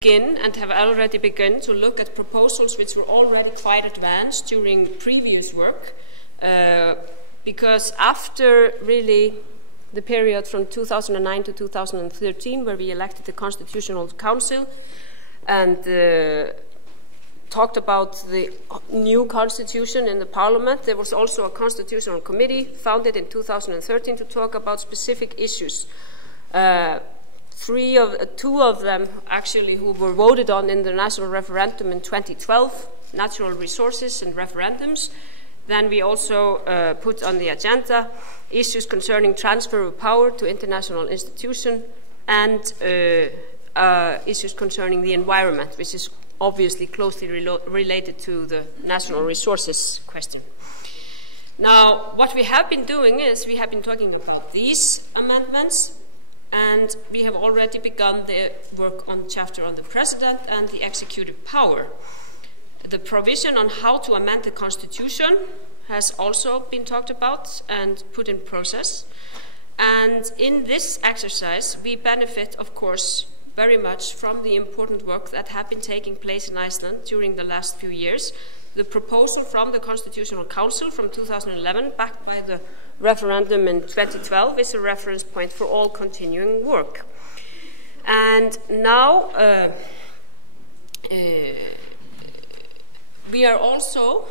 begin and have already begun to look at proposals which were already quite advanced during previous work, because after really the period from 2009 to 2013, where we elected the Constitutional Council and talked about the new constitution in the parliament, there was also a constitutional committee founded in 2013 to talk about specific issues. Two of them actually who were voted on in the national referendum in 2012, natural resources and referendums. Then we also put on the agenda issues concerning transfer of power to international institutions and issues concerning the environment, which is obviously closely related to the national resources question. Now, what we have been doing is we have been talking about these amendments, and we have already begun the work on chapter on the President and the executive power. The provision on how to amend the Constitution has also been talked about and put in process. And in this exercise, we benefit, of course, very much from the important work that has been taking place in Iceland during the last few years. The proposal from the Constitutional Council from 2011, backed by the referendum in 2012, is a reference point for all continuing work. And now we are also,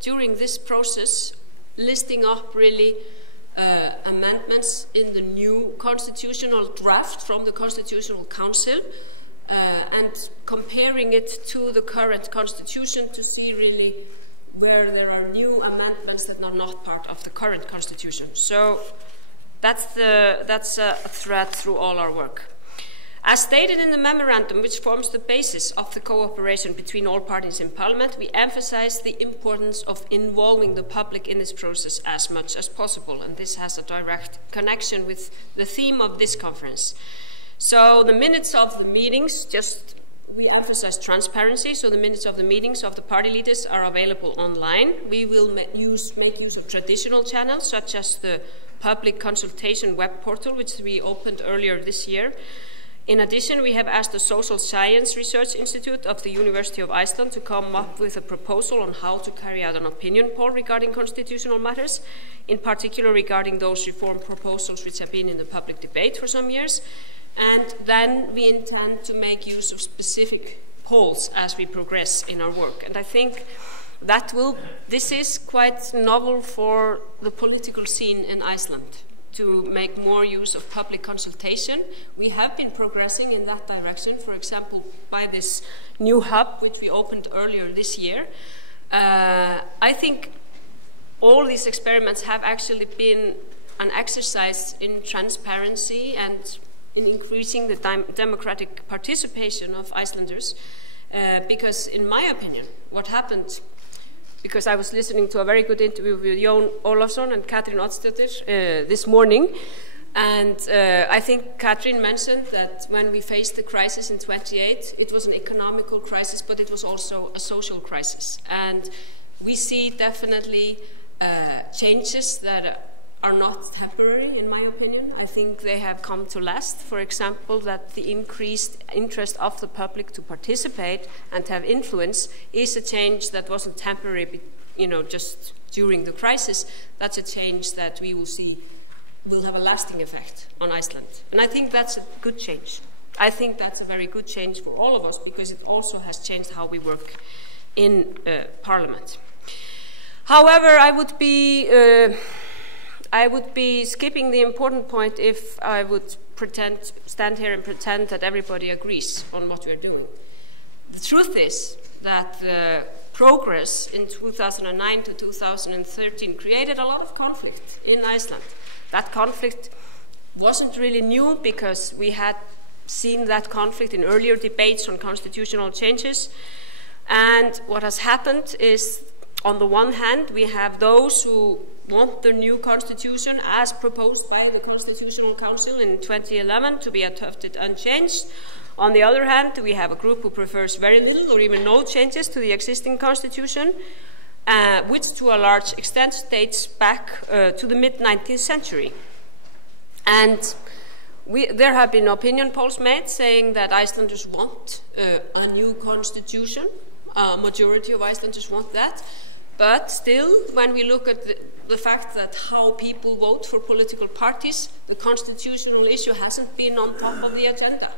during this process, listing up really amendments in the new constitutional draft from the Constitutional Council and comparing it to the current constitution to see really where there are new amendments that are not part of the current constitution. So that's a thread through all our work. As stated in the memorandum, which forms the basis of the cooperation between all parties in Parliament, we emphasize the importance of involving the public in this process as much as possible, and this has a direct connection with the theme of this conference. So the minutes of the meetings, we emphasize transparency, so the minutes of the meetings of the party leaders are available online. We will make use of traditional channels, such as the public consultation web portal, which we opened earlier this year. In addition, we have asked the Social Science Research Institute of the University of Iceland to come up with a proposal on how to carry out an opinion poll regarding constitutional matters, in particular regarding those reform proposals which have been in the public debate for some years. And then we intend to make use of specific polls as we progress in our work. And I think this is quite novel for the political scene in Iceland, to make more use of public consultation. We have been progressing in that direction, for example, by this new hub, which we opened earlier this year. I think all these experiments have actually been an exercise in transparency and in increasing the democratic participation of Icelanders, because in my opinion, what happened, because I was listening to a very good interview with Jón Ólafsson and Katrín Oddsdóttir this morning, and I think Katrín mentioned that when we faced the crisis in 1928, it was an economical crisis, but it was also a social crisis. And we see definitely changes that are not temporary, in my opinion. I think they have come to last. For example, that the increased interest of the public to participate and have influence is a change that wasn't temporary, just during the crisis. That's a change that we will see will have a lasting effect on Iceland. And I think that's a good change. I think that's a very good change for all of us, because it also has changed how we work in Parliament. However, I would be skipping the important point if I would stand here and pretend that everybody agrees on what we're doing. The truth is that the progress in 2009 to 2013 created a lot of conflict in Iceland. That conflict wasn't really new, because we had seen that conflict in earlier debates on constitutional changes. And what has happened is, on the one hand, we have those who want the new constitution as proposed by the Constitutional Council in 2011 to be adopted unchanged. On the other hand, we have a group who prefers very little or even no changes to the existing constitution, which to a large extent dates back to the mid-19th century. And there have been opinion polls made saying that Icelanders want a new constitution. A majority of Icelanders want that. But still, when we look at the fact that how people vote for political parties, the constitutional issue hasn't been on top of the agenda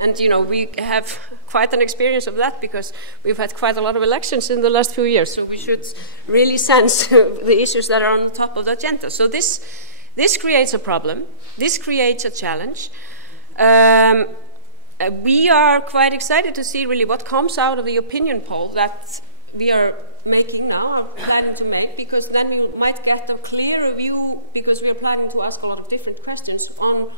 and we have quite an experience of that because we've had quite a lot of elections in the last few years, so we should really sense the issues that are on the top of the agenda. So this creates a problem, this creates a challenge. We are quite excited to see really what comes out of the opinion poll that we are making now, I'm planning to make, because then we might get a clearer view, because we are planning to ask a lot of different questions on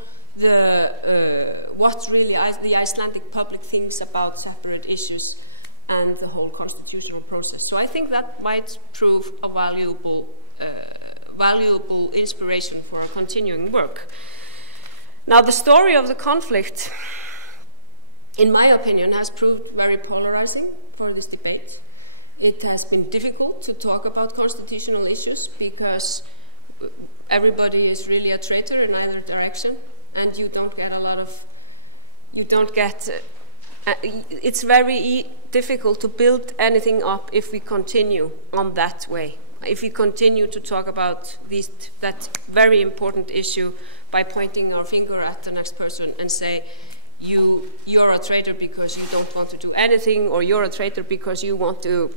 what really the Icelandic public thinks about separate issues and the whole constitutional process. So I think that might prove a valuable inspiration for our continuing work. Now, the story of the conflict, in my opinion, has proved very polarizing for this debate. It has been difficult to talk about constitutional issues because everybody is really a traitor in either direction, and you don't get a lot of, it's very difficult to build anything up if we continue on that way. If we continue to talk about that very important issue by pointing our finger at the next person and say, you're a traitor because you don't want to do anything, or you're a traitor because you want to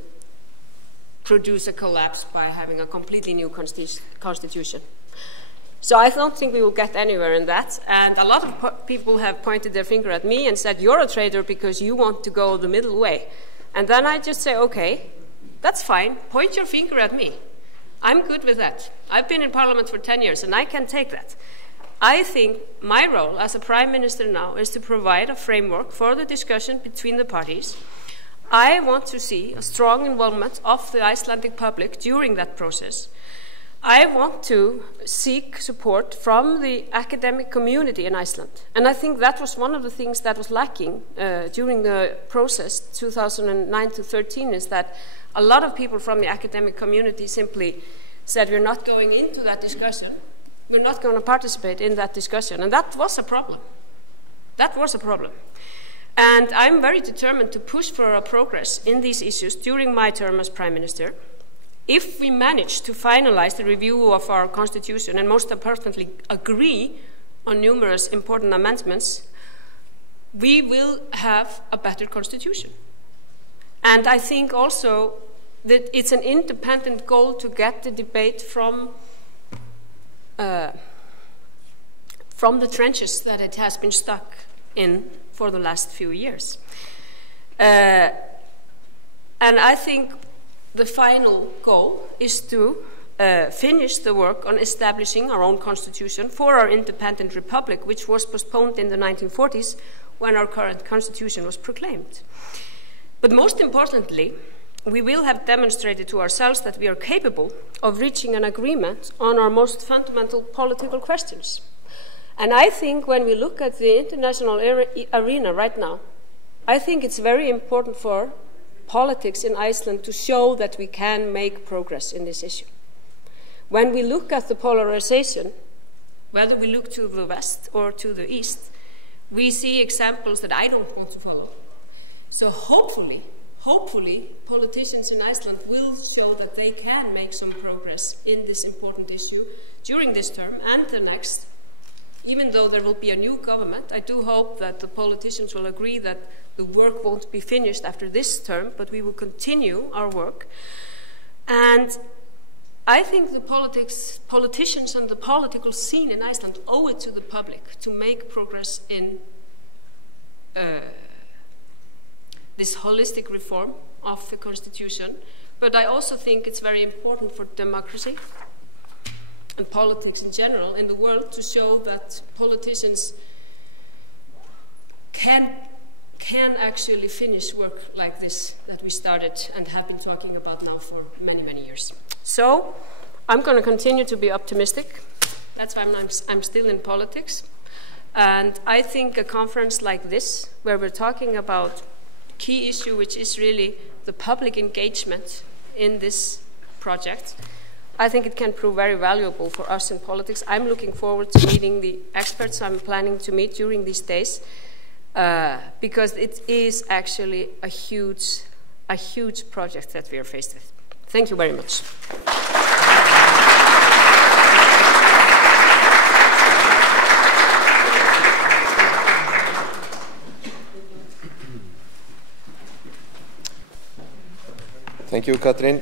produce a collapse by having a completely new constitution. So I don't think we will get anywhere in that. And a lot of people have pointed their finger at me and said, you're a traitor because you want to go the middle way. And then I just say, okay, that's fine. Point your finger at me. I'm good with that. I've been in Parliament for 10 years, and I can take that. I think my role as a Prime Minister now is to provide a framework for the discussion between the parties. I want to see a strong involvement of the Icelandic public during that process. I want to seek support from the academic community in Iceland. And I think that was one of the things that was lacking during the process 2009 to 13, is that a lot of people from the academic community simply said, we're not going into that discussion. We're not going to participate in that discussion. And that was a problem. That was a problem. And I'm very determined to push for a progress in these issues during my term as Prime Minister. If we manage to finalize the review of our Constitution and, most importantly, agree on numerous important amendments, we will have a better Constitution. And I think also that it's an independent goal to get the debate from the trenches that it has been stuck in for the last few years. And I think the final goal is to finish the work on establishing our own constitution for our independent republic, which was postponed in the 1940s when our current constitution was proclaimed. But most importantly, we will have demonstrated to ourselves that we are capable of reaching an agreement on our most fundamental political questions. And I think when we look at the international arena right now, I think it's very important for politics in Iceland to show that we can make progress in this issue. When we look at the polarization, whether we look to the west or to the east, we see examples that I don't want to follow. So hopefully, politicians in Iceland will show that they can make some progress in this important issue during this term and the next. Even though there will be a new government, I do hope that the politicians will agree that the work won't be finished after this term, but we will continue our work. And I think the politicians and the political scene in Iceland owe it to the public to make progress in this holistic reform of the Constitution. But I also think it's very important for democracy and politics in general in the world to show that politicians can actually finish work like this that we started and have been talking about now for many, many years. So I'm going to continue to be optimistic. That's why I'm still in politics. And I think a conference like this, where we're talking about key issue, which is really the public engagement in this project, I think it can prove very valuable for us in politics. I'm looking forward to meeting the experts I'm planning to meet during these days, because it is actually a huge project that we are faced with. Thank you very much. Thank you, Katrín.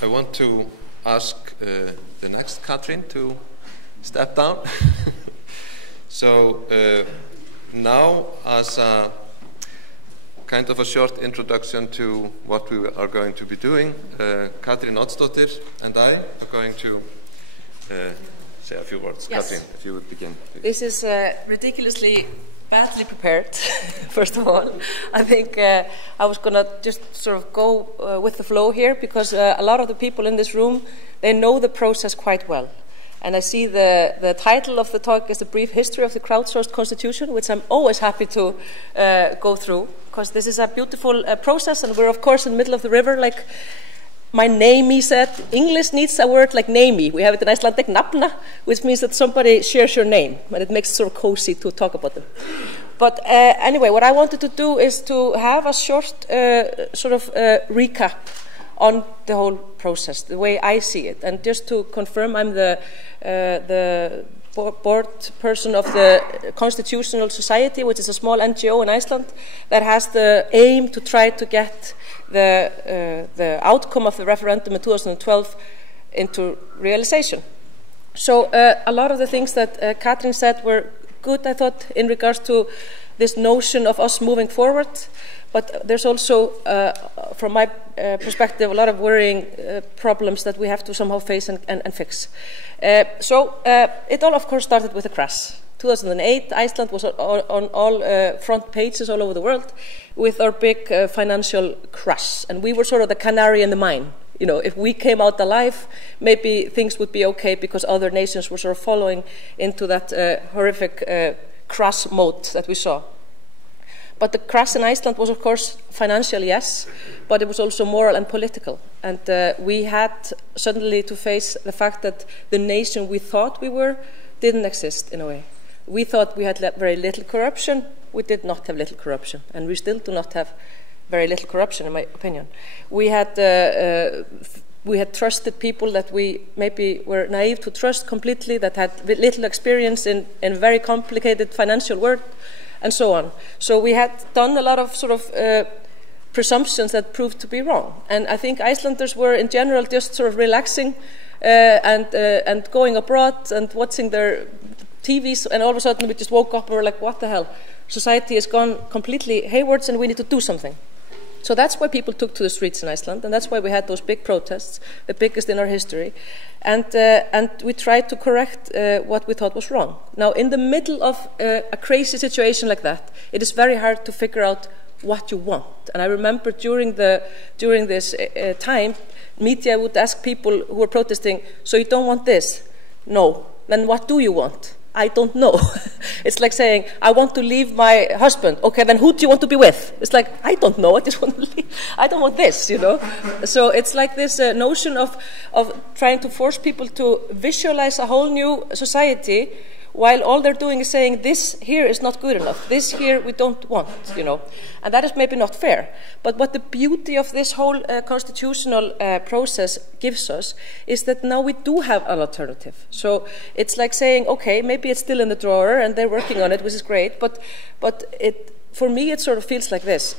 I want to ask the next Katrín to step down. So now, as a kind of a short introduction to what we are going to be doing, Katrín Oddsdóttir and I are going to say a few words. Yes. Katrín, if you would begin, please. This is ridiculously badly prepared, first of all. I think I was going to just sort of go with the flow here, because a lot of the people in this room, they know the process quite well. And I see the title of the talk is A Brief History of the Crowdsourced Constitution, which I'm always happy to go through, because this is a beautiful process, and we're, of course, in the middle of the river, like my namey said. English needs a word like namey. We have it in Icelandic, nafna, which means that somebody shares your name, and it makes it sort of cozy to talk about them. But anyway, what I wanted to do is to have a short recap on the whole process, the way I see it. And just to confirm, I'm the board person of the Constitutional Society, which is a small NGO in Iceland that has the aim to try to get the outcome of the referendum in 2012 into realization. So a lot of the things that Katrín said were good, I thought, in regards to this notion of us moving forward. But there's also, from my perspective, a lot of worrying problems that we have to somehow face and fix. So it all, of course, started with a crash. 2008, Iceland was on all front pages all over the world with our big financial crash. And we were sort of the canary in the mine. You know, if we came out alive, maybe things would be okay, because other nations were sort of following into that horrific crash mode that we saw. But the crash in Iceland was, of course, financial, yes, but it was also moral and political. And we had suddenly to face the fact that the nation we thought we were didn't exist, in a way. We thought we had very little corruption. We did not have little corruption, and we still do not have very little corruption, in my opinion. We had trusted people that we maybe were naive to trust completely, that had little experience in a very complicated financial world, and so on. So we had done a lot of sort of presumptions that proved to be wrong. And I think Icelanders were, in general, just sort of relaxing and going abroad and watching their TVs, and all of a sudden we just woke up and were like, what the hell? Society has gone completely haywards and we need to do something. So that's why people took to the streets in Iceland, and that's why we had those big protests, the biggest in our history. And we tried to correct what we thought was wrong. Now, in the middle of a crazy situation like that, it is very hard to figure out what you want. And I remember during this time, media would ask people who were protesting, so you don't want this? No. Then what do you want? I don't know. It's like saying, I want to leave my husband. Okay, then who do you want to be with? It's like, I don't know, I just want to leave. I don't want this, you know. So it's like this notion of trying to force people to visualize a whole new society, while all they're doing is saying, this here is not good enough. This here we don't want, you know. And that is maybe not fair. But what the beauty of this whole constitutional process gives us is that now we do have an alternative. So it's like saying, okay, maybe it's still in the drawer and they're working on it, which is great. But for me, it sort of feels like this.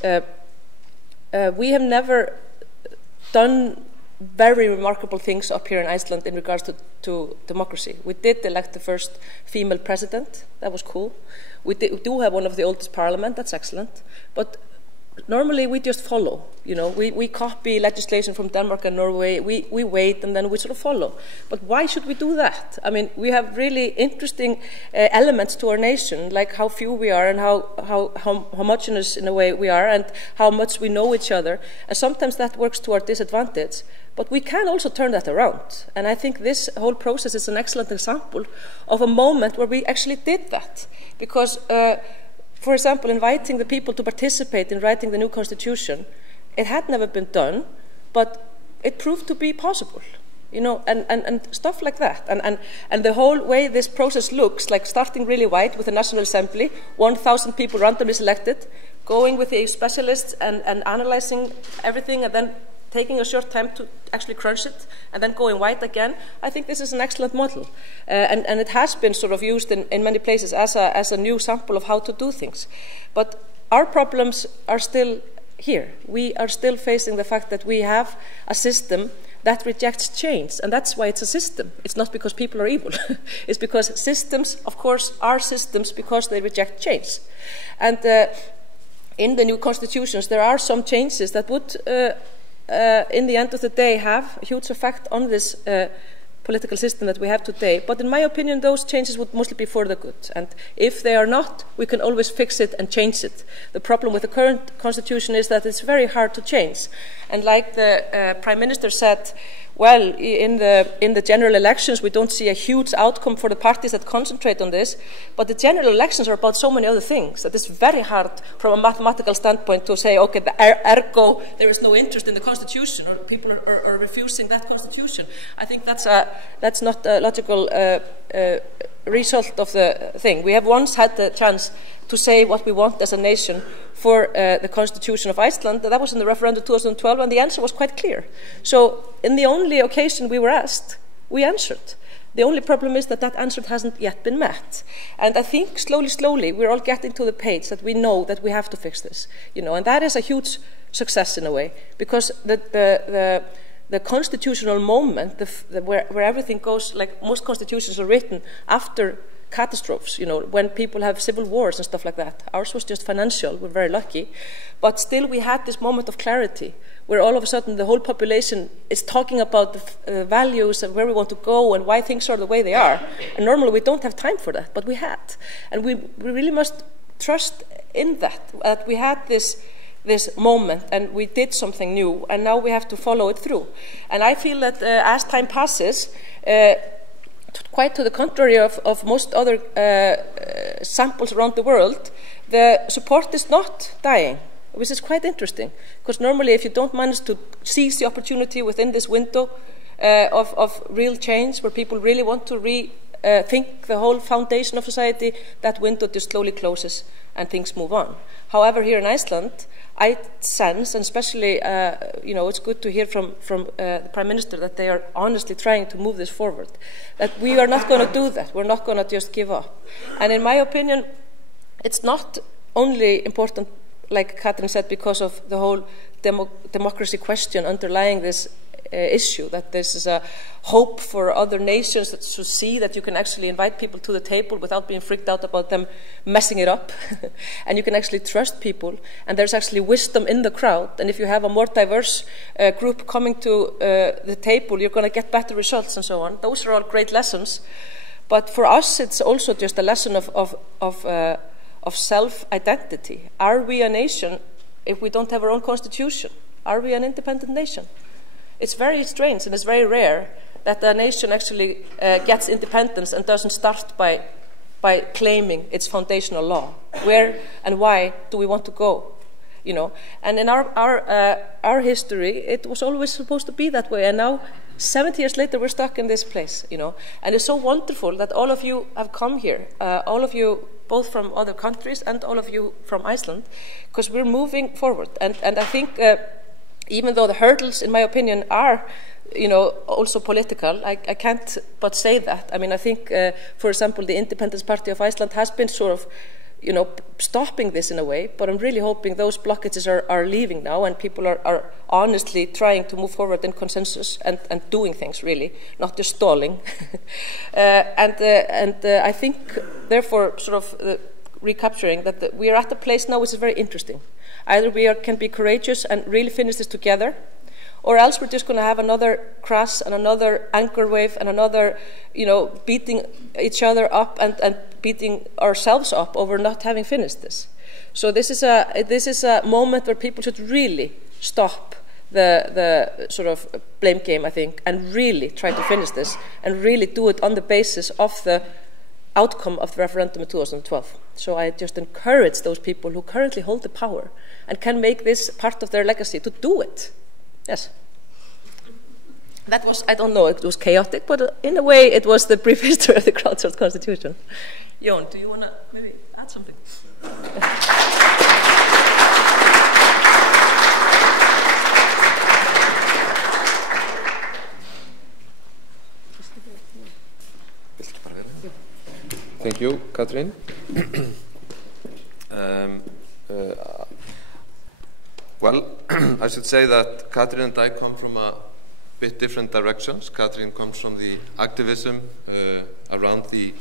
We have never done very remarkable things up here in Iceland in regards to democracy. We did elect the first female president. That was cool. We do have one of the oldest parliament. That's excellent. But normally we just follow. You know, we copy legislation from Denmark and Norway. We wait and then we sort of follow. But why should we do that? I mean, we have really interesting elements to our nation, like how few we are and how homogeneous in a way we are, and how much we know each other. And sometimes that works to our disadvantage. But we can also turn that around. And I think this whole process is an excellent example of a moment where we actually did that. Because, for example, inviting the people to participate in writing the new constitution, it had never been done, but it proved to be possible, you know, and stuff like that. And the whole way this process looks, like starting really white with the National Assembly, 1,000 people randomly selected, going with the specialists and analyzing everything, and then taking a short time to actually crunch it, and then going white again. I think this is an excellent model. And it has been sort of used in many places as a new sample of how to do things. But our problems are still here. We are still facing the fact that we have a system that rejects change, and that's why it's a system. It's not because people are evil. It's because systems, of course, are systems because they reject change. And in the new constitutions, there are some changes that would in the end of the day have a huge effect on this political system that we have today. But in my opinion, those changes would mostly be for the good. And if they are not, we can always fix it and change it. The problem with the current constitution is that it's very hard to change. And like the Prime Minister said, well, in the general elections, we don't see a huge outcome for the parties that concentrate on this, but the general elections are about so many other things that it's very hard from a mathematical standpoint to say, okay, ergo, there is no interest in the constitution, or people are refusing that constitution. I think that's not a logical result of the thing. We have once had the chance to say what we want as a nation for the Constitution of Iceland. That was in the referendum 2012, and the answer was quite clear. So in the only occasion we were asked, we answered. The only problem is that that answer hasn't yet been met. And I think slowly, we're all getting to the page that we know that we have to fix this. You know, and that is a huge success in a way, because the constitutional moment, where everything goes, like most constitutions are written after catastrophes, you know, when people have civil wars and stuff like that. Ours was just financial, we're very lucky. But still we had this moment of clarity where all of a sudden the whole population is talking about the values and where we want to go and why things are the way they are. And normally we don't have time for that, but we had. And we really must trust in that we had this moment and we did something new, and now we have to follow it through. And I feel that as time passes, quite to the contrary of most other samples around the world, the support is not dying, which is quite interesting. Because normally if you don't manage to seize the opportunity within this window of real change, where people really want to rethink the whole foundation of society, that window just slowly closes and things move on. However, here in Iceland, I sense, and especially, you know, it's good to hear from the Prime Minister that they are honestly trying to move this forward, that we are not going to do that. We're not going to just give up. And in my opinion, it's not only important, like Katrin said, because of the whole democracy question underlying this issue, that this is a hope for other nations to see that you can actually invite people to the table without being freaked out about them messing it up. And you can actually trust people, and there's actually wisdom in the crowd, and if you have a more diverse group coming to the table, you're going to get better results and so on. Those are all great lessons. But for us, it's also just a lesson of self-identity. Are we a nation if we don't have our own constitution? Are we an independent nation? It's very strange and it's very rare that a nation actually gets independence and doesn't start by claiming its foundational law. Where and why do we want to go? You know, and in our history, it was always supposed to be that way, and now 70 years later, we're stuck in this place, you know. And it's so wonderful that all of you have come here, all of you both from other countries and all of you from Iceland, because we're moving forward. And I think even though the hurdles, in my opinion, are, you know, also political, I can't but say that. I mean, I think, for example, the Independence Party of Iceland has been sort of, you know, stopping this in a way, but I'm really hoping those blockages are leaving now and people are honestly trying to move forward in consensus and doing things, really, not just stalling. And I think, therefore, sort of recapturing that we are at a place now which is very interesting. Either we can be courageous and really finish this together, or else we're just going to have another crash and another anchor wave and another, you know, beating each other up and beating ourselves up over not having finished this. So this is a moment where people should really stop the sort of blame game, I think, and really try to finish this and really do it on the basis of the outcome of the referendum in 2012. So I just encourage those people who currently hold the power and can make this part of their legacy to do it. Yes. That was, I don't know, it was chaotic, but in a way it was the brief history of the crowdsourced constitution. Jón, do you want to maybe add something? Thank you, Katrín. Well, I should say that Katrín and I come from a bit different directions. Katrín comes from the activism around the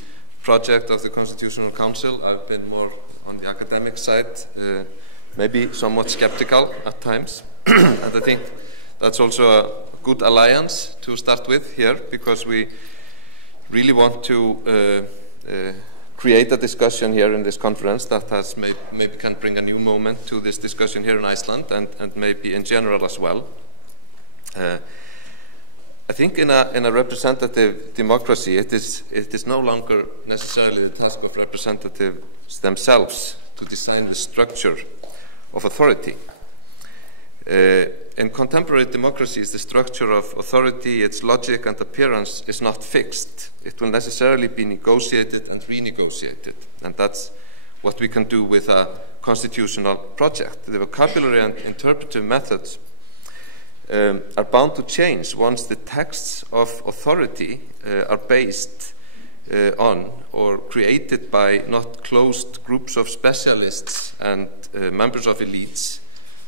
project of the Constitutional Council. I've been more on the academic side, maybe somewhat skeptical at times. And I think that's also a good alliance to start with here, because we really want to create a discussion here in this conference that has maybe can bring a new moment to this discussion here in Iceland and maybe in general as well. I think in a representative democracy, it is no longer necessarily the task of representatives themselves to design the structure of authority. In contemporary democracies, the structure of authority, its logic and appearance is not fixed. It will necessarily be negotiated and renegotiated, and that's what we can do with a constitutional project. The vocabulary and interpretive methods are bound to change once the texts of authority are based on or created by not closed groups of specialists and members of elites,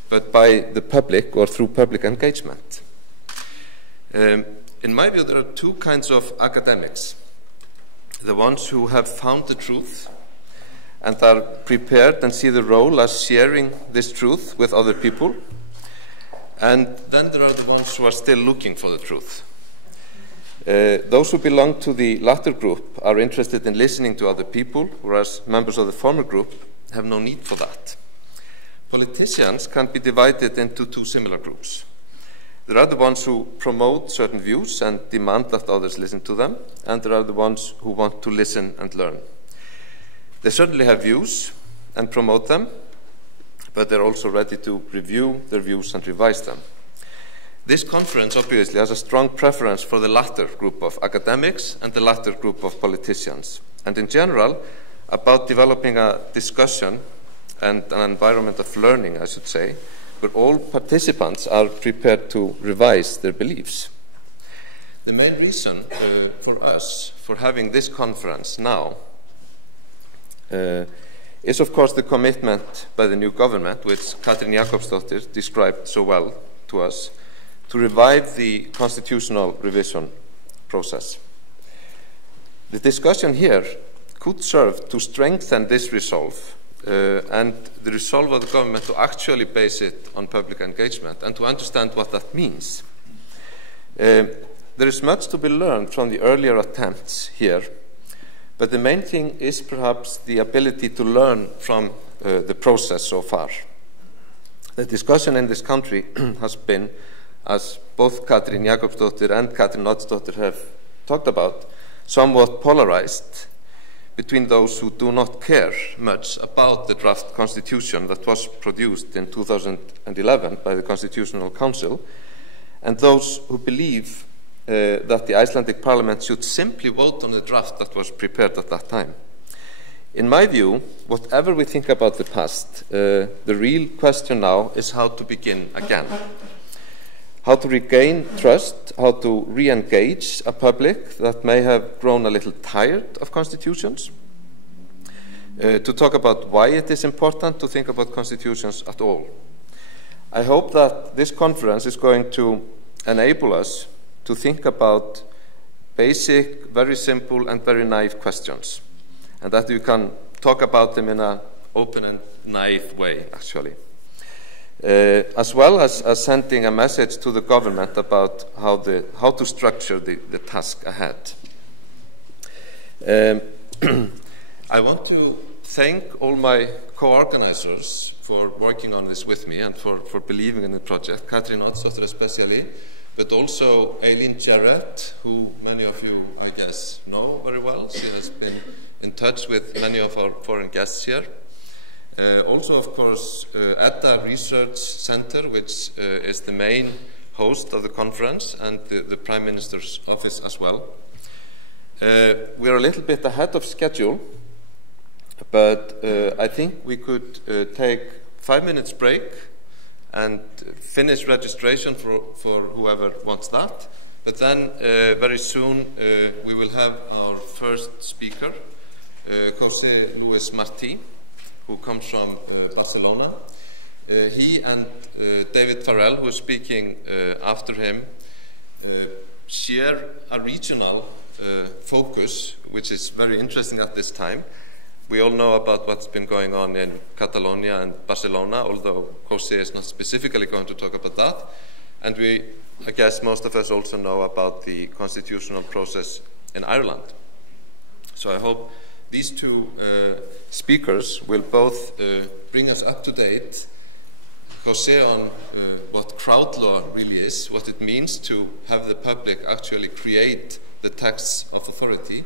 but by the public or through public engagement. In my view, there are two kinds of academics. The ones who have found the truth and are prepared and see the role as sharing this truth with other people. And then there are the ones who are still looking for the truth. Those who belong to the latter group are interested in listening to other people, whereas members of the former group have no need for that. Politicians can be divided into two similar groups. There are the ones who promote certain views and demand that others listen to them, and there are the ones who want to listen and learn. They certainly have views and promote them, but they're also ready to review their views and revise them. This conference obviously has a strong preference for the latter group of academics and the latter group of politicians, and in general about developing a discussion and an environment of learning, I should say, where all participants are prepared to revise their beliefs. The main reason for us for having this conference now is, of course, the commitment by the new government, which Katrín Jakobsdóttir described so well to us, to revive the constitutional revision process. The discussion here could serve to strengthen this resolve and the resolve of the government to actually base it on public engagement and to understand what that means. There is much to be learned from the earlier attempts here, but the main thing is perhaps the ability to learn from the process so far. The discussion in this country has been, as both Katrín Jakobsdóttir and Katrín Oddsdóttir have talked about, somewhat polarized between those who do not care much about the draft constitution that was produced in 2011 by the Constitutional Council, and those who believe that the Icelandic Parliament should simply vote on the draft that was prepared at that time. In my view, whatever we think about the past, the real question now is how to begin again. How to regain trust, how to re-engage a public that may have grown a little tired of constitutions, to talk about why it is important to think about constitutions at all. I hope that this conference is going to enable us to think about basic, very simple and very naive questions, and that you can talk about them in an open and naive way, actually. As well as sending a message to the government about how to structure the task ahead. I want to thank all my co-organizers for working on this with me and for believing in the project, Katrín Oddsdóttir especially, but also Eileen Jarrett, who many of you, I guess, know very well. She has been in touch with many of our foreign guests here. Also, of course, EDDA Research Center, which is the main host of the conference and the Prime Minister's office as well. We're a little bit ahead of schedule, but I think we could take 5 minutes break and finish registration for whoever wants that. But then very soon we will have our first speaker, José Luis Martí, who comes from Barcelona. He and David Farrell, who is speaking after him, share a regional focus, which is very interesting at this time. We all know about what's been going on in Catalonia and Barcelona, although José is not specifically going to talk about that. And I guess most of us also know about the constitutional process in Ireland. So I hope these two speakers will both bring us up to date. José on what crowd law really is, what it means to have the public actually create the texts of authority,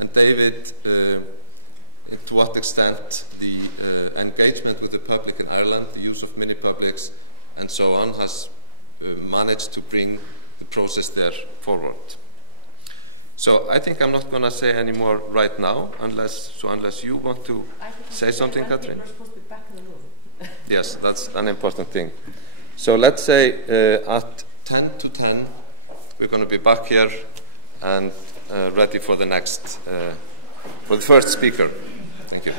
and David, to what extent the engagement with the public in Ireland, the use of mini-publics, and so on, has managed to bring the process there forward. So I think I'm not going to say any more right now, unless you want to say something, Katrin. Yes, that's an important thing. So let's say at 10 to 10, we're going to be back here and ready for the next, for the first speaker. Thank you.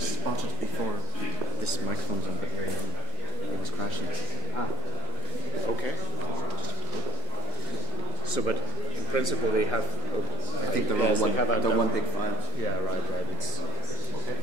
just spotted before this microphone's on, but it was crashing. Ah, okay. So, but in principle, they have. I think they're all one. They're one big file. Yeah, right. It's okay.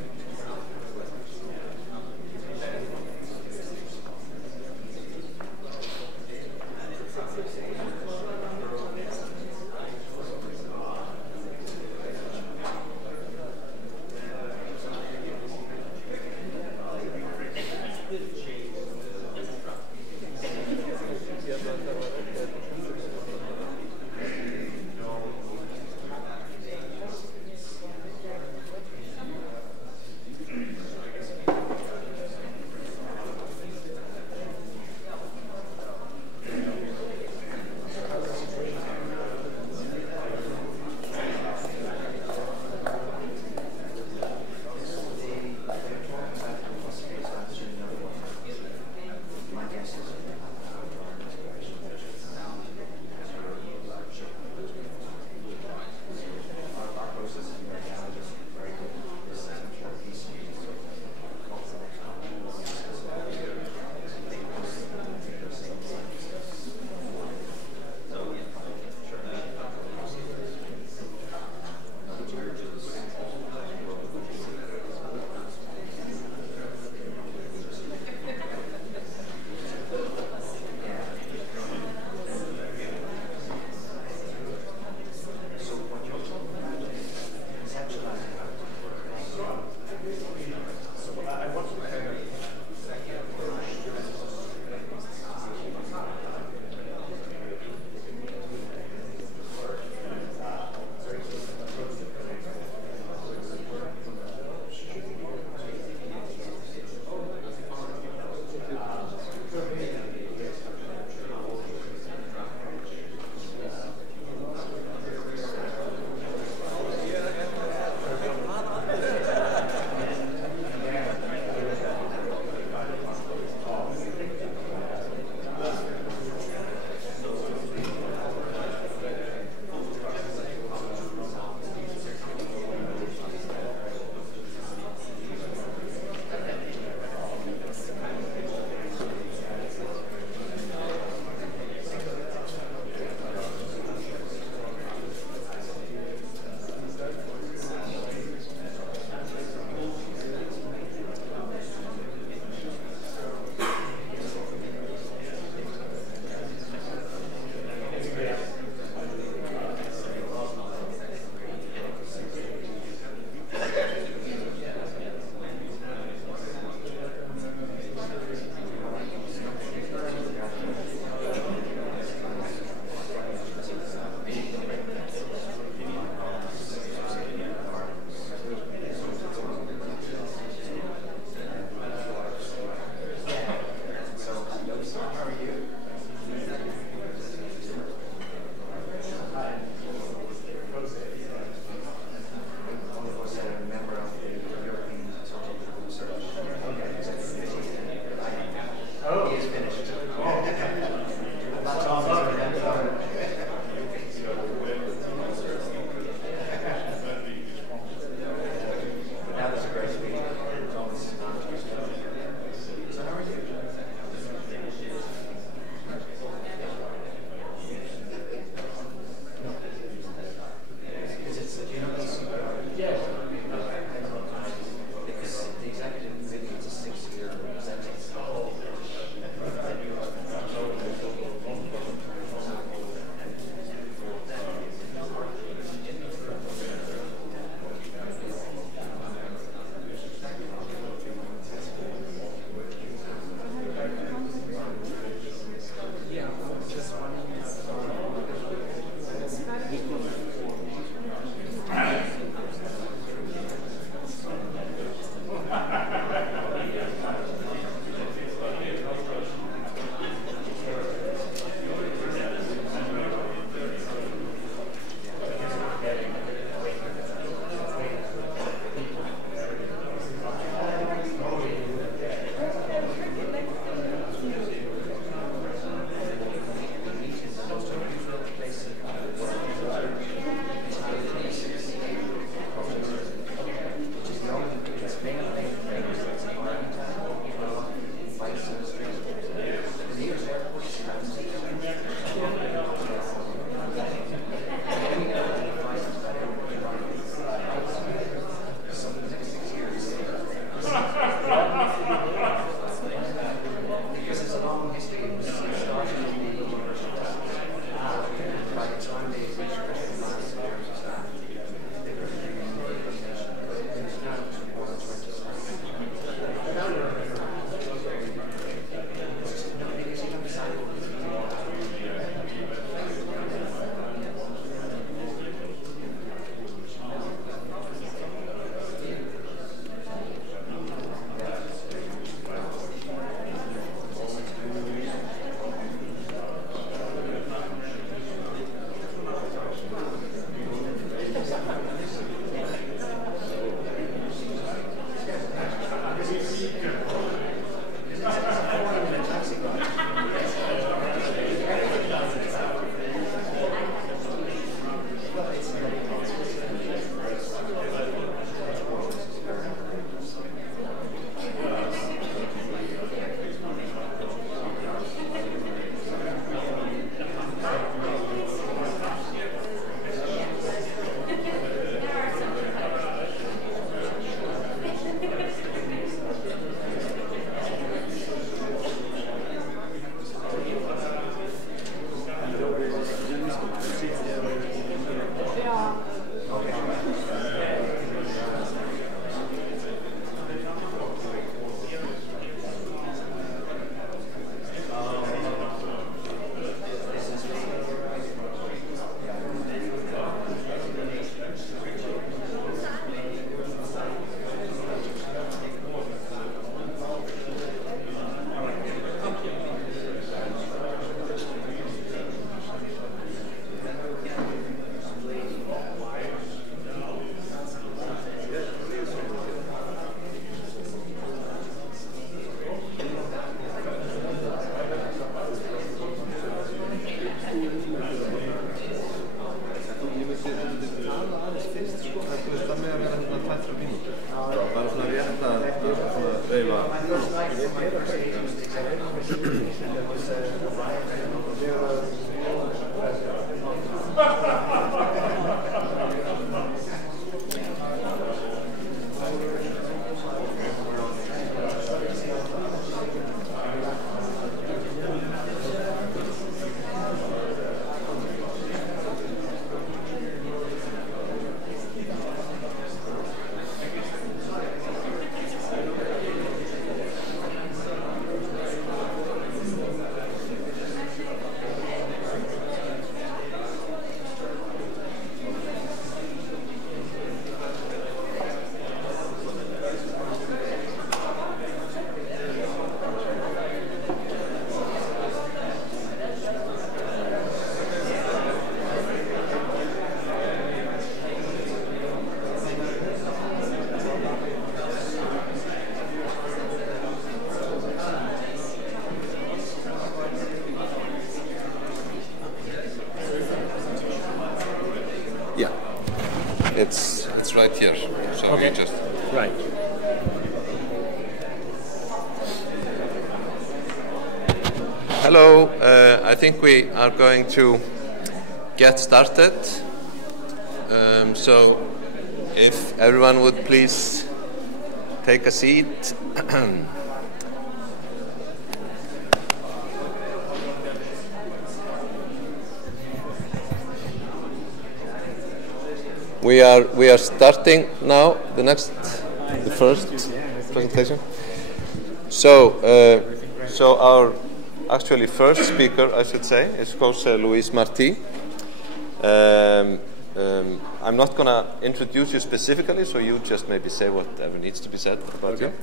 Yeah, it's right here. So Okay. we just Right. hello. I think we are going to get started. So, if everyone would please take a seat. We are starting now the first presentation. So our actually first speaker, I should say, is Jose Luis Martí. I'm not going to introduce you specifically, so you just maybe say whatever needs to be said about you.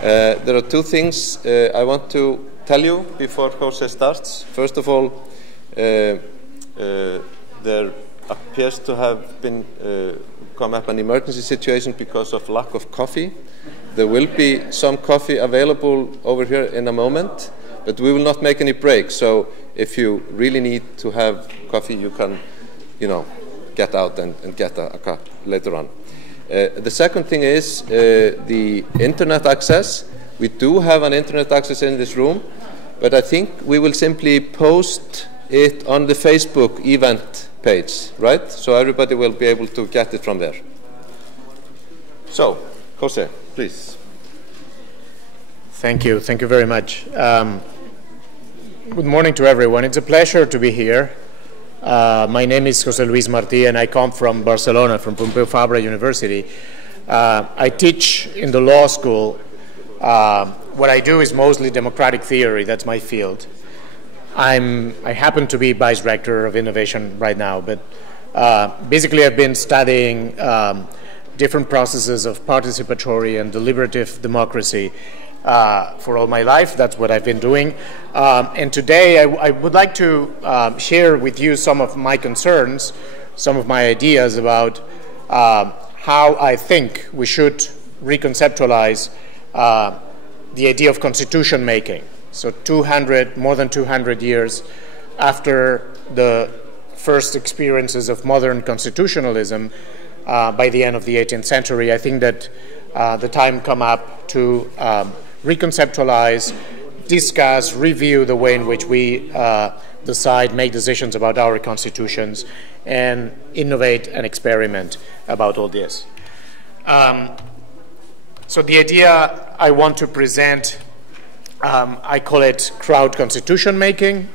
There are two things I want to tell you before Jose starts. First of all, there appears to have been come up an emergency situation because of lack of coffee. There will be some coffee available over here in a moment, but we will not make any breaks. So if you really need to have coffee, you can, get out and get a cup later on. The second thing is the internet access. We do have an internet access in this room, but I think we will simply post it on the Facebook event page, right? So everybody will be able to get it from there. So, Jose, please. Thank you. Thank you very much. Good morning to everyone. It's a pleasure to be here. My name is Jose Luis Martí, and I come from Barcelona, from Pompeu Fabra University. I teach in the law school. What I do is mostly democratic theory. That's my field. I happen to be vice rector of innovation right now, but basically I've been studying different processes of participatory and deliberative democracy for all my life. That's what I've been doing. And today I would like to share with you some of my concerns, some of my ideas about how I think we should reconceptualize the idea of constitution making. So more than 200 years after the first experiences of modern constitutionalism, by the end of the 18th century, I think that the time come up to reconceptualize, discuss, review the way in which we make decisions about our constitutions, and innovate and experiment about all this. So the idea I want to present, I call it crowd constitution making.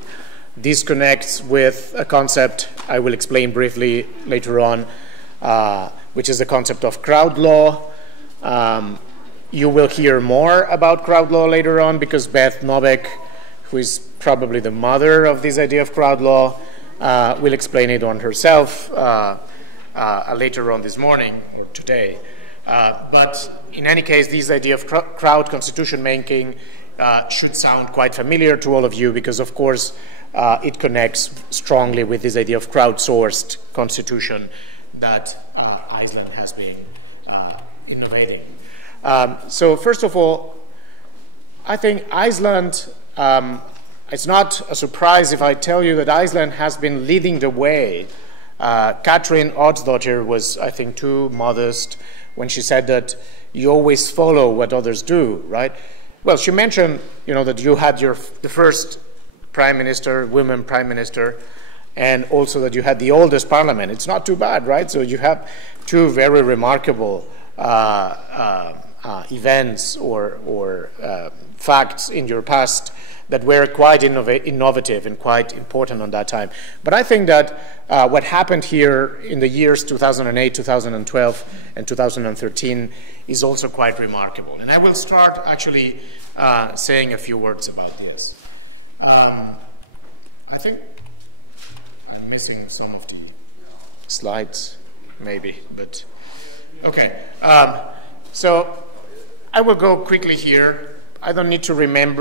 This connects with a concept I will explain briefly later on, which is the concept of crowd law. You will hear more about crowd law later on because Beth Nobeck, who is probably the mother of this idea of crowd law, will explain it on herself later on this morning or today. But in any case, this idea of crowd constitution making should sound quite familiar to all of you because, of course, it connects strongly with this idea of crowdsourced constitution that Iceland has been innovating. So first of all, I think Iceland, it's not a surprise if I tell you that Iceland has been leading the way. Katrin Oddsdottir was, I think, too modest when she said that you always follow what others do, right? well, she mentioned, that you had the first prime minister, women prime minister, and also that you had the oldest parliament. It's not too bad, right? So you have two very remarkable events or facts in your past that were quite innovative and quite important on that time. But I think that what happened here in the years 2008, 2012, and 2013 is also quite remarkable. And I will start actually saying a few words about this. I think I'm missing some of the slides, maybe, but okay. So I will go quickly here. I don't need to remind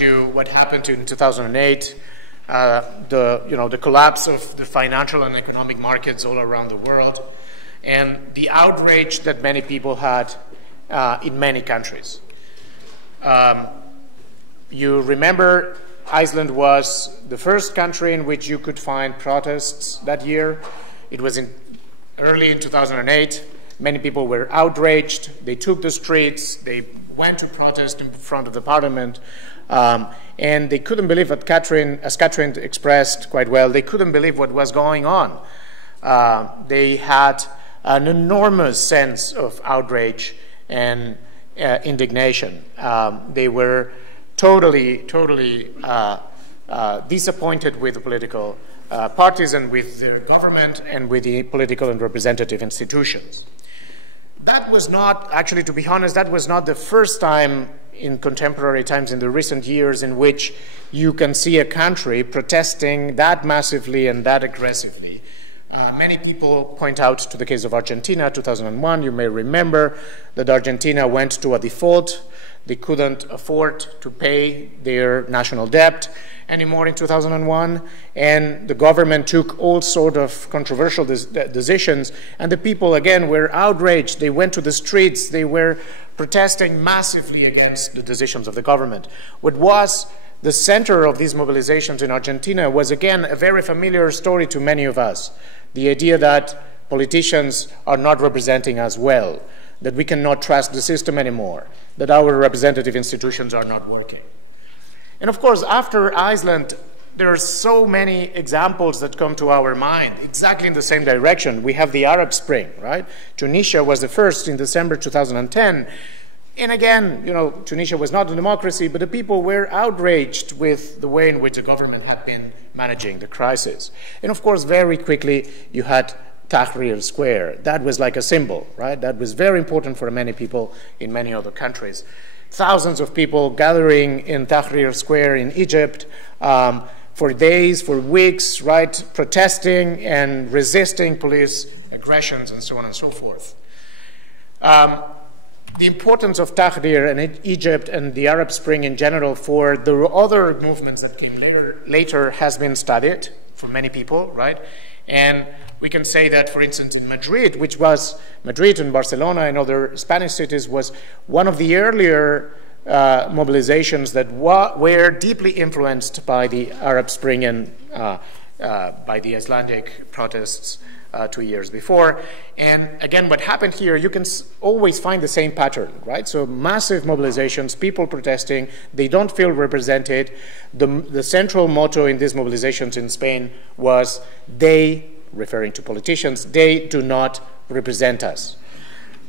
you what happened in 2008, the collapse of the financial and economic markets all around the world, and the outrage that many people had in many countries. You remember Iceland was the first country in which you could find protests that year. It was early in 2008. Many people were outraged. They took the streets. They went to protest in front of the parliament. And they couldn't believe what as Catherine expressed quite well, they couldn't believe what was going on. They had an enormous sense of outrage and indignation. They were totally disappointed with the political parties and with their government and with the political and representative institutions. That was not, actually, to be honest, that was not the first time in contemporary times in the recent years in which you can see a country protesting that massively and that aggressively. Many people point out to the case of Argentina, 2001. You may remember that Argentina went to a default. They couldn't afford to pay their national debt anymore in 2001, and the government took all sorts of controversial decisions, and the people, again, were outraged. They went to the streets. They were protesting massively against the decisions of the government. What was the center of these mobilizations in Argentina was, again, a very familiar story to many of us, the idea that politicians are not representing us well, that we cannot trust the system anymore, that our representative institutions are not working. And of course, after Iceland, there are so many examples that come to our mind, exactly in the same direction. We have the Arab Spring, right? Tunisia was the first in December 2010. And again, Tunisia was not a democracy, but the people were outraged with the way in which the government had been managing the crisis. And of course, very quickly, you had Tahrir Square. That was like a symbol, right? That was very important for many people in many other countries. Thousands of people gathering in Tahrir Square in Egypt for days, for weeks, right? Protesting and resisting police aggressions and so on and so forth. The importance of Tahrir and Egypt and the Arab Spring in general for the other movements that came later has been studied for many people, right? And we can say that, for instance, in Madrid, which was Madrid and Barcelona and other Spanish cities, was one of the earlier mobilizations that were deeply influenced by the Arab Spring and by the Islamic protests 2 years before. And again, what happened here, you can always find the same pattern, right? So massive mobilizations, people protesting, they don't feel represented. The central motto in these mobilizations in Spain was, they, referring to politicians, they do not represent us.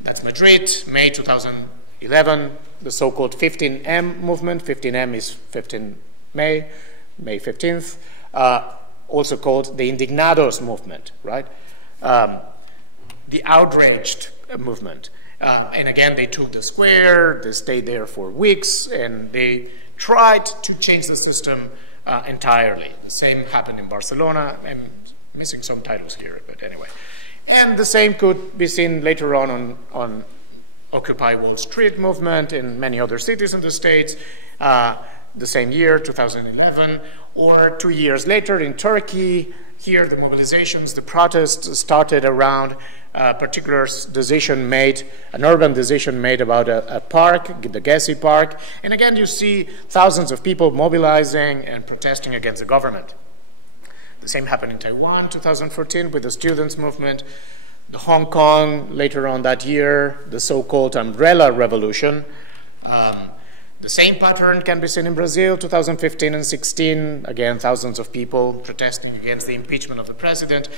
That's Madrid, May 2011, the so-called 15M movement. 15M is 15 May 15th, also called the Indignados movement, right? The outraged movement. And again, they took the square, they stayed there for weeks, and they tried to change the system entirely. The same happened in Barcelona. I'm missing some titles here, but anyway. And the same could be seen later on Occupy Wall Street movement in many other cities in the States, the same year, 2011, or 2 years later in Turkey. Here, the mobilizations, the protests started around a particular decision made, an urban decision made about a park, the Gezi Park. And again, you see thousands of people mobilizing and protesting against the government. The same happened in Taiwan, 2014, with the students' movement. The Hong Kong, later on that year, the so-called umbrella revolution. The same pattern can be seen in Brazil, 2015 and 16. Again, thousands of people protesting against the impeachment of the president.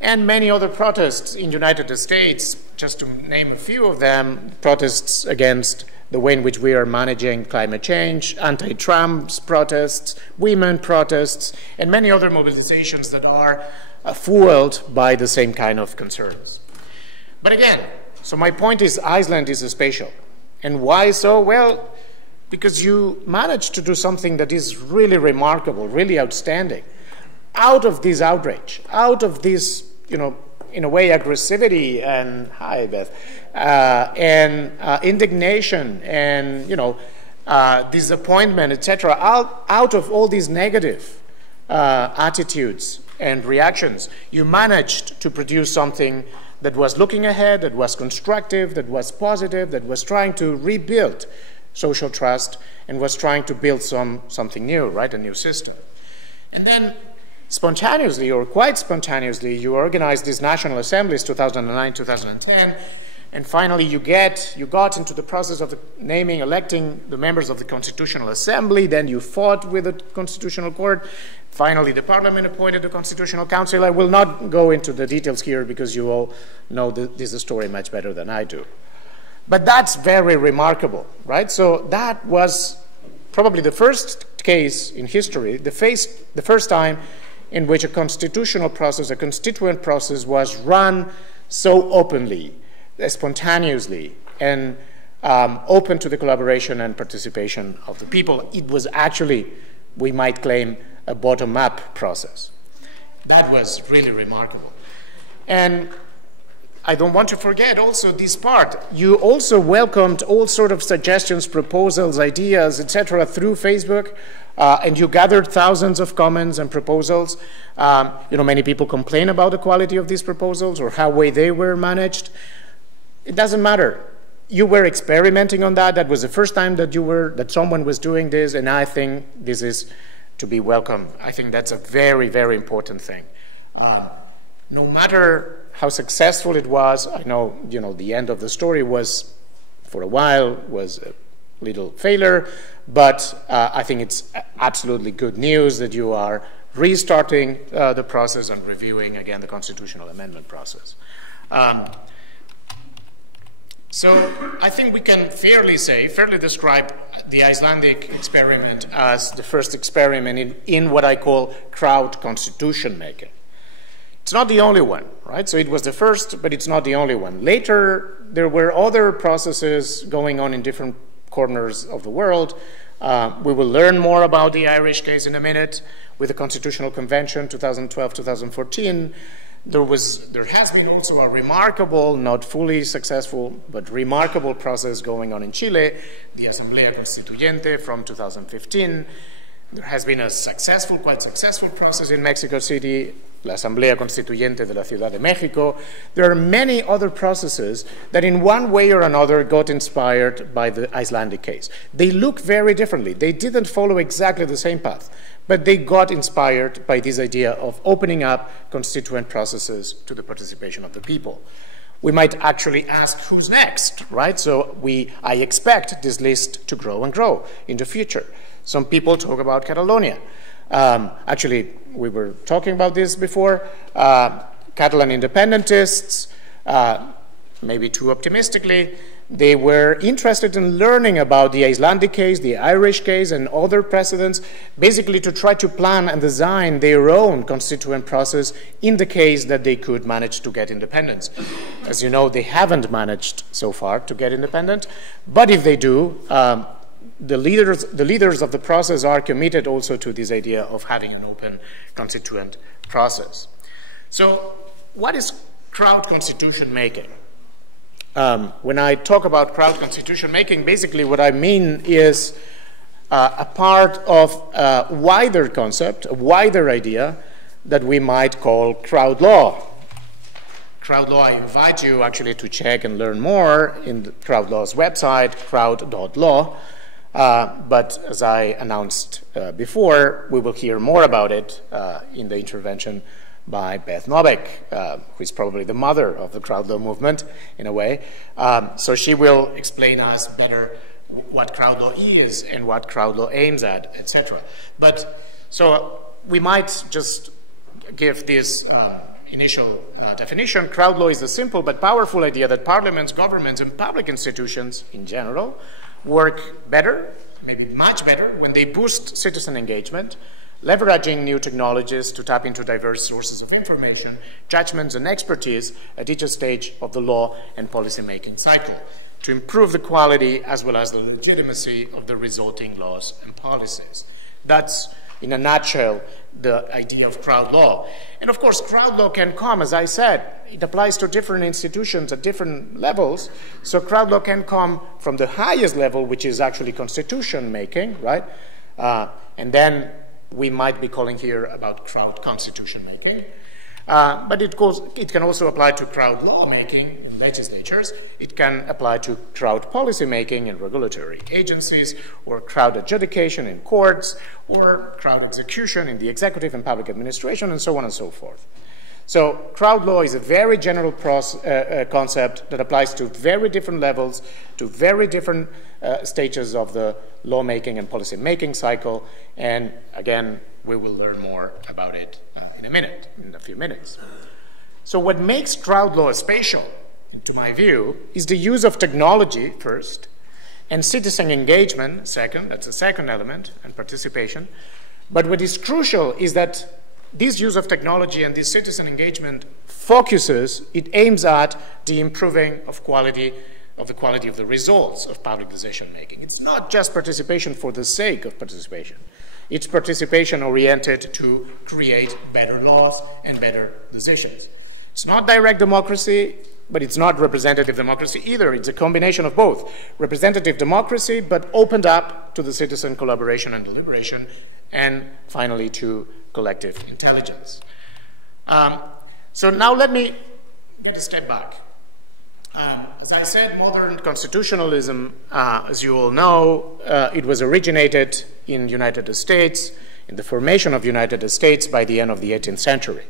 And many other protests in the United States, just to name a few of them, protests against the way in which we are managing climate change, anti-Trump's protests, women protests, and many other mobilizations that are fueled by the same kind of concerns. But again, so my point is Iceland is spatial. And why so? Well, because you managed to do something that is really remarkable, really outstanding. Out of this outrage, out of this, in a way, aggressivity and, hi, Beth, and indignation and, disappointment, etc., out of all these negative attitudes and reactions, you managed to produce something that was looking ahead, that was constructive, that was positive, that was trying to rebuild social trust and was trying to build something new, right, a new system. And then spontaneously, or quite spontaneously, you organized these national assemblies, 2009, 2010, and finally you got into the process of electing the members of the Constitutional Assembly, then you fought with the Constitutional Court, finally the Parliament appointed the Constitutional Council. I will not go into the details here because you all know this story much better than I do. But that's very remarkable, right? So that was probably the first case in history, the first time in which a constitutional process, a constituent process was run so openly, spontaneously, and open to the collaboration and participation of the people. It was actually, we might claim, a bottom-up process. That was really remarkable. And I don't want to forget also this part. You also welcomed all sorts of suggestions, proposals, ideas, etc. through Facebook. And you gathered thousands of comments and proposals. Many people complain about the quality of these proposals or how they were managed. It doesn't matter. You were experimenting on that. That was the first time that someone was doing this, and I think this is to be welcomed. I think that's a very, very important thing. No matter how successful it was, I know, the end of the story was, for a while, was a little failure. But I think it's absolutely good news that you are restarting the process and reviewing, again, the constitutional amendment process. So I think we can fairly describe the Icelandic experiment as the first experiment in what I call crowd constitution making. It's not the only one, right? So it was the first, but it's not the only one. Later, there were other processes going on in different corners of the world. We will learn more about the Irish case in a minute. With the Constitutional Convention 2012-2014, there has been also a remarkable, not fully successful, but remarkable process going on in Chile, the Asamblea Constituyente from 2015. There has been a quite successful process in Mexico City, la Asamblea Constituyente de la Ciudad de México. There are many other processes that in one way or another got inspired by the Icelandic case. They look very differently. They didn't follow exactly the same path, but they got inspired by this idea of opening up constituent processes to the participation of the people. We might actually ask who's next, right? So I expect this list to grow and grow in the future. Some people talk about Catalonia. Actually, we were talking about this before. Catalan independentists, maybe too optimistically, they were interested in learning about the Icelandic case, the Irish case, and other precedents, basically to try to plan and design their own constituent process in the case that they could manage to get independence. As you know, they haven't managed so far to get independent, but if they do, the leaders of the process are committed also to this idea of having an open constituent process. So what is crowd constitution making? When I talk about crowd constitution making, basically what I mean is a part of a wider concept, a wider idea that we might call crowd law. Crowd law, I invite you actually to check and learn more in the crowd law's website, crowd.law. But as I announced before, we will hear more about it in the intervention by Beth Novak, who is probably the mother of the crowd law movement in a way. So she will explain us better what crowd law is and what crowd law aims at, etc. But so we might just give this initial definition. Crowd law is the simple but powerful idea that parliaments, governments, and public institutions in general work better, maybe much better, when they boost citizen engagement, leveraging new technologies to tap into diverse sources of information, judgments, and expertise at each stage of the law and policy-making cycle, to improve the quality as well as the legitimacy of the resulting laws and policies. That's, in a nutshell, the idea of crowd law. And of course, crowd law can come, as I said, it applies to different institutions at different levels. So crowd law can come from the highest level, which is actually constitution making, right? And then we might be calling here about crowd constitution making. But it can also apply to crowd law making in legislatures. It can apply to crowd policy making in regulatory agencies, or crowd adjudication in courts, or crowd execution in the executive and public administration, and so on and so forth. So crowd law is a very general concept that applies to very different levels, to very different stages of the lawmaking and policy making cycle. And again, we will learn more about it in a few minutes. So what makes crowd law spatial, to my view, is the use of technology first, and citizen engagement second. That's the second element, and participation. But what is crucial is that this use of technology and this citizen engagement focuses, it aims at the improving of the quality of the results of public decision making. It's not just participation for the sake of participation. It's participation oriented to create better laws and better decisions. It's not direct democracy, but it's not representative democracy either. It's a combination of both. Representative democracy, but opened up to the citizen collaboration and deliberation, and finally to collective intelligence. So now let me get a step back. As I said, modern constitutionalism, as you all know, it was originated in the United States, in the formation of the United States by the end of the 18th century.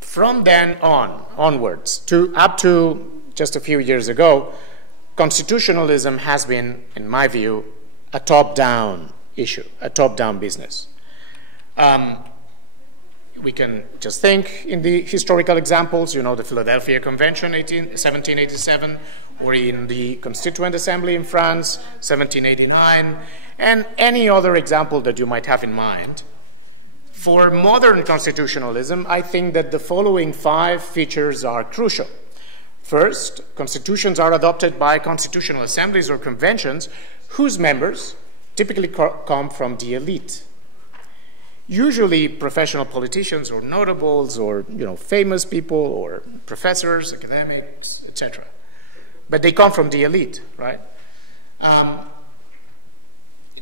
From then onwards, up to just a few years ago, constitutionalism has been, in my view, a top-down issue, a top-down business. We can just think in the historical examples, you know, the Philadelphia Convention, 1787, or in the Constituent Assembly in France, 1789, and any other example that you might have in mind. For modern constitutionalism, I think that the following 5 features are crucial. First, constitutions are adopted by constitutional assemblies or conventions whose members typically come from the elite. Usually professional politicians or notables or famous people or professors, academics, etc. But they come from the elite, right?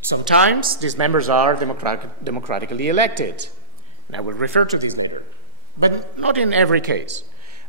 Sometimes these members are democratically elected, and I will refer to these later, but not in every case.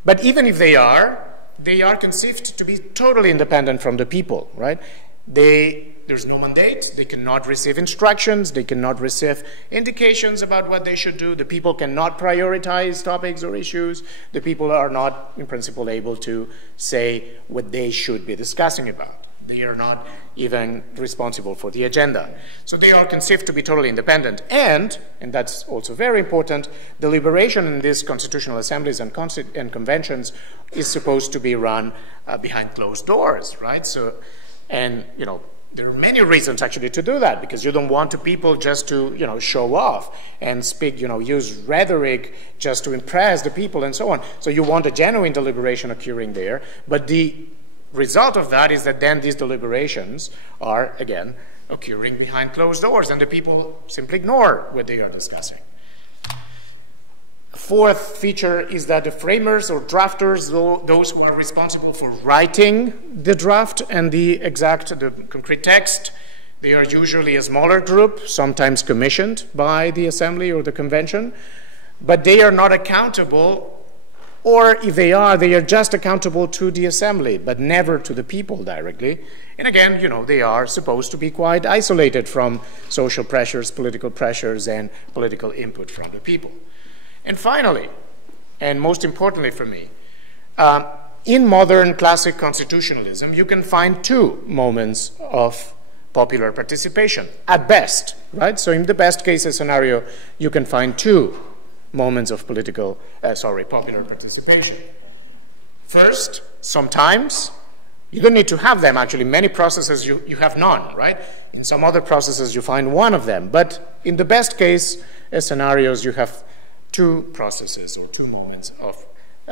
But even if they are conceived to be totally independent from the people, right? There's no mandate, they cannot receive instructions, they cannot receive indications about what they should do, the people cannot prioritize topics or issues, the people are not, in principle, able to say what they should be discussing about. They are not even responsible for the agenda. So they are conceived to be totally independent. And that's also very important, deliberation in these constitutional assemblies and conventions is supposed to be run behind closed doors, right? And there are many reasons actually to do that, because you don't want the people just to show off and speak, use rhetoric just to impress the people and so on. So you want a genuine deliberation occurring there, but the result of that is that then these deliberations are again occurring behind closed doors and the people simply ignore what they are discussing. Fourth feature is that the framers or drafters, those who are responsible for writing the draft and the concrete text, they are usually a smaller group, sometimes commissioned by the assembly or the convention, but they are not accountable, or if they are just accountable to the assembly, but never to the people directly. And again, they are supposed to be quite isolated from social pressures, political pressures, and political input from the people. And finally, and most importantly for me, in modern classic constitutionalism, you can find two moments of popular participation, at best, right? So in the best case scenario, you can find two moments of popular participation. First, sometimes, you don't need to have them, actually. Many processes, you have none, right? In some other processes, you find one of them. But in the best case scenarios, you have two processes or two moments of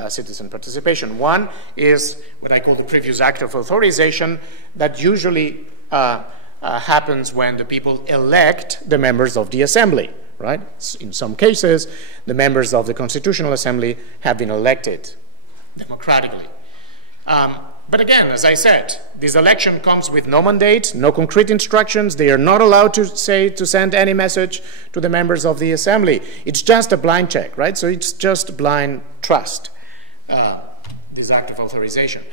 citizen participation. One is what I call the previous act of authorization that usually happens when the people elect the members of the assembly, right? In some cases, the members of the Constitutional Assembly have been elected democratically. But again, as I said, this election comes with no mandate, no concrete instructions. They are not allowed to send any message to the members of the assembly. It's just a blind check, right? So it's just blind trust, this act of authorization.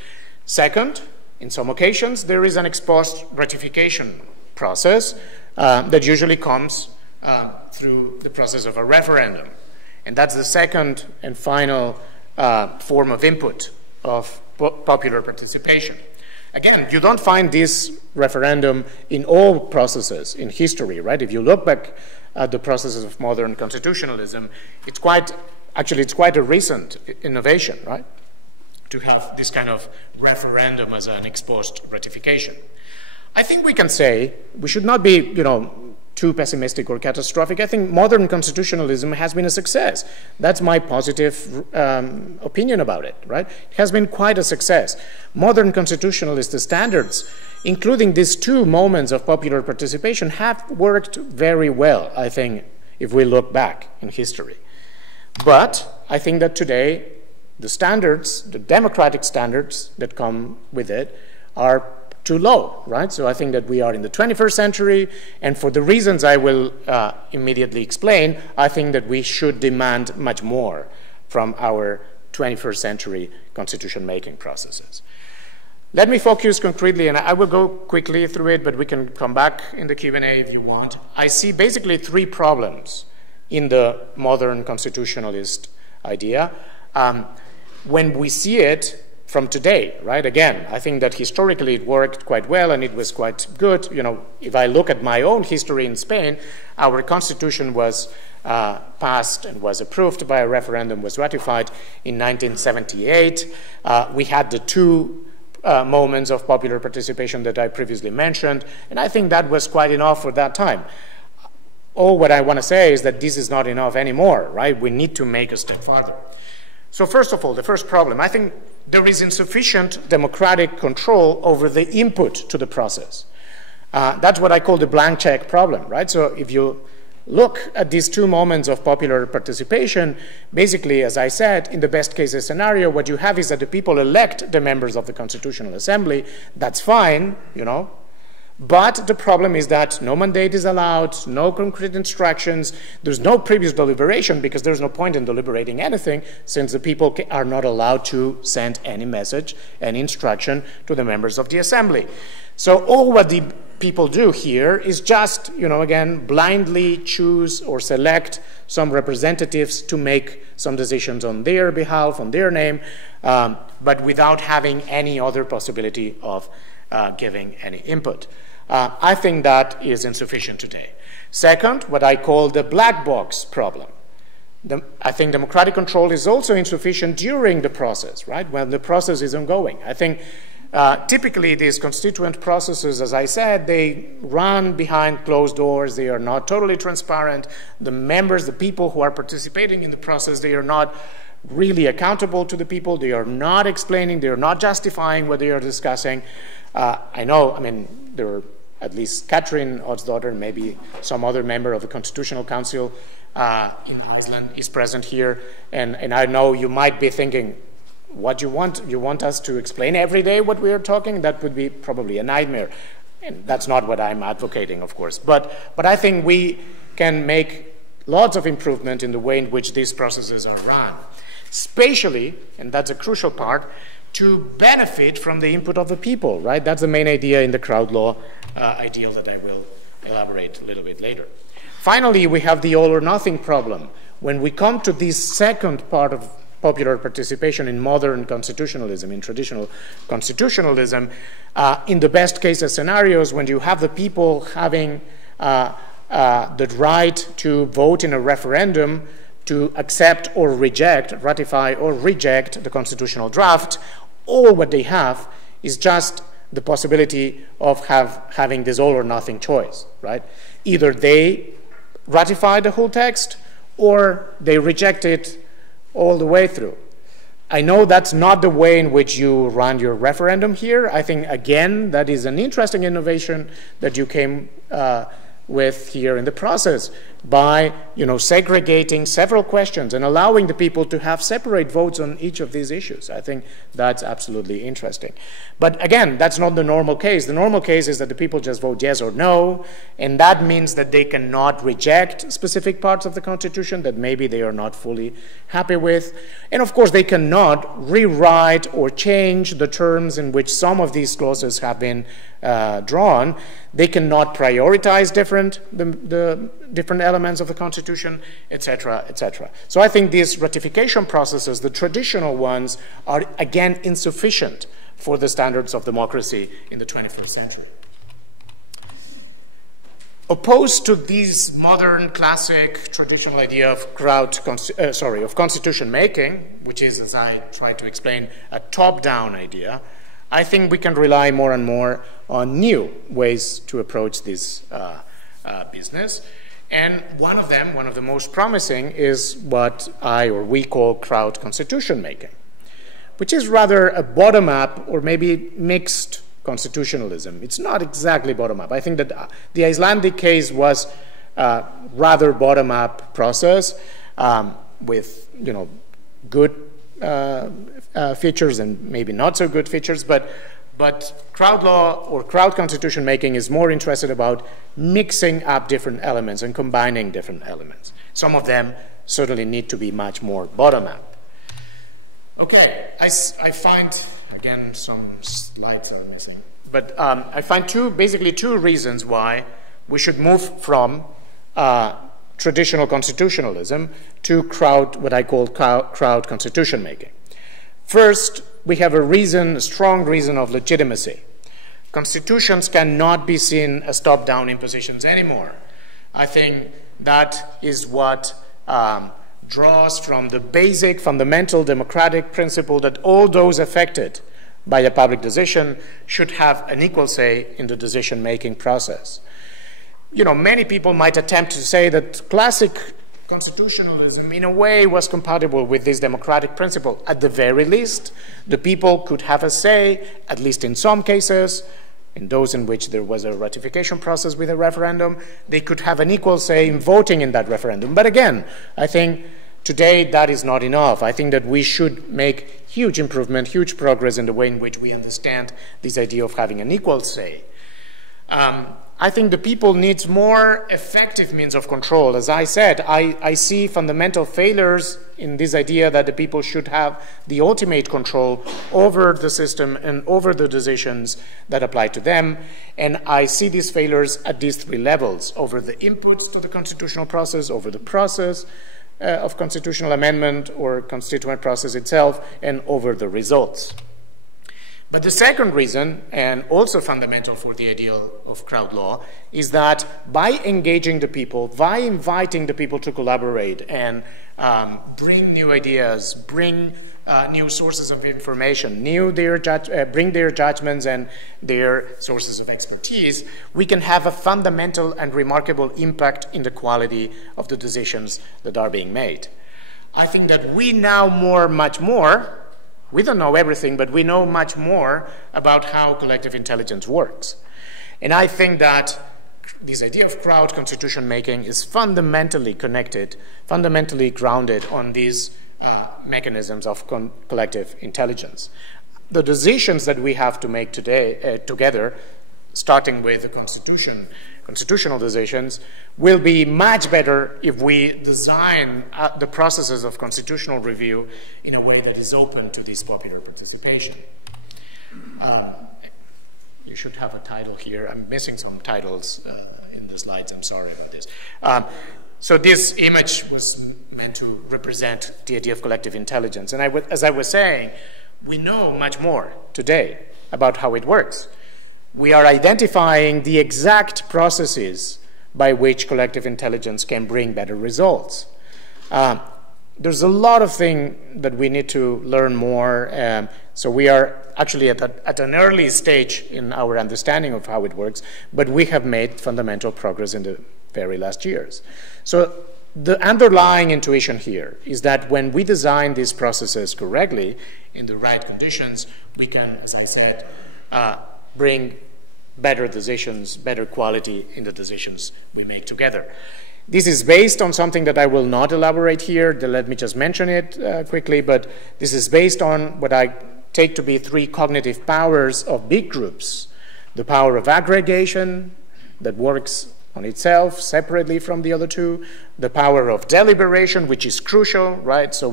Second, in some occasions, there is an ex post ratification process that usually comes through the process of a referendum. And that's the second and final form of input of popular participation. Again, you don't find this referendum in all processes in history, right? If you look back at the processes of modern constitutionalism, it's quite a recent innovation, right? To have this kind of referendum as an ex post ratification. I think we can say, we should not be, too pessimistic or catastrophic. I think modern constitutionalism has been a success. That's my positive opinion about it, right? It has been quite a success. Modern constitutionalist standards, including these two moments of popular participation, have worked very well, I think, if we look back in history. But I think that today, the standards, the democratic standards that come with it, are too low, right? So I think that we are in the 21st century, and for the reasons I will immediately explain, I think that we should demand much more from our 21st century constitution-making processes. Let me focus concretely, and I will go quickly through it, but we can come back in the Q&A if you want. I see basically three problems in the modern constitutionalist idea. When we see it from today, right? Again, I think that historically it worked quite well and it was quite good. If I look at my own history in Spain, our constitution was passed and was approved by a referendum, was ratified in 1978. We had the two moments of popular participation that I previously mentioned, and I think that was quite enough for that time. All what I want to say is that this is not enough anymore, right? We need to make a step further. So first of all, the first problem, I think there is insufficient democratic control over the input to the process. That's what I call the blank check problem, right? So if you look at these two moments of popular participation, basically, as I said, in the best case scenario, what you have is that the people elect the members of the Constitutional Assembly. That's fine, But the problem is that no mandate is allowed, no concrete instructions, there's no previous deliberation because there's no point in deliberating anything since the people are not allowed to send any message, any instruction to the members of the assembly. So all what the people do here is just, again, blindly choose or select some representatives to make some decisions on their behalf, on their name, but without having any other possibility of giving any input. I think that is insufficient today. Second, what I call the black box problem. I think democratic control is also insufficient during the process, right? When the process is ongoing. I think typically these constituent processes, as I said, they run behind closed doors. They are not totally transparent. The members, the people who are participating in the process, they are not really accountable to the people. They are not explaining. They are not justifying what they are discussing. There are at least Catherine Oddsdottir and maybe some other member of the Constitutional Council in Iceland is present here. And I know you might be thinking, what you want? You want us to explain every day what we are talking? That would be probably a nightmare. And that's not what I'm advocating, of course. But I think we can make lots of improvement in the way in which these processes are run. Spatially, and that's a crucial part, to benefit from the input of the people, right? That's the main idea in the crowd law ideal that I will elaborate a little bit later. Finally, we have the all or nothing problem. When we come to this second part of popular participation in modern constitutionalism, in traditional constitutionalism, in the best case scenarios, when you have the people having the right to vote in a referendum to accept or reject, ratify or reject the constitutional draft, all what they have is just the possibility of having this all or nothing choice, right? Either they ratify the whole text or they reject it all the way through. I know that's not the way in which you run your referendum here. I think, again, that is an interesting innovation that you came with here in the process by, segregating several questions and allowing the people to have separate votes on each of these issues. I think that's absolutely interesting. But again, that's not the normal case. The normal case is that the people just vote yes or no, and that means that they cannot reject specific parts of the Constitution that maybe they are not fully happy with. And of course, they cannot rewrite or change the terms in which some of these clauses have been drawn. They cannot prioritize the different elements of the Constitution, etc., etc. So I think these ratification processes, the traditional ones, are again insufficient for the standards of democracy in the 21st century. Opposed to this modern, classic, traditional idea of constitution making, which is, as I tried to explain, a top-down idea, I think we can rely more and more on new ways to approach this business. And one of them, one of the most promising, is what we call crowd constitution making, which is rather a bottom-up or maybe mixed constitutionalism. It's not exactly bottom-up. I think that the Icelandic case was a rather bottom-up process with, good features and maybe not so good features, but crowd law or crowd constitution making is more interested about mixing up different elements and combining different elements. Some of them certainly need to be much more bottom-up. Okay, I find, again, some slides are missing, but I find basically two reasons why we should move from traditional constitutionalism to what I call crowd constitution making. First, we have a strong reason of legitimacy. Constitutions cannot be seen as top-down impositions anymore. I think that is what draws from the basic, fundamental democratic principle that all those affected by a public decision should have an equal say in the decision-making process. Many people might attempt to say that classic constitutionalism, in a way, was compatible with this democratic principle. At the very least, the people could have a say, at least in some cases, in those in which there was a ratification process with a referendum, they could have an equal say in voting in that referendum. But again, I think today that is not enough. I think that we should make huge improvement, huge progress in the way in which we understand this idea of having an equal say. I think the people need more effective means of control. As I said, I see fundamental failures in this idea that the people should have the ultimate control over the system and over the decisions that apply to them. And I see these failures at these three levels: over the inputs to the constitutional process, over the process of constitutional amendment or constituent process itself, and over the results. But the second reason, and also fundamental for the ideal of crowd law, is that by engaging the people, by inviting the people to collaborate and bring new ideas, bring new sources of information, bring their judgments and their sources of expertise, we can have a fundamental and remarkable impact in the quality of the decisions that are being made. I think that we now much more, we don't know everything, but we know much more about how collective intelligence works. And I think that this idea of crowd constitution making is fundamentally connected, fundamentally grounded on these mechanisms of collective intelligence. The decisions that we have to make today together, starting with the constitutional decisions, will be much better if we design the processes of constitutional review in a way that is open to this popular participation. You should have a title here. I'm missing some titles in the slides. I'm sorry about this. So this image was meant to represent the idea of collective intelligence. And as I was saying, we know much more today about how it works. We are identifying the exact processes by which collective intelligence can bring better results. There's a lot of things that we need to learn more. So we are actually at an early stage in our understanding of how it works, but we have made fundamental progress in the very last years. So the underlying intuition here is that when we design these processes correctly, in the right conditions, we can, as I said, bring better decisions, better quality in the decisions we make together. This is based on something that I will not elaborate here. Let me just mention it quickly, but this is based on what I take to be 3 cognitive powers of big groups. The power of aggregation that works on itself separately from the other 2. The power of deliberation, which is crucial, right? So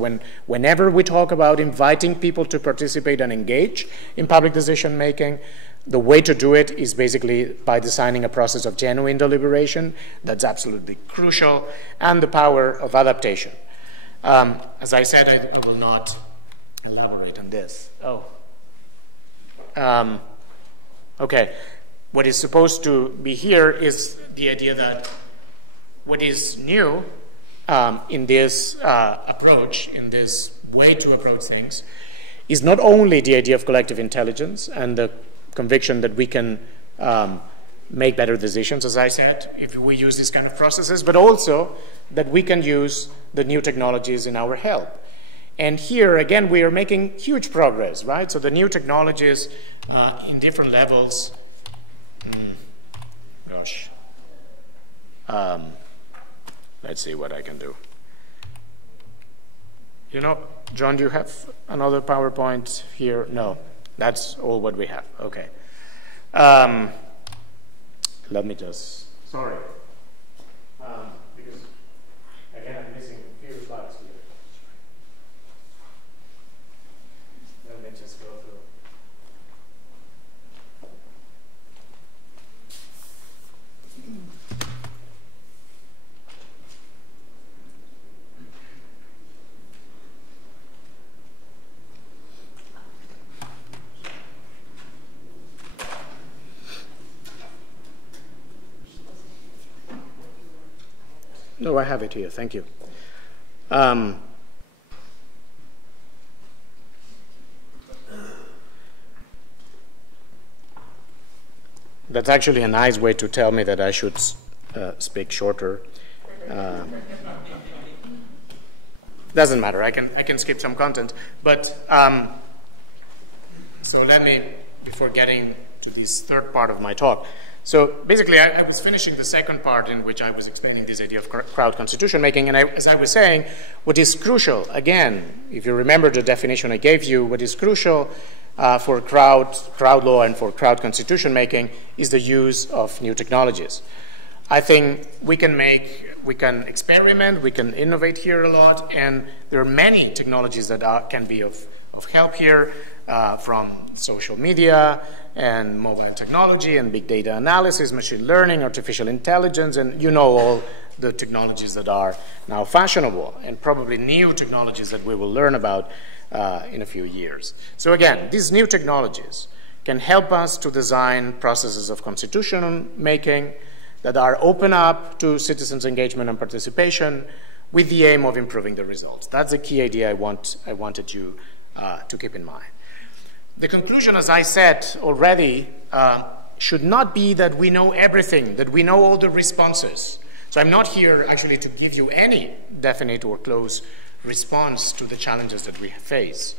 whenever we talk about inviting people to participate and engage in public decision making, the way to do it is basically by designing a process of genuine deliberation. That's absolutely crucial. And the power of adaptation. As I said, I will not elaborate on this. Okay. What is supposed to be here is the idea that what is new in this approach, in this way to approach things, is not only the idea of collective intelligence and the conviction that we can make better decisions, as I said, if we use these kind of processes, but also that we can use the new technologies in our help. And here, again, we are making huge progress, right? So the new technologies in different levels. Let's see what I can do. You know, John, do you have another PowerPoint here? No, that's all what we have. Okay. Let me just, sorry. Because, again, I'm missing a few slides here. Let me just go through. No, I have it here. Thank you. That's actually a nice way to tell me that I should speak shorter. Doesn't matter. I can skip some content. But so let me, before getting to this third part of my talk. So basically, I was finishing the second part in which I was explaining this idea of crowd constitution making. And as I was saying, what is crucial, again, if you remember the definition I gave you, what is crucial for crowd law and for crowd constitution making is the use of new technologies. I think we can experiment, we can innovate here a lot, and there are many technologies that can be of help here, from social media and mobile technology and big data analysis, machine learning, artificial intelligence, and you know all the technologies that are now fashionable, and probably new technologies that we will learn about in a few years. So again, these new technologies can help us to design processes of constitution making that are open up to citizens' engagement and participation with the aim of improving the results. That's the key idea I wanted you to keep in mind. The conclusion, as I said already, should not be that we know everything, that we know all the responses. So I'm not here actually to give you any definite or close response to the challenges that we face.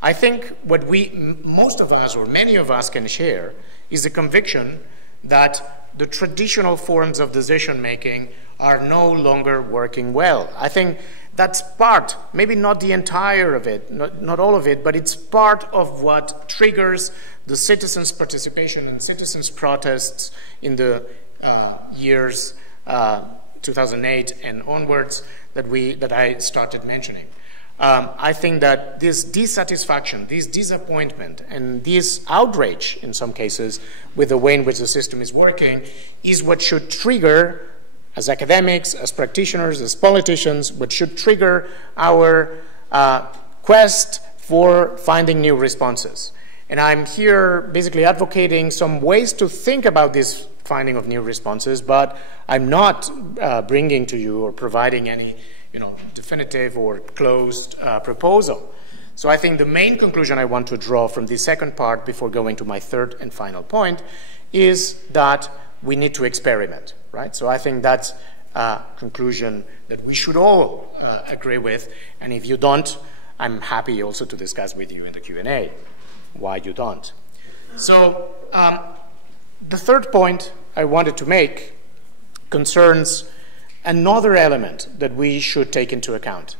I think what most of us or many of us can share is the conviction that the traditional forms of decision making are no longer working well. I think that's part, maybe not the entire of it, not all of it, but it's part of what triggers the citizens' participation and citizens' protests in the years 2008 and onwards that I started mentioning. I think that this dissatisfaction, this disappointment, and this outrage, in some cases, with the way in which the system is working, is what should trigger as academics, as practitioners, as politicians, which should trigger our quest for finding new responses. And I'm here basically advocating some ways to think about this finding of new responses, but I'm not bringing to you or providing any definitive or closed proposal. So I think the main conclusion I want to draw from this second part before going to my third and final point is that we need to experiment, right? So I think that's a conclusion that we should all agree with, and if you don't, I'm happy also to discuss with you in the Q&A why you don't. So the third point I wanted to make concerns another element that we should take into account.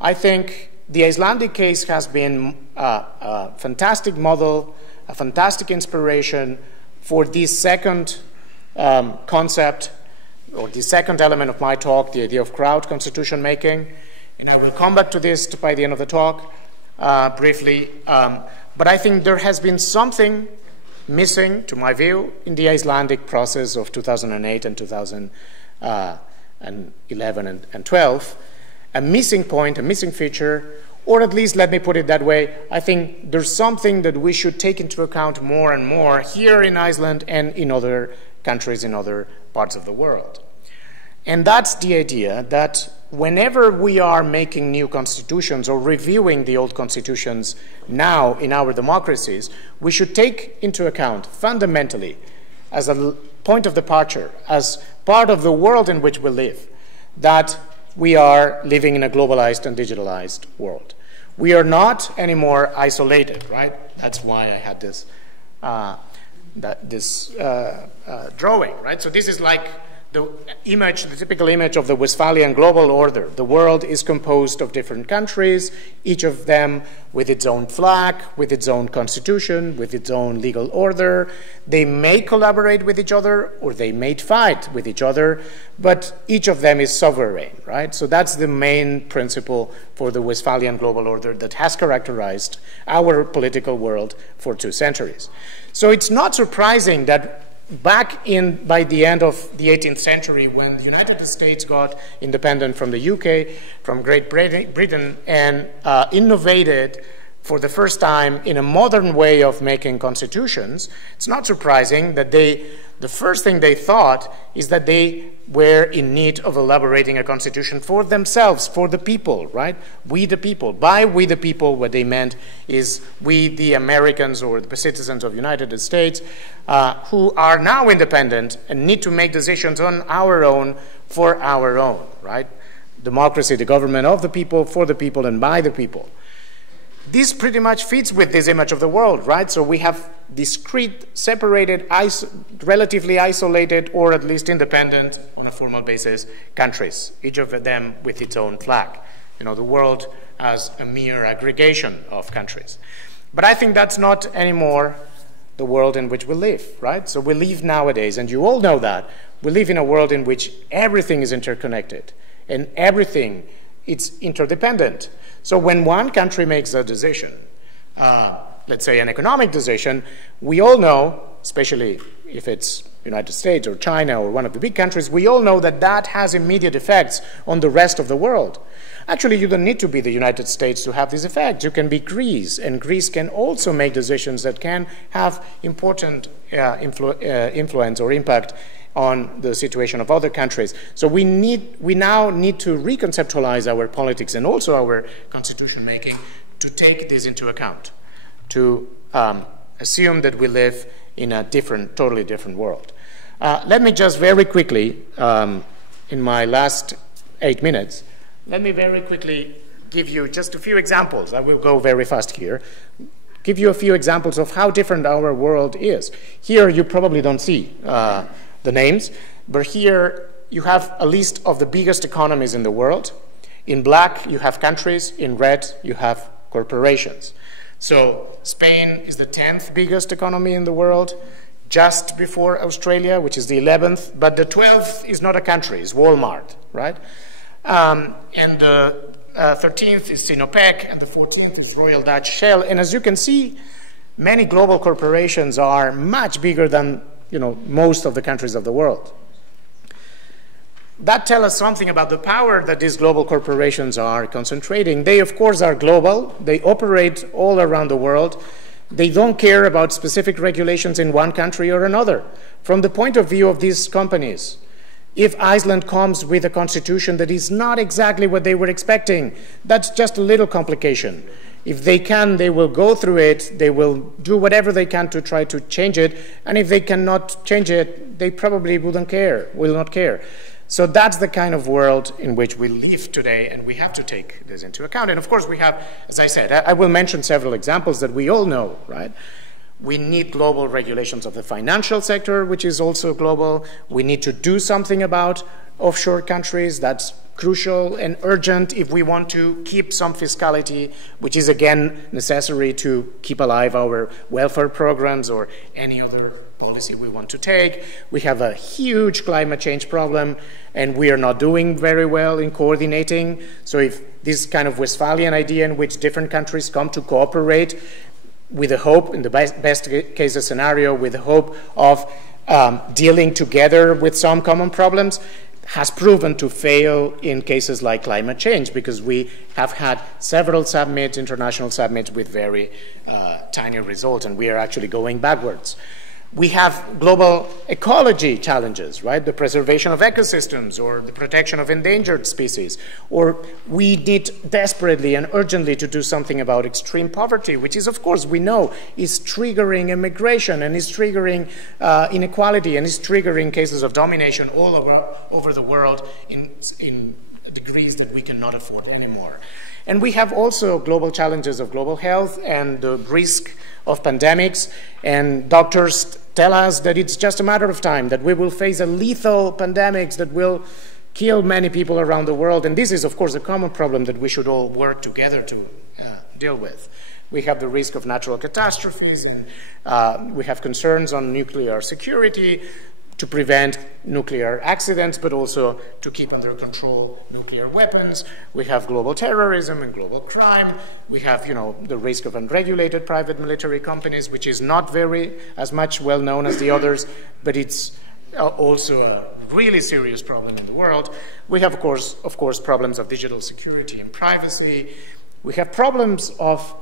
I think the Icelandic case has been a fantastic model, a fantastic inspiration for this second concept, or the second element of my talk, the idea of crowd constitution making. And I will come back to this by the end of the talk briefly. But I think there has been something missing, to my view, in the Icelandic process of 2008 and 2011 and 12. A missing point, a missing feature, or at least let me put it that way, I think there's something that we should take into account more and more here in Iceland and in other countries in other parts of the world. And that's the idea that whenever we are making new constitutions or reviewing the old constitutions now in our democracies, we should take into account fundamentally, as a point of departure, as part of the world in which we live, that we are living in a globalized and digitalized world. We are not anymore isolated, right? That's why I had this drawing, right? So this is like the image, the typical image of the Westphalian global order. The world is composed of different countries, each of them with its own flag, with its own constitution, with its own legal order. They may collaborate with each other, or they may fight with each other, but each of them is sovereign, right? So that's the main principle for the Westphalian global order that has characterized our political world for 2 centuries. So it's not surprising that back by the end of the 18th century, when the United States got independent from the UK, from Great Britain, and innovated for the first time in a modern way of making constitutions, it's not surprising that the first thing they thought is that they were in need of elaborating a constitution for themselves, for the people, right? We the people. By we the people, what they meant is we the Americans or the citizens of the United States who are now independent and need to make decisions on our own, for our own, right? Democracy, the government of the people, for the people, and by the people. This pretty much fits with this image of the world, right? So we have discrete, separated, relatively isolated, or at least independent, on a formal basis, countries, each of them with its own flag. You know, the world as a mere aggregation of countries. But I think that's not anymore the world in which we live, right? So we live nowadays, and you all know that, we live in a world in which everything is interconnected, and everything is interdependent. So when one country makes a decision, let's say an economic decision, we all know, especially if it's United States or China or one of the big countries, we all know that that has immediate effects on the rest of the world. Actually, you don't need to be the United States to have this effect. You can be Greece, and Greece can also make decisions that can have important influence or impact on the situation of other countries. So we now need to reconceptualize our politics and also our constitution making to take this into account, to assume that we live in a totally different world. Let me just very quickly, in my last 8 minutes, let me very quickly give you just a few examples. I will go very fast here. Give you a few examples of how different our world is. Here you probably don't see the names, but here you have a list of the biggest economies in the world. In black, you have countries. In red, you have corporations. So Spain is the 10th biggest economy in the world, just before Australia, which is the 11th, but the 12th is not a country, it's Walmart, right? And the 13th is Sinopec, and the 14th is Royal Dutch Shell. And as you can see, many global corporations are much bigger than most of the countries of the world. that tells us something about the power that these global corporations are concentrating. They, of course, are global. They operate all around the world. They don't care about specific regulations in one country or another. From the point of view of these companies, if Iceland comes with a constitution that is not exactly what they were expecting, that's just a little complication. If they can, they will go through it, they will do whatever they can to try to change it, and if they cannot change it, they probably will not care. So that's the kind of world in which we live today, and we have to take this into account. And of course we have, as I said, I will mention several examples that we all know, right? We need global regulations of the financial sector, which is also global. We need to do something about offshore countries. That's crucial and urgent if we want to keep some fiscality, which is again necessary to keep alive our welfare programs or any other policy we want to take. We have a huge climate change problem, and we are not doing very well in coordinating. So if this kind of Westphalian idea in which different countries come to cooperate with the hope, in the best case scenario, with the hope of dealing together with some common problems, has proven to fail in cases like climate change, because we have had several summits, international summits, with very tiny results, and we are actually going backwards. We have global ecology challenges, right? The preservation of ecosystems or the protection of endangered species. Or we need desperately and urgently to do something about extreme poverty, which is, of course, we know, is triggering immigration and is triggering inequality and is triggering cases of domination all over the world in degrees that we cannot afford anymore. And we have also global challenges of global health and the risk of pandemics, and doctors tell us that it's just a matter of time, that we will face a lethal pandemics that will kill many people around the world. And this is, of course, a common problem that we should all work together to deal with. We have the risk of natural catastrophes, and we have concerns on nuclear security to prevent nuclear accidents, but also to keep under control nuclear weapons. We have global terrorism and global crime. We have, the risk of unregulated private military companies, which is not very as much well known as the others, but it's also a really serious problem in the world. We have, of course, problems of digital security and privacy. We have problems of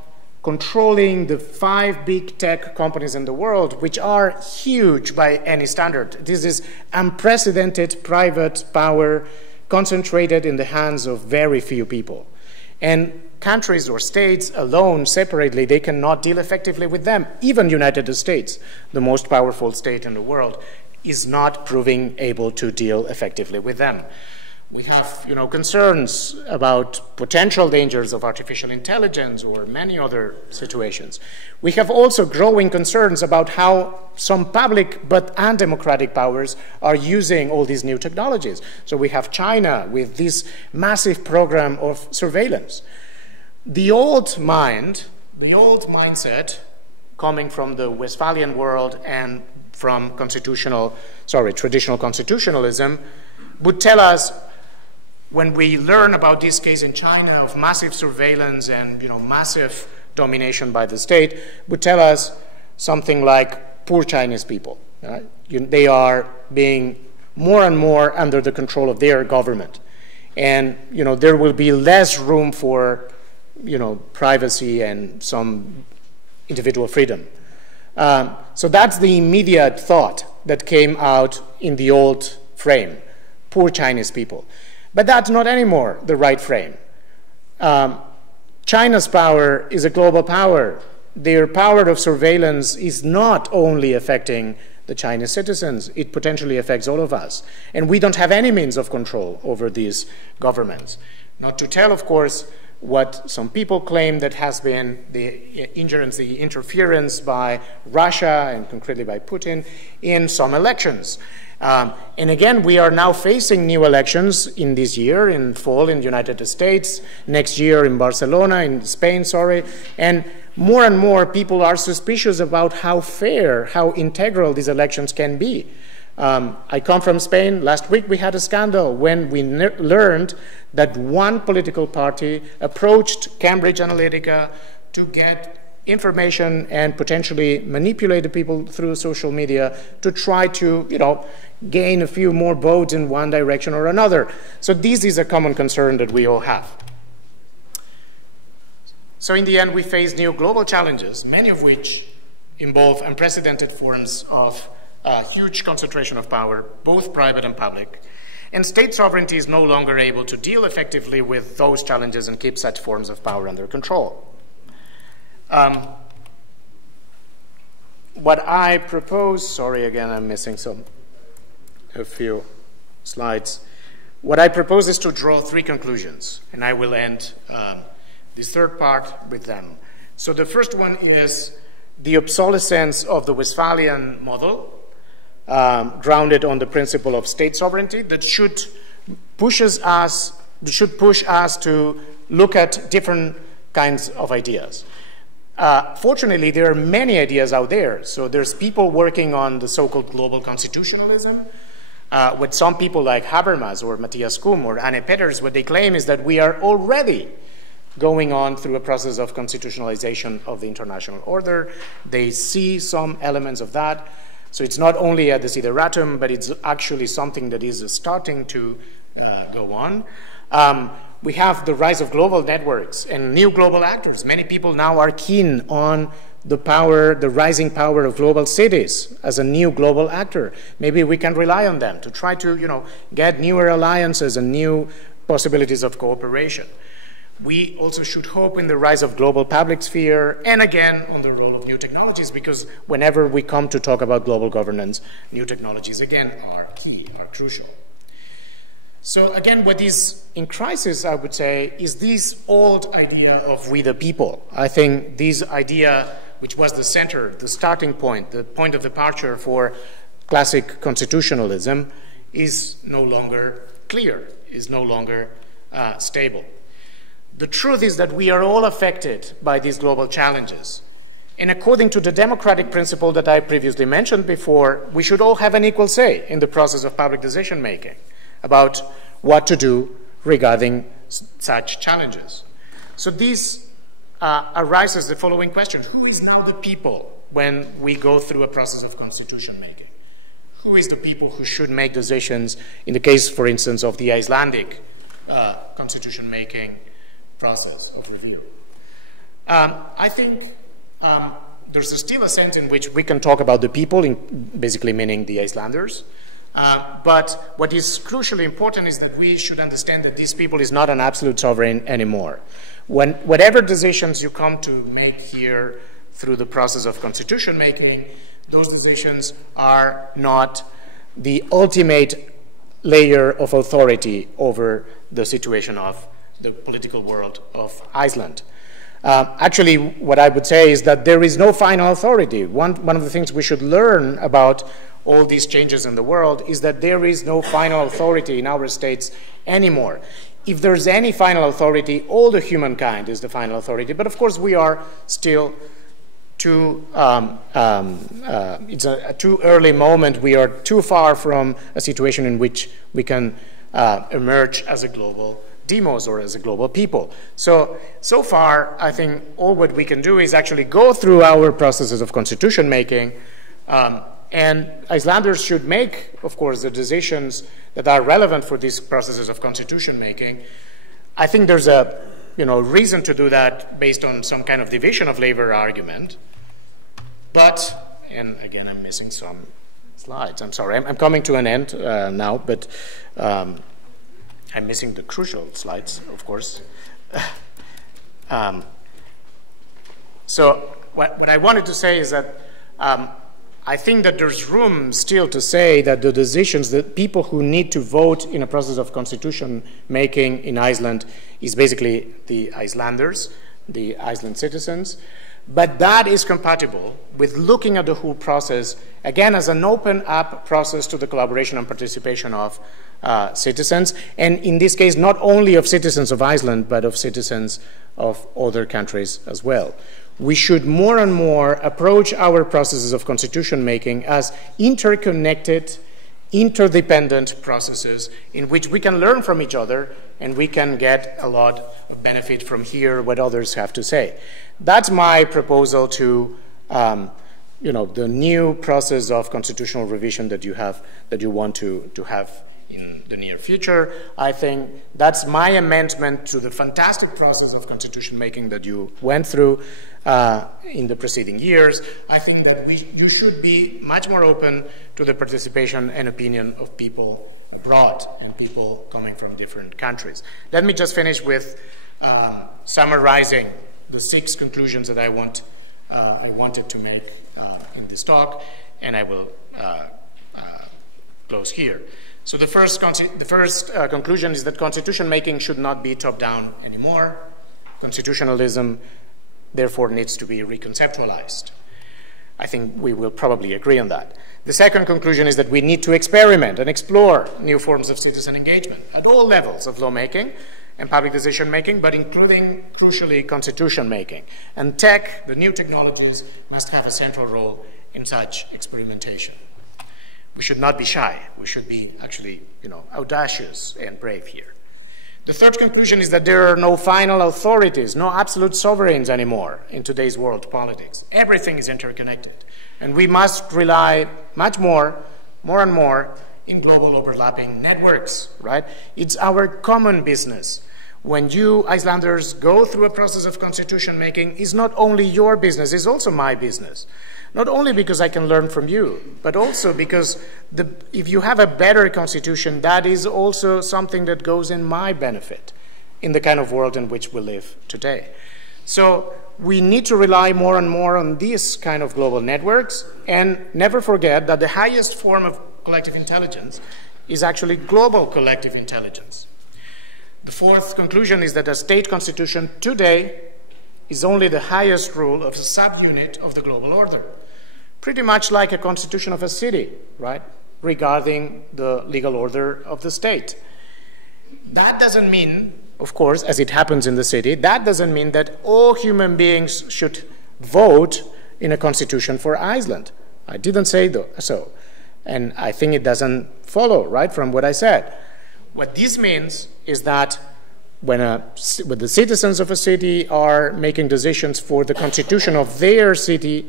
controlling the 5 big tech companies in the world, which are huge by any standard. This is unprecedented private power concentrated in the hands of very few people. And countries or states alone, separately, they cannot deal effectively with them. Even United States, the most powerful state in the world, is not proving able to deal effectively with them. We have, concerns about potential dangers of artificial intelligence or many other situations. We have also growing concerns about how some public but undemocratic powers are using all these new technologies. So we have China with this massive program of surveillance. The old mindset coming from the Westphalian world and from traditional constitutionalism would tell us, when we learn about this case in China of massive surveillance and massive domination by the state, would tell us something like poor Chinese people. Right? They are being more and more under the control of their government, and there will be less room for privacy and some individual freedom. So that's the immediate thought that came out in the old frame: poor Chinese people. But that's not anymore the right frame. China's power is a global power. Their power of surveillance is not only affecting the Chinese citizens, it potentially affects all of us. And we don't have any means of control over these governments. Not to tell, of course, what some people claim that has been the interference by Russia, and concretely by Putin, in some elections. And again, we are now facing new elections in this year, in fall in the United States, next year in Barcelona, in Spain, and more people are suspicious about how fair, how integral these elections can be. I come from Spain. Last week we had a scandal when we learned that one political party approached Cambridge Analytica to get information and potentially manipulate the people through social media to try to, gain a few more votes in one direction or another. So this is a common concern that we all have. So in the end, we face new global challenges, many of which involve unprecedented forms of huge concentration of power, both private and public. And state sovereignty is no longer able to deal effectively with those challenges and keep such forms of power under control. What I propose, sorry again, I'm missing a few slides. What I propose is to draw three conclusions, and I will end this third part with them. So the first one is the obsolescence of the Westphalian model, grounded on the principle of state sovereignty, that should push us to look at different kinds of ideas. Fortunately, there are many ideas out there. So there's people working on the so-called global constitutionalism. With some people like Habermas or Matthias Kuhn or Anne Peters, what they claim is that we are already going on through a process of constitutionalization of the international order. They see some elements of that. So it's not only a desideratum, but it's actually something that is starting to go on. We have the rise of global networks and new global actors. Many people now are keen on the rising power of global cities as a new global actor. Maybe we can rely on them to try to, get newer alliances and new possibilities of cooperation. We also should hope in the rise of global public sphere and again on the role of new technologies, because whenever we come to talk about global governance, new technologies again are key, are crucial. So again, what is in crisis, I would say, is this old idea of we the people. I think this idea, which was the center, the starting point, the point of departure for classic constitutionalism, is no longer clear, is no longer stable. The truth is that we are all affected by these global challenges. And according to the democratic principle that I previously mentioned before, we should all have an equal say in the process of public decision-making about what to do regarding such challenges. So this arises the following question: who is now the people when we go through a process of constitution-making? Who is the people who should make decisions in the case, for instance, of the Icelandic constitution-making process of review? I think there's still a sense in which we can talk about the people, basically meaning the Icelanders. But what is crucially important is that we should understand that these people is not an absolute sovereign anymore. Whatever decisions you come to make here through the process of constitution making, those decisions are not the ultimate layer of authority over the situation of the political world of Iceland. Actually, what I would say is that there is no final authority. One of the things we should learn about all these changes in the world is that there is no final authority in our states anymore. If there's any final authority, all the humankind is the final authority. But of course, we are still too, it's a too early moment. We are too far from a situation in which we can emerge as a global demos or as a global people. So far, I think all what we can do is actually go through our processes of constitution making, and Icelanders should make, of course, the decisions that are relevant for these processes of constitution making. I think there's a reason to do that based on some kind of division of labor argument. But, and again, I'm missing some slides. I'm sorry. I'm coming to an end now, but I'm missing the crucial slides, of course. So what I wanted to say is that I think that there's room still to say that the decisions, that people who need to vote in a process of constitution making in Iceland is basically the Icelanders, the Iceland citizens. But that is compatible with looking at the whole process, again, as an open-up process to the collaboration and participation of citizens, and in this case, not only of citizens of Iceland, but of citizens of other countries as well. We should more and more approach our processes of constitution making as interconnected interdependent processes in which we can learn from each other and we can get a lot of benefit from hear what others have to say. That's my proposal to the new process of constitutional revision that you want to have in the near future. I think that's my amendment to the fantastic process of constitution making that you went through in the preceding years. I think that you should be much more open to the participation and opinion of people abroad and people coming from different countries. Let me just finish with summarizing the 6 conclusions that I wanted to make in this talk, and I will close here. So the first conclusion is that constitution making should not be top-down anymore. Constitutionalism, therefore, needs to be reconceptualized. I think we will probably agree on that. The second conclusion is that we need to experiment and explore new forms of citizen engagement at all levels of lawmaking and public decision making, but including, crucially, constitution making. And tech, the new technologies, must have a central role in such experimentation. We should not be shy. We should be actually, audacious and brave here. The third conclusion is that there are no final authorities, no absolute sovereigns anymore in today's world politics. Everything is interconnected. And we must rely much more and more, in global overlapping networks, right? It's our common business. When you Icelanders go through a process of constitution making, it's not only your business, it's also my business. Not only because I can learn from you, but also because if you have a better constitution, that is also something that goes in my benefit in the kind of world in which we live today. So we need to rely more and more on these kind of global networks, and never forget that the highest form of collective intelligence is actually global collective intelligence. The fourth conclusion is that a state constitution today is only the highest rule of a subunit of the global order. Pretty much like a constitution of a city, right? Regarding the legal order of the state. That doesn't mean, of course, as it happens in the city, that doesn't mean that all human beings should vote in a constitution for Iceland. I didn't say so. And I think it doesn't follow, right, from what I said. What this means is that when the citizens of a city are making decisions for the constitution of their city,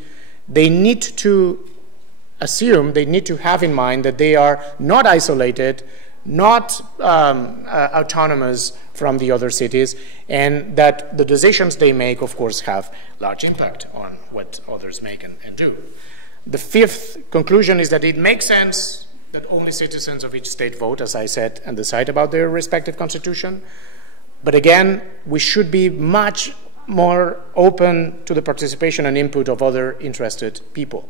they need to assume, they need to have in mind that they are not isolated, not autonomous from the other cities, and that the decisions they make, of course, have large impact on what others make and do. The fifth conclusion is that it makes sense that only citizens of each state vote, as I said, and decide about their respective constitution. But again, we should be much more open to the participation and input of other interested people.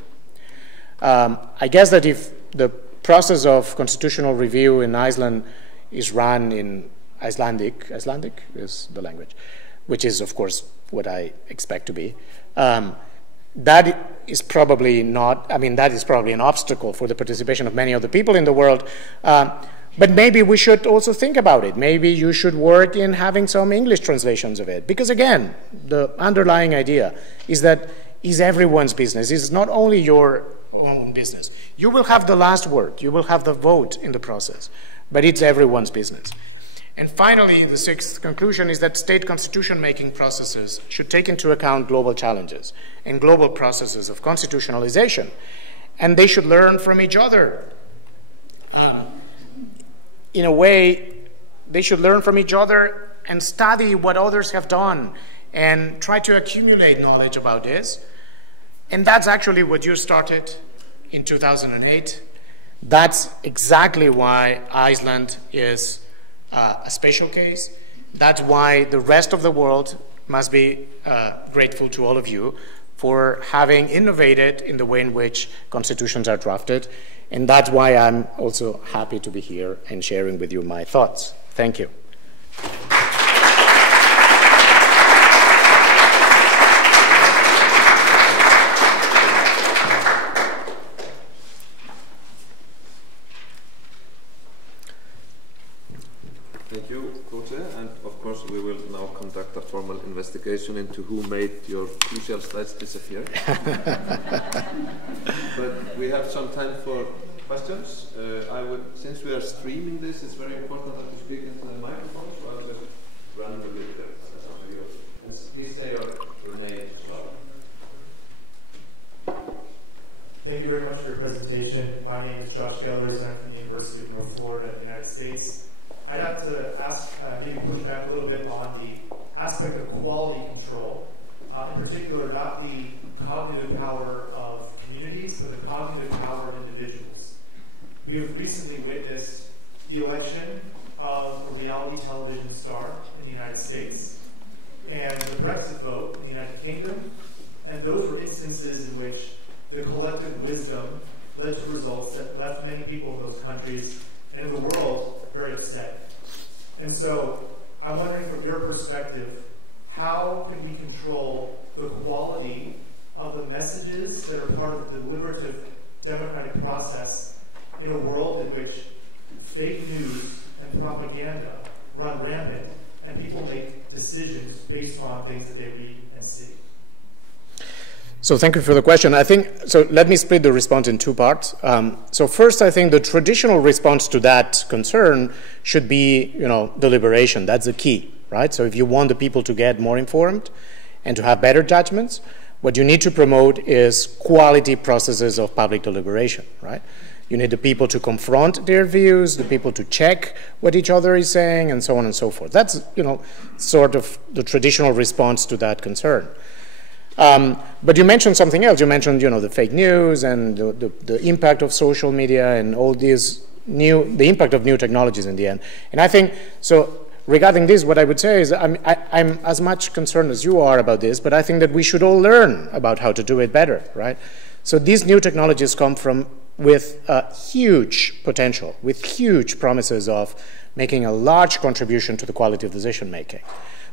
I guess that if the process of constitutional review in Iceland is run in Icelandic is the language, which is, of course, what I expect to be, that is probably not, that is probably an obstacle for the participation of many other people in the world. But maybe we should also think about it. Maybe you should work in having some English translations of it. Because again, the underlying idea is that it's everyone's business. It's not only your own business. You will have the last word. You will have the vote in the process. But it's everyone's business. And finally, the sixth conclusion is that state constitution-making processes should take into account global challenges and global processes of constitutionalization. And they should learn from each other. In a way, they should learn from each other and study what others have done and try to accumulate knowledge about this. And that's actually what you started in 2008. That's exactly why Iceland is a special case. That's why the rest of the world must be grateful to all of you for having innovated in the way in which constitutions are drafted. And that's why I'm also happy to be here and sharing with you my thoughts. Thank you. Thank you, Kote. And of course, we will now conduct a formal investigation into who made your crucial slides disappear. But we have some time for questions. Since we are streaming this, it's very important that you speak into the microphone, so I'll just run a bit there. And please say your name as well. Thank you very much for your presentation. My name is Josh Gellers. I'm from the University of North Florida in the United States. I'd have to ask, maybe push back a little bit on the aspect of quality control. In particular, not the cognitive power of communities, but the cognitive power of individuals. We have recently witnessed the election of a reality television star in the United States and the Brexit vote in the United Kingdom, and those were instances in which the collective wisdom led to results that left many people in those countries and in the world very upset. And so I'm wondering from your perspective, how can we control the quality of the messages that are part of the deliberative democratic process in a world in which fake news and propaganda run rampant and people make decisions based on things that they read and see? So thank you for the question. I think, so let me split the response in two parts. So first, I think the traditional response to that concern should be, deliberation. That's the key, right? So if you want the people to get more informed and to have better judgments, what you need to promote is quality processes of public deliberation, right? You need the people to confront their views, the people to check what each other is saying, and so on and so forth. That's, sort of the traditional response to that concern. But you mentioned something else. You mentioned, the fake news and the impact of social media and all these the impact of new technologies in the end. And I think, so regarding this, what I would say is I'm as much concerned as you are about this, but I think that we should all learn about how to do it better, right? So these new technologies come with huge potential, with huge promises of making a large contribution to the quality of decision making.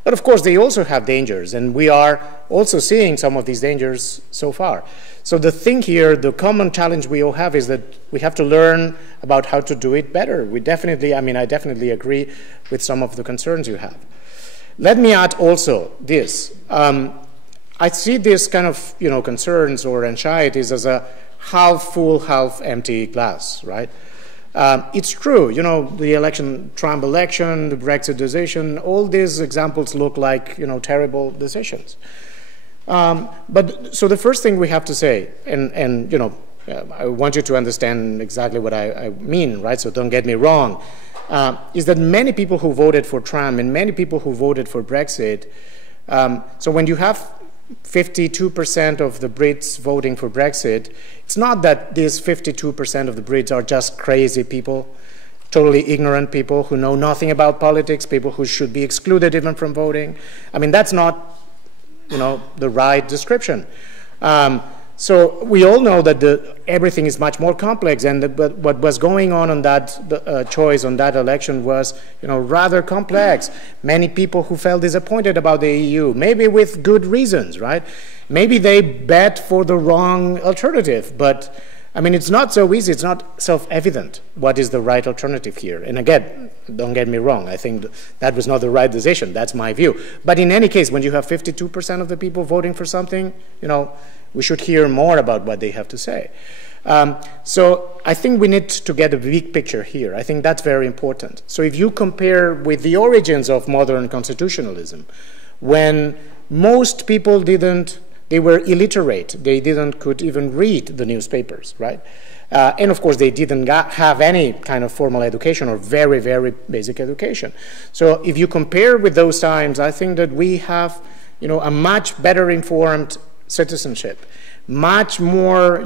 But of course, they also have dangers, and we are also seeing some of these dangers so far. So the thing here, the common challenge we all have is that we have to learn about how to do it better. I definitely agree with some of the concerns you have. Let me add also this. I see this kind of, concerns or anxieties as a half full, half empty glass, right? It's true, the Trump election, the Brexit decision, all these examples look like, terrible decisions. But so the first thing we have to say, and I want you to understand exactly what I mean, right? So don't get me wrong, is that many people who voted for Trump and many people who voted for Brexit, so when you have 52% of the Brits voting for Brexit, it's not that these 52% of the Brits are just crazy people, totally ignorant people who know nothing about politics, people who should be excluded even from voting. That's not, the right description. So we all know that everything is much more complex, and but what was going on that choice on that election was, rather complex. Many people who felt disappointed about the EU, maybe with good reasons, right? Maybe they bet for the wrong alternative, but it's not so easy. It's not self-evident what is the right alternative here. And again, don't get me wrong. I think that was not the right decision. That's my view. But in any case, when you have 52% of the people voting for something, we should hear more about what they have to say. So I think we need to get a big picture here. I think that's very important. So if you compare with the origins of modern constitutionalism, when most people they were illiterate, they could even read the newspapers, right? And of course, they didn't have any kind of formal education or very, very basic education. So if you compare with those times, I think that we have, a much better informed citizenship, much more,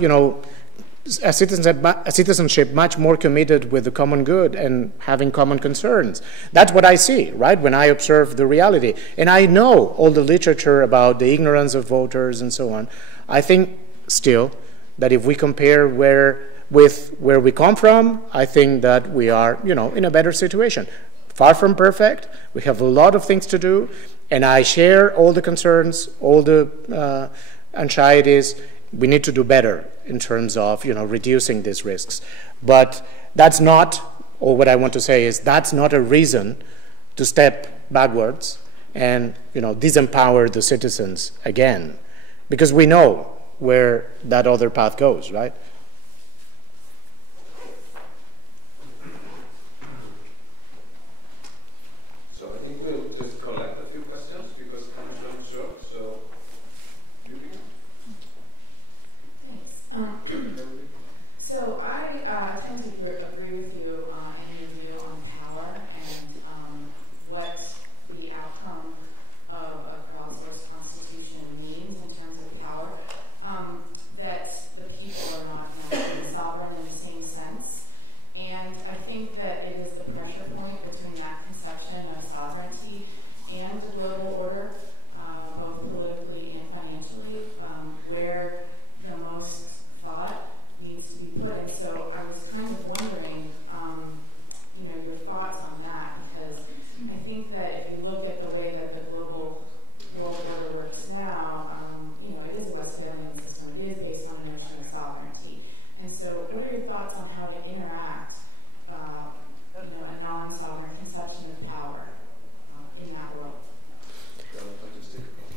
a citizenship much more committed with the common good and having common concerns. That's what I see, right, when I observe the reality. And I know all the literature about the ignorance of voters and so on. I think still that if we compare with where we come from, I think that we are, in a better situation. Far from perfect. We have a lot of things to do. And I share all the concerns, all the anxieties. We need to do better in terms of, reducing these risks. But that's not, or what I want to say is that's not a reason to step backwards and, disempower the citizens again. Because we know where that other path goes, right?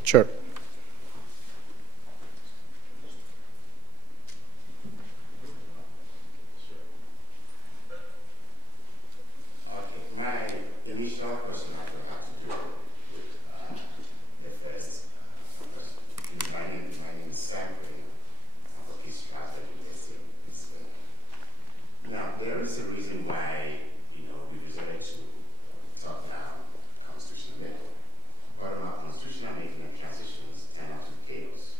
Sure. My initial question I will have to do with the first question. My name is Sam Green. I'm a peace strategy investing in Spain. Now, there is a reason why we resorted to top-down constitutional method. Bottom-up constitutional making and transitions turn out to chaos,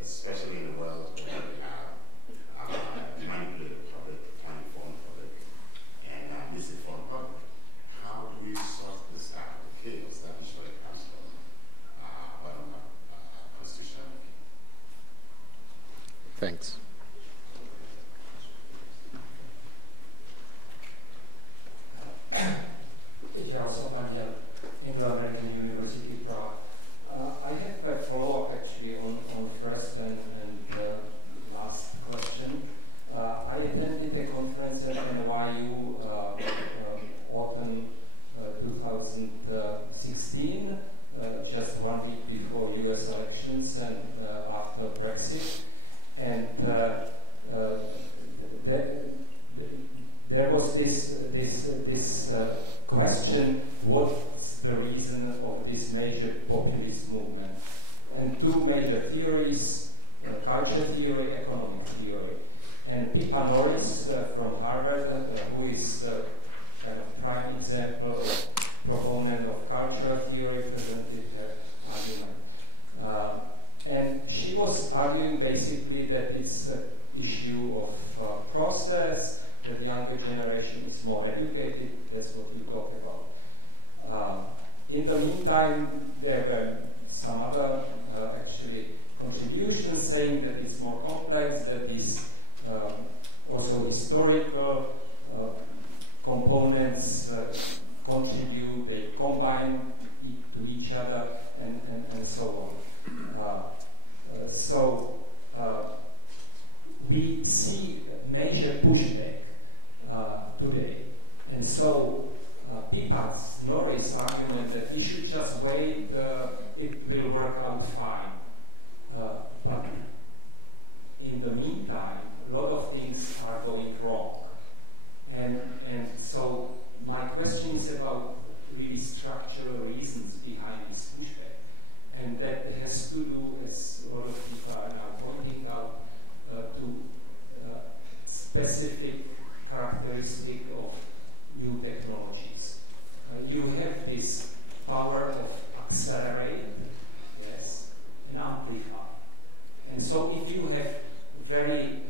especially in a world where we have manipulated public, uninformed public, and misinformed public. How do we sort this out? The chaos that usually comes from bottom-up constitutional making. Thanks. Anglo-American University, Prague. I have a follow-up actually on first and last question. I attended a conference at NYU autumn 2016, just 1 week before US elections and after Brexit. And there was this question, what's the reason of this major populist movement? And two major theories, culture theory, economic theory. And Pippa Norris from Harvard, who is kind of prime example of proponent of cultural theory, presented her argument. And she was arguing basically that it's an issue of process, that the younger generation is more educated, that's what you talk about. In the meantime, there were some other actually contributions saying that it's more complex, that these also historical components contribute, they combine to each other, and so on. We see major pushback today. And so Pippa Norris' argument that we should just wait, it will work out fine. But in the meantime, a lot of things are going wrong. And so my question is about really structural reasons behind this pushback. And that has to do, as a lot of people are now pointing out, to specific characteristic of new technologies. You have this power of accelerate, yes, and amplify. And so if you have very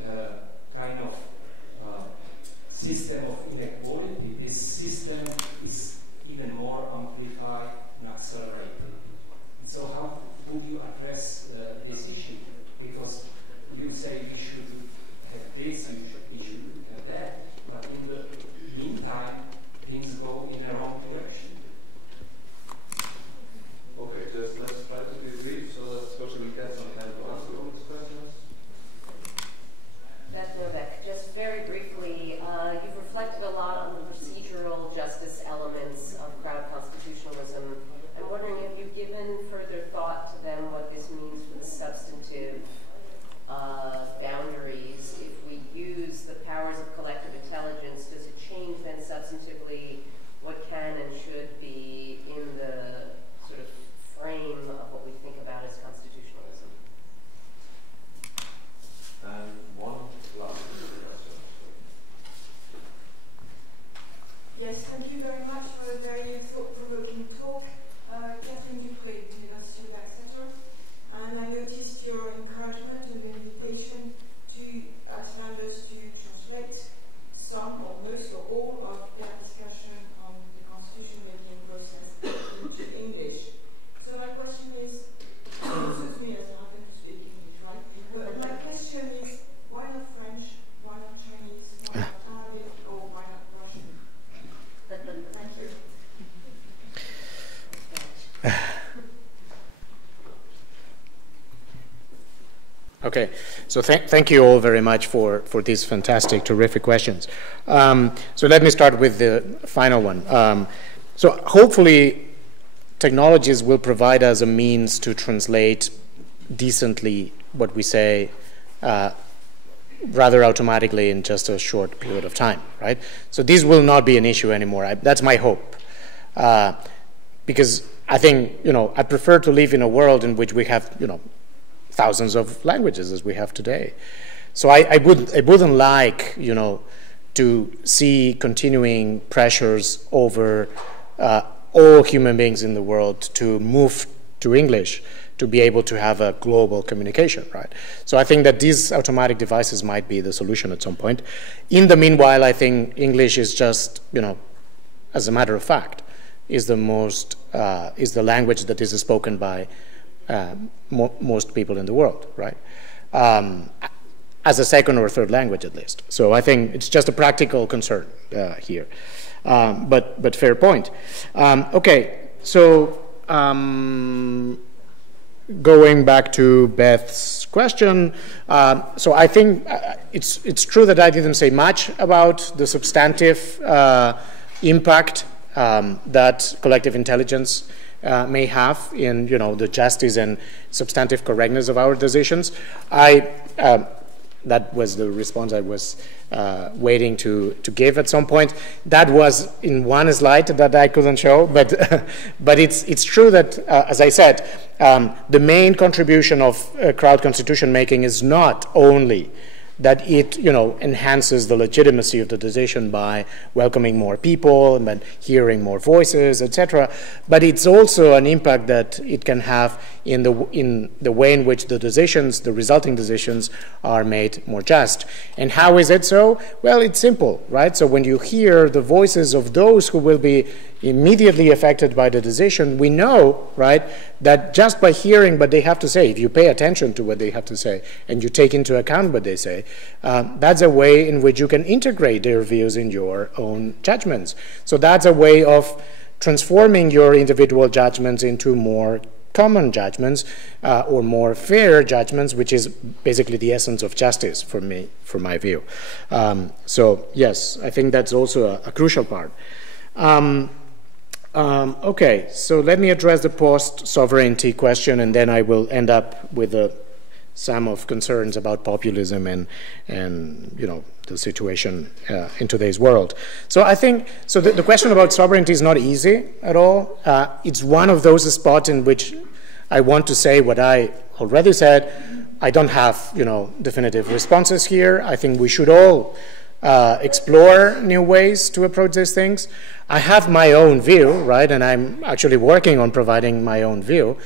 kind of system of inequality, this system is even more amplified and accelerated. And so how would you address this issue? Because you say we should have this, we should have that, but in the meantime, things go in a wrong direction. Okay, just let's try to be brief so that Jose will get some time to answer all these questions. Beth Novak, just very briefly, you've reflected a lot on the procedural justice elements of crowd constitutionalism. I'm wondering if you've given further thought to them what this means for the substantive boundaries. If we use the powers of collective intelligence, does it change then substantively what can and should be in the sort of frame of what we think about as constitutionalism? And one last question. Yes, thank you very much for a very thought-provoking talk. Catherine Dupré, University of Exeter. And I noticed your encouragement and the invitation to Icelanders to translate some or most or all of their discussion on the constitution-making process into English. So my question is, it suits me as I happen to speak English, right? But my question is, why not French, why not Chinese, why not Arabic, or why not Russian? Thank you. Okay, so thank you all very much for these fantastic, terrific questions. So let me start with the final one. So hopefully technologies will provide us a means to translate decently what we say rather automatically in just a short period of time, right? So this will not be an issue anymore. That's my hope. Because I think, I prefer to live in a world in which we have, thousands of languages as we have today. So I wouldn't like, to see continuing pressures over all human beings in the world to move to English to be able to have a global communication, right? So I think that these automatic devices might be the solution at some point. In the meanwhile, I think English is just, as a matter of fact, is the language that is spoken by most people in the world, right? As a second or third language, at least. So I think it's just a practical concern here, but fair point. Okay, so going back to Beth's question, so I think it's true that I didn't say much about the substantive impact that collective intelligence may have in the justice and substantive correctness of our decisions. That was the response I was waiting to give at some point. That was in one slide that I couldn't show, but but it's true that, as I said, the main contribution of crowd constitution making is not only that it enhances the legitimacy of the decision by welcoming more people and hearing more voices, etc. But it's also an impact that it can have in the way in which the resulting decisions are made more just. And how is it so? Well, it's simple, right? So when you hear the voices of those who will be immediately affected by the decision, we know, right, that just by hearing what they have to say, if you pay attention to what they have to say and you take into account what they say, that's a way in which you can integrate their views in your own judgments. So that's a way of transforming your individual judgments into more common judgments or more fair judgments, which is basically the essence of justice for me, from my view. So yes, I think that's also a crucial part. Okay, so let me address the post-sovereignty question, and then I will end up with a sum of concerns about populism and the situation in today's world. So I think the question about sovereignty is not easy at all. It's one of those spots in which I want to say what I already said. I don't have definitive responses here. I think we should all explore new ways to approach these things. I have my own view, right, and I'm actually working on providing my own view.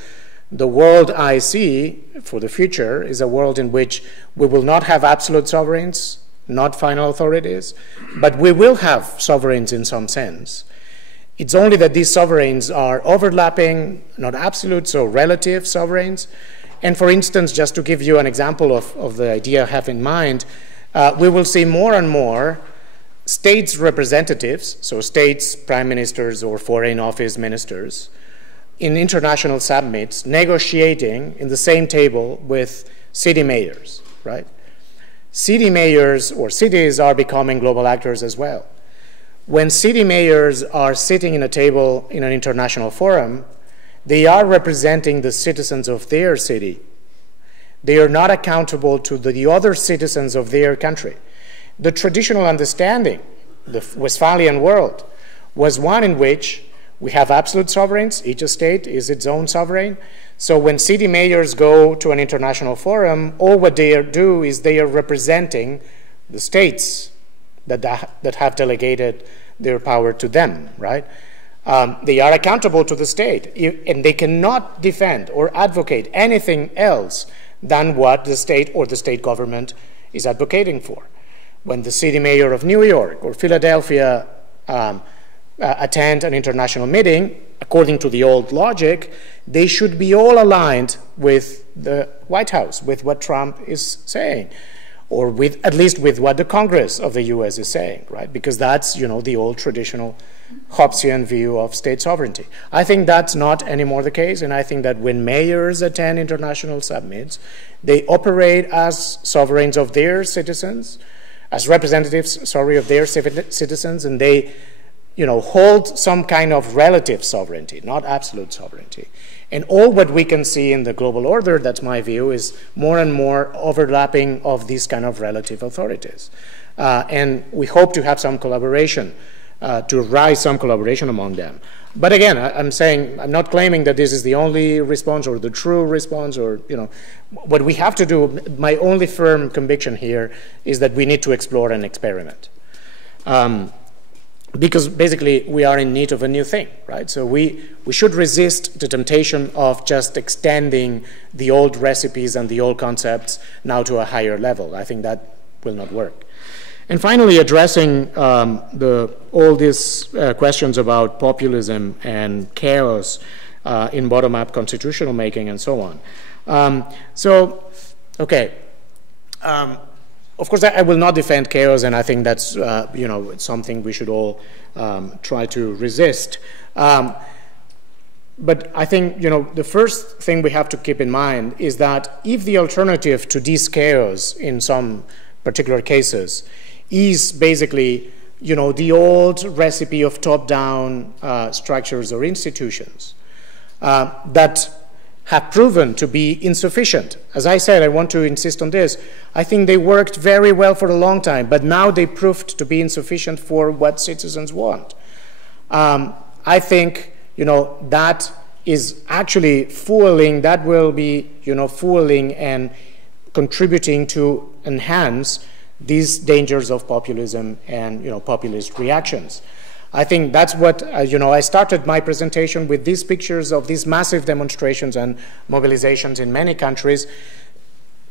The world I see for the future is a world in which we will not have absolute sovereigns, not final authorities, but we will have sovereigns in some sense. It's only that these sovereigns are overlapping, not absolute, so relative sovereigns. And for instance, just to give you an example of the idea I have in mind, we will see more and more states representatives, so states, prime ministers, or foreign office ministers, in international summits negotiating in the same table with city mayors, right? City mayors or cities are becoming global actors as well. When city mayors are sitting in a table in an international forum, they are representing the citizens of their city. They are not accountable to the other citizens of their country. The traditional understanding, the Westphalian world, was one in which we have absolute sovereigns. Each state is its own sovereign. So when city mayors go to an international forum, all what they do is they are representing the states that have delegated their power to them, right? They are accountable to the state, and they cannot defend or advocate anything else than what the state or the state government is advocating for. When the city mayor of New York or Philadelphia attend an international meeting, according to the old logic, they should be all aligned with the White House, with what Trump is saying, or with at least with what the Congress of the US is saying, right? Because that's, the old traditional Hobbesian view of state sovereignty. I think that's not anymore the case, and I think that when mayors attend international summits, they operate as sovereigns of their citizens, as representatives, of their citizens, and they, hold some kind of relative sovereignty, not absolute sovereignty. And all what we can see in the global order, that's my view, is more and more overlapping of these kind of relative authorities. And we hope to have some collaboration, to rise some collaboration among them. But again, I'm not claiming that this is the only response or the true response, or, what we have to do, my only firm conviction here is that we need to explore and experiment. Because basically we are in need of a new thing, right? So we should resist the temptation of just extending the old recipes and the old concepts now to a higher level. I think that will not work. And finally, addressing all these questions about populism and chaos in bottom-up constitutional making and so on. Of course, I will not defend chaos, and I think that's it's something we should all try to resist. But I think the first thing we have to keep in mind is that if the alternative to this chaos in some particular cases is basically the old recipe of top-down structures or institutions that have proven to be insufficient. As I said, I want to insist on this. I think they worked very well for a long time, but now they proved to be insufficient for what citizens want. I think, that is actually fueling, that will be, fueling and contributing to enhance these dangers of populism and, populist reactions. I think that's what, I started my presentation with these pictures of these massive demonstrations and mobilizations in many countries,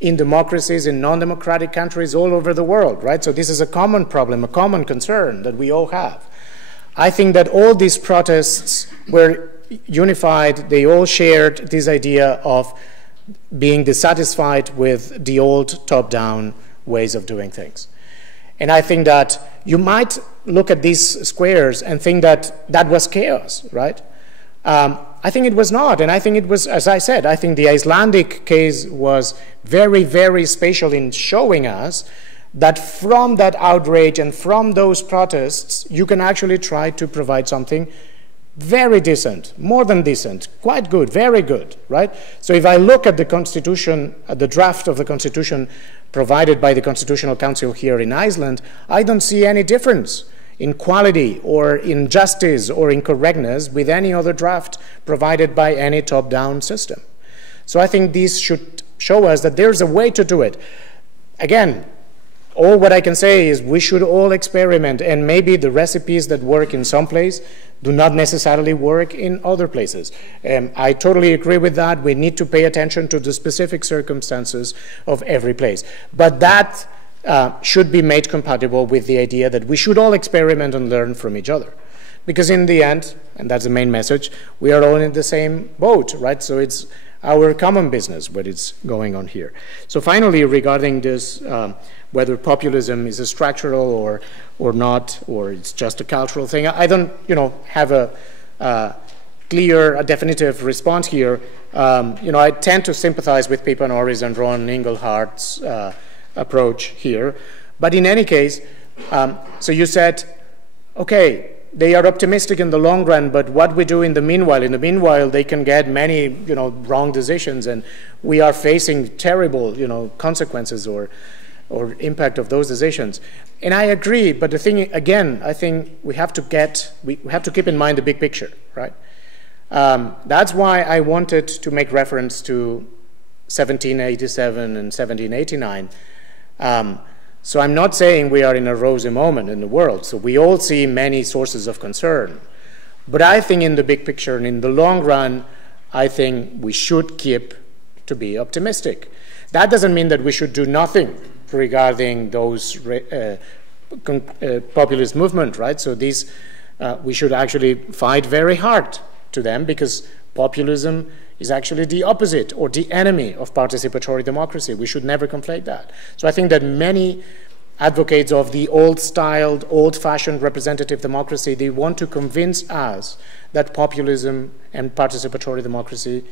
in democracies, in non-democratic countries all over the world, right? So this is a common problem, a common concern that we all have. I think that all these protests were unified. They all shared this idea of being dissatisfied with the old top-down ways of doing things. And I think that you might look at these squares and think that that was chaos, right? I think it was not, and I think it was, as I said, I think the Icelandic case was very, very special in showing us that from that outrage and from those protests, you can actually try to provide something very decent, more than decent, quite good, very good, right? So if I look at the Constitution, at the draft of the Constitution provided by the Constitutional Council here in Iceland, I don't see any difference in quality or in justice or in correctness with any other draft provided by any top-down system. So I think these should show us that there's a way to do it. Again, all what I can say is we should all experiment, and maybe the recipes that work in some place do not necessarily work in other places. I totally agree with that. We need to pay attention to the specific circumstances of every place. But that should be made compatible with the idea that we should all experiment and learn from each other. Because in the end, and that's the main message, we are all in the same boat, right? So it's our common business what is going on here. So finally, regarding this, whether populism is a structural or not, or it's just a cultural thing, I don't, have a clear, definitive response here. I tend to sympathize with Pippa Norris and Ron Inglehart's approach here. But in any case, so you said, okay, they are optimistic in the long run, but what we do in the meanwhile, they can get many, wrong decisions, and we are facing terrible, consequences or impact of those decisions. And I agree, but the thing, again, I think we have to keep in mind the big picture, right? That's why I wanted to make reference to 1787 and 1789. So I'm not saying we are in a rosy moment in the world. So we all see many sources of concern. But I think in the big picture and in the long run, I think we should keep to be optimistic. That doesn't mean that we should do nothing regarding those populist movement, right? So these, we should actually fight very hard to them, because populism is actually the opposite or the enemy of participatory democracy. We should never conflate that. So I think that many advocates of the old-styled, old-fashioned representative democracy, they want to convince us that populism and participatory democracy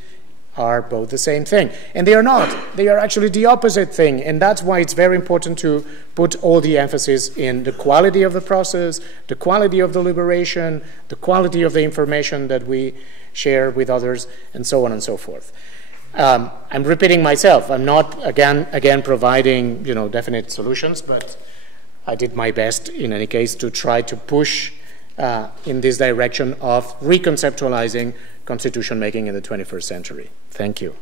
are both the same thing. And they are not. They are actually the opposite thing. And that's why it's very important to put all the emphasis in the quality of the process, the quality of the deliberation, the quality of the information that we share with others, and so on and so forth. I'm repeating myself. I'm not, again providing definite solutions, but I did my best, in any case, to try to push in this direction of reconceptualizing constitution making in the 21st century. Thank you.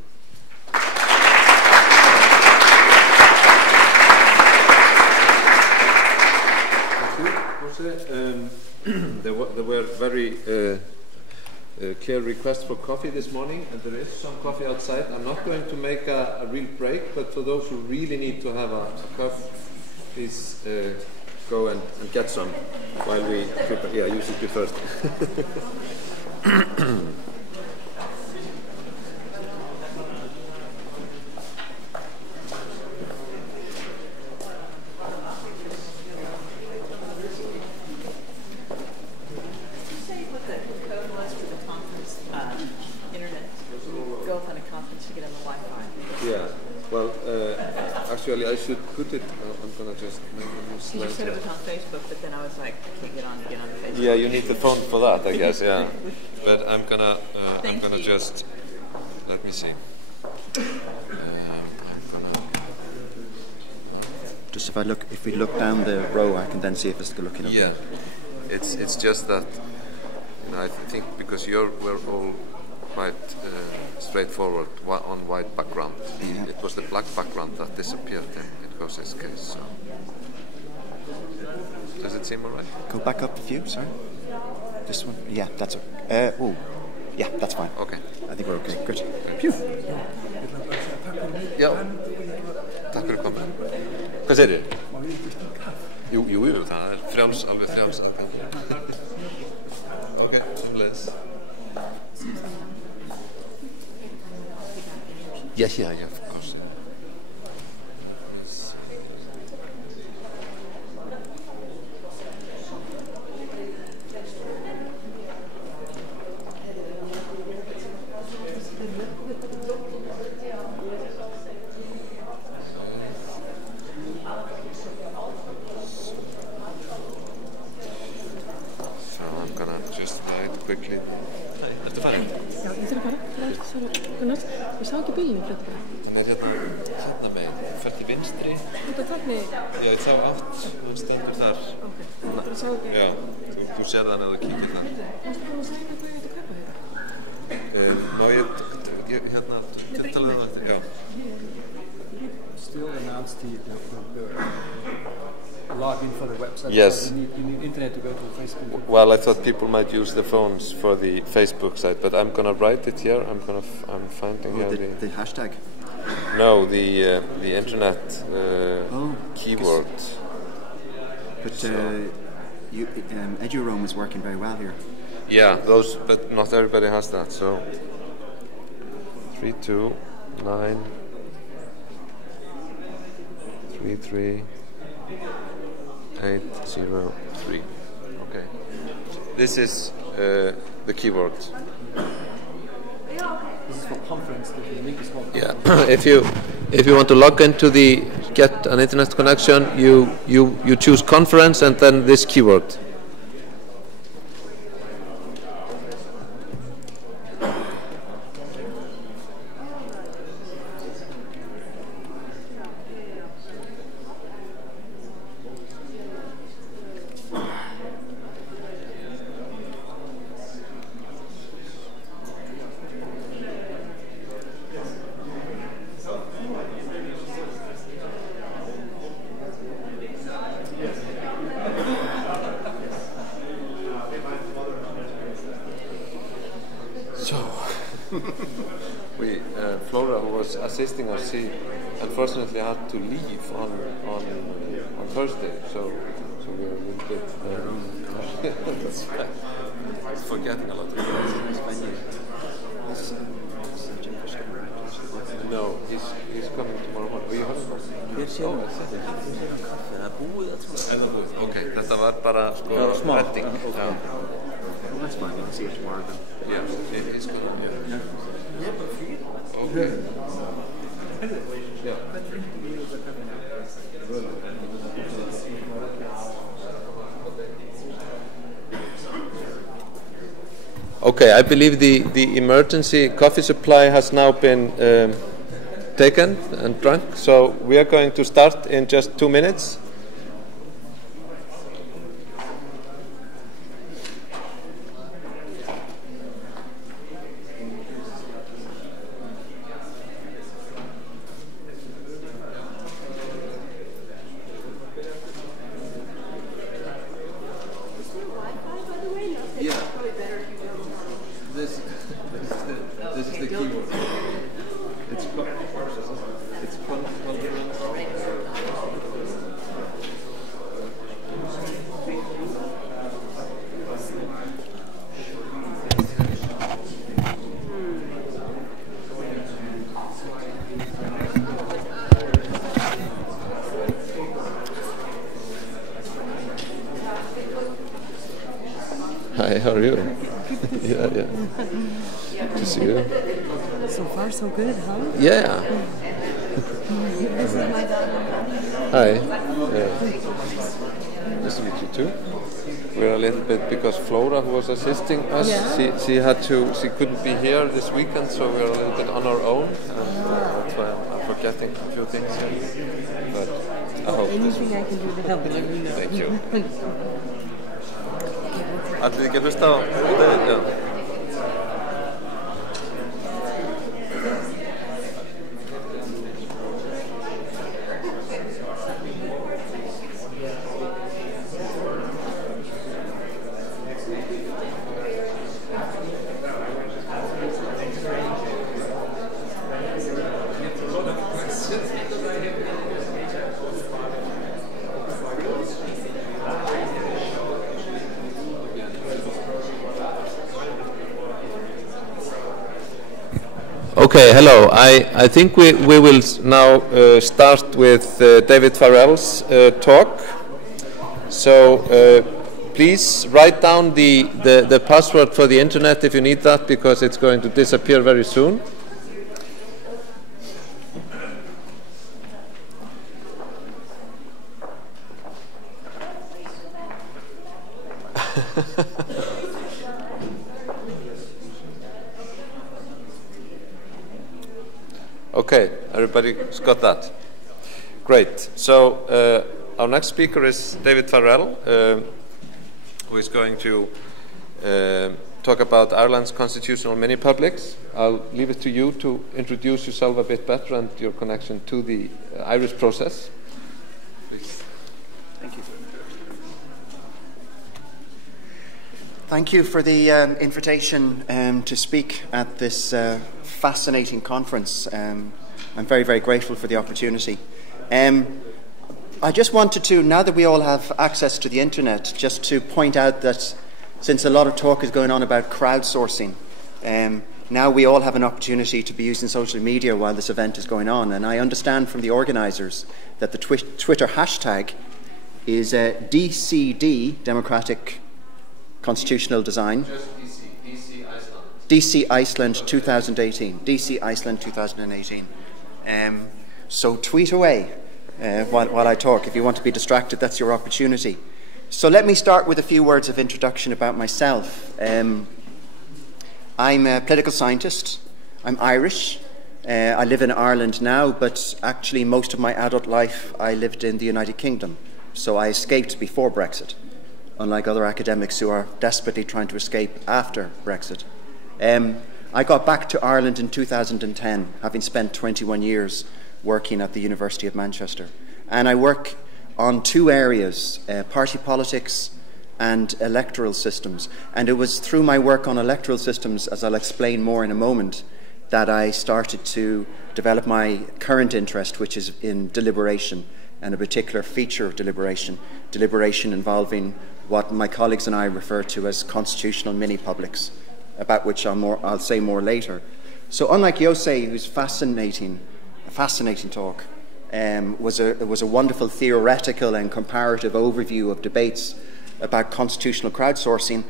There were very clear requests for coffee this morning, and there is some coffee outside. I'm not going to make a real break, but for those who really need to have a cup, please go and get some while we prepare. Yeah, you should be first. Yeah, well, actually I should put it, I'm going to just make a new slide. You said it was on Facebook, but then I was like, I can't get on Facebook. Yeah, you need the phone for that, I guess, yeah. But I'm going to just, let me see. Just if we look down the row, I can then see if it's looking okay. Yeah, it's just that, I think because we're all quite straightforward on white background. Yeah. It was the black background that disappeared in Jose's case. So. Does it seem alright? Go back up a few, sorry. This one? Yeah, that's okay. Yeah, that's fine. Okay. I think we're okay. Good. Phew. Já, takk fyrir komin. Hvað segir þið? Jú, það frjáls, alveg frjáls. Ok, sömuleiðis. Yeah, of course. So I'm gonna just write quickly. Ertu farin? Já, ég þurfa bara. Ég sá ekki bílinn í fljótt. Hann hérna megin, fer til vinstri. Þetta tækni? Já, ég sá átt, hann stendur þar. Ok, þú sá ekki? Já, þú sér það ef þú kíkir þar. Varstu búin að segja hvað ég ætti að kaupa þetta? Má ég hérna tala um þetta? Já. Still announced the login for the website. Yes. You need internet to go to Facebook. Well, I thought people might use the phones for the Facebook site, but I'm gonna write it here. I'm finding here the hashtag. No, the internet keyword. But EduRoam is working very well here. Yeah, but not everybody has that. So 329 33 803. Okay. This is the keyword. This is for conference. The link is called. Yeah. if you want to log into get an internet connection, you choose conference and then this keyword. Flora, who was assisting us, she unfortunately had to leave on Thursday, so we were a little bit forgetting a lot of things. No, he's coming tomorrow morning. Are you having Okay, þetta var bara melding. Well, that's fine. I'll see you tomorrow then. Yeah, it's good. Yeah. Okay, I believe the emergency coffee supply has now been taken and drunk, so we are going to start in just 2 minutes. This is the keyboard. It's Hi, how are you? Yeah. Good to see you. So far, so good, huh? Yeah. This is my daughter. Hi. Nice to meet you too. We're a little bit, because Flora, who was assisting us, she couldn't be here this weekend, so we're a little bit on our own. That's why I'm forgetting a few things. But I hope anything I can do to help, let me know. Thank you. Ætlið þið ekki að hlusta á útdaginn? Já. Okay, hello. I think we will now start with David Farrell's talk. So please write down the password for the internet if you need that, because it's going to disappear very soon. Okay, everybody's got that. Great. So our next speaker is David Farrell, who is going to talk about Ireland's constitutional mini-publics. I'll leave it to you to introduce yourself a bit better and your connection to the Irish process. Please. Thank you. Thank you for the invitation to speak at this fascinating conference. I'm very, very grateful for the opportunity. I just wanted to, now that we all have access to the internet, just to point out that since a lot of talk is going on about crowdsourcing, now we all have an opportunity to be using social media while this event is going on. And I understand from the organisers that the Twitter hashtag is DCD, Democratic Constitutional Design. Just DC Iceland. DC Iceland 2018. DC Iceland 2018. So tweet away while I talk. If you want to be distracted, that's your opportunity. So let me start with a few words of introduction about myself. I'm a political scientist. I'm Irish. I live in Ireland now, but actually most of my adult life I lived in the United Kingdom. So I escaped before Brexit, unlike other academics who are desperately trying to escape after Brexit. I got back to Ireland in 2010, having spent 21 years working at the University of Manchester. And I work on two areas, party politics and electoral systems. And it was through my work on electoral systems, as I'll explain more in a moment, that I started to develop my current interest, which is in deliberation, and a particular feature of deliberation involving what my colleagues and I refer to as constitutional mini-publics, about which I'll say more later. So unlike Jose, who's a fascinating talk, was a wonderful theoretical and comparative overview of debates about constitutional crowdsourcing,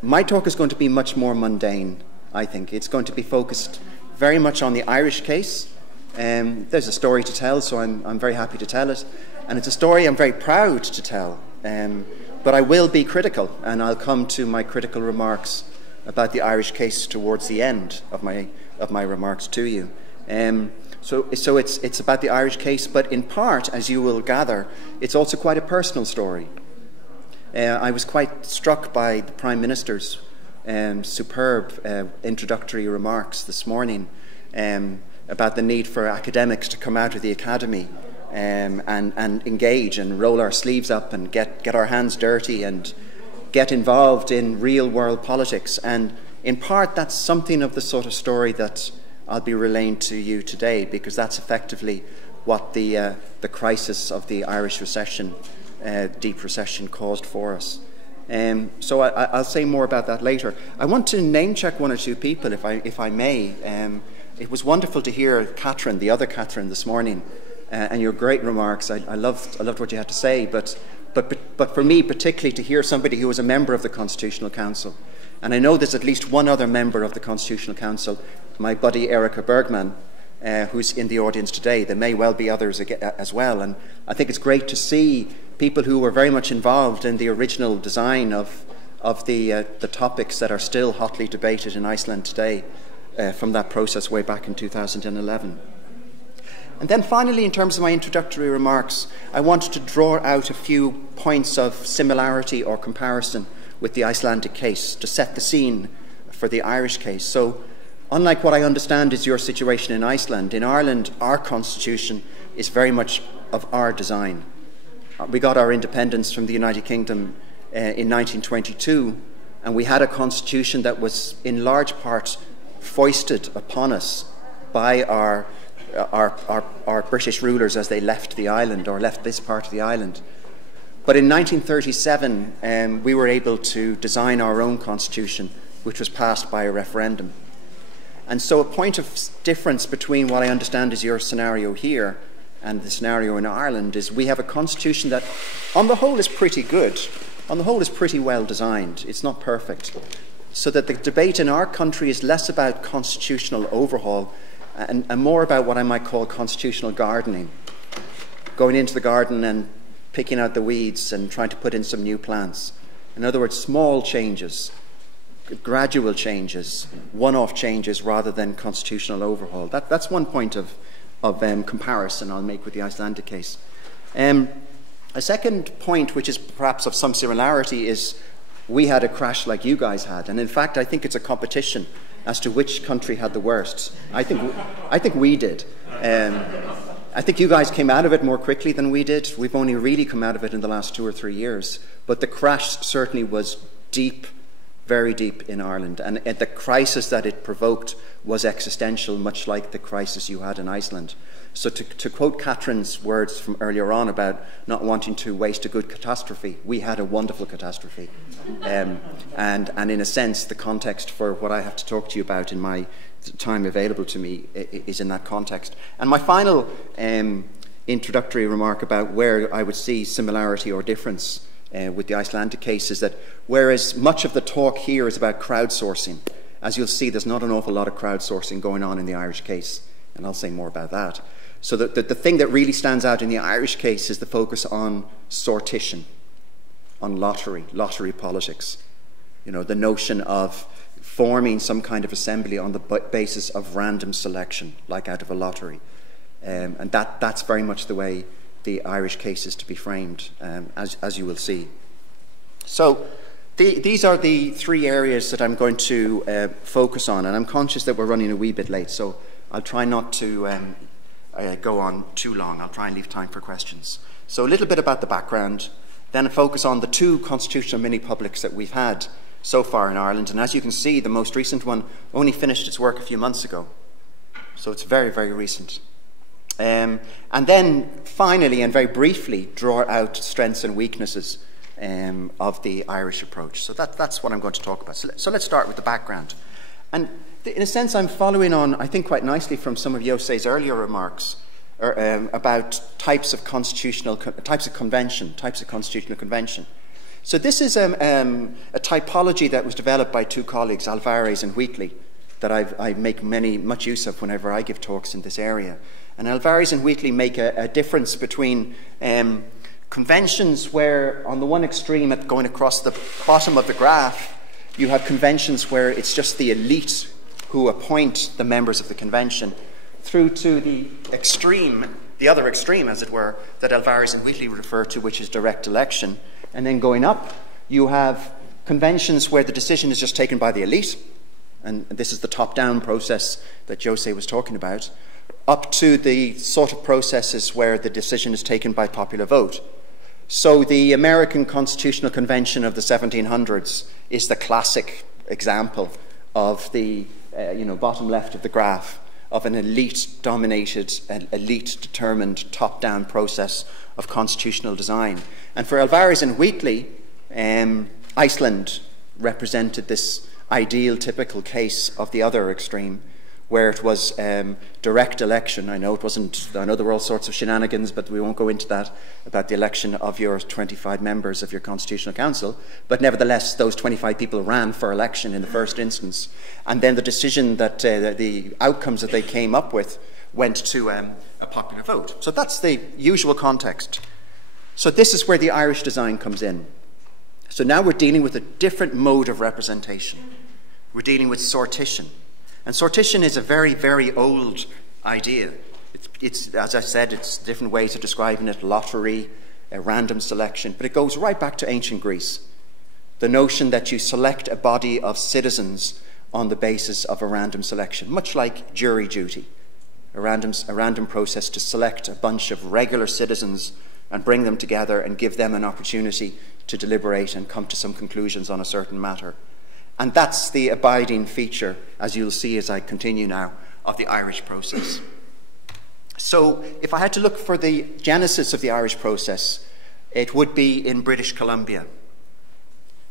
my talk is going to be much more mundane, I think. It's going to be focused very much on the Irish case. There's a story to tell, so I'm very happy to tell it. And it's a story I'm very proud to tell. But I will be critical, and I'll come to my critical remarks about the Irish case towards the end of my remarks to you. So it's about the Irish case, but in part, as you will gather, it's also quite a personal story. I was quite struck by the Prime Minister's superb introductory remarks this morning about the need for academics to come out of the academy and engage and roll our sleeves up and get our hands dirty and get involved in real-world politics. And in part, that's something of the sort of story that I'll be relaying to you today, because that's effectively what the crisis of the Irish recession, deep recession, caused for us. So I'll say more about that later. I want to name-check one or two people, if I may. It was wonderful to hear Catherine, the other Catherine, this morning, and your great remarks. I loved what you had to say, but for me, particularly, to hear somebody who was a member of the Constitutional Council. And I know there's at least one other member of the Constitutional Council, my buddy Erica Bergman, who's in the audience today. There may well be others as well. And I think it's great to see people who were very much involved in the original design of the topics that are still hotly debated in Iceland today from that process way back in 2011. And then finally, in terms of my introductory remarks, I wanted to draw out a few points of similarity or comparison with the Icelandic case to set the scene for the Irish case. So, unlike what I understand is your situation in Iceland, in Ireland, our constitution is very much of our design. We got our independence from the United Kingdom in 1922, and we had a constitution that was in large part foisted upon us by our British rulers as they left the island, or left this part of the island. But in 1937, we were able to design our own constitution, which was passed by a referendum. And so a point of difference between what I understand is your scenario here and the scenario in Ireland is we have a constitution that, on the whole, is pretty good. On the whole, is pretty well designed. It's not perfect. So that the debate in our country is less about constitutional overhaul and more about what I might call constitutional gardening. Going into the garden and picking out the weeds and trying to put in some new plants. In other words, small changes, gradual changes, one-off changes rather than constitutional overhaul. That's one point of comparison I'll make with the Icelandic case. A second point, which is perhaps of some similarity, is we had a crash like you guys had. And in fact, I think it's a competition as to which country had the worst. I think we did. I think you guys came out of it more quickly than we did. We've only really come out of it in the last 2 or 3 years. But the crash certainly was deep, very deep in Ireland. And the crisis that it provoked was existential, much like the crisis you had in Iceland. So to quote Catherine's words from earlier on about not wanting to waste a good catastrophe, we had a wonderful catastrophe. And in a sense, the context for what I have to talk to you about in my time available to me is in that context. And my final introductory remark about where I would see similarity or difference with the Icelandic case is that whereas much of the talk here is about crowdsourcing, as you'll see, there's not an awful lot of crowdsourcing going on in the Irish case, and I'll say more about that. So the thing that really stands out in the Irish case is the focus on sortition, on lottery politics. You know, the notion of forming some kind of assembly on the basis of random selection, like out of a lottery. And that's very much the way the Irish case is to be framed, as you will see. So these are the 3 areas that I'm going to focus on, and I'm conscious that we're running a wee bit late, so I'll try not to go on too long. I'll try and leave time for questions. So a little bit about the background, then a focus on the 2 constitutional mini-publics that we've had so far in Ireland. And as you can see, the most recent one only finished its work a few months ago. So it's very, very recent. And then finally, and very briefly, draw out strengths and weaknesses of the Irish approach. So that's what I'm going to talk about. So let's start with the background. And in a sense, I'm following on, I think, quite nicely from some of Jose's earlier remarks about types of constitutional convention. So this is a typology that was developed by 2 colleagues, Alvarez and Wheatley, that I make much use of whenever I give talks in this area. And Alvarez and Wheatley make a difference between conventions where, on the one extreme, going across the bottom of the graph, you have conventions where it's just the elite who appoint the members of the convention, through to the extreme, the other extreme, as it were, that Alvarez and Wheatley refer to, which is direct election. And then going up, you have conventions where the decision is just taken by the elite, and this is the top-down process that Jose was talking about, up to the sort of processes where the decision is taken by popular vote. So the American Constitutional Convention of the 1700s is the classic example of the bottom left of the graph, of an elite-dominated, elite-determined, top-down process of constitutional design. And for Alvarez and Wheatley, Iceland represented this ideal, typical case of the other extreme, where it was direct election. I know there were all sorts of shenanigans, but we won't go into that, about the election of your 25 members of your Constitutional Council. But nevertheless, those 25 people ran for election in the first instance. And then the decision that the outcomes that they came up with went to a popular vote. So that's the usual context. So this is where the Irish design comes in. So now we're dealing with a different mode of representation. We're dealing with sortition. And sortition is a very, very old idea. It's, as I said, it's different ways of describing it: lottery, random selection. But it goes right back to ancient Greece. The notion that you select a body of citizens on the basis of a random selection, much like jury duty, a random process to select a bunch of regular citizens and bring them together and give them an opportunity to deliberate and come to some conclusions on a certain matter. And that's the abiding feature, as you'll see as I continue now, of the Irish process. So if I had to look for the genesis of the Irish process, it would be in British Columbia.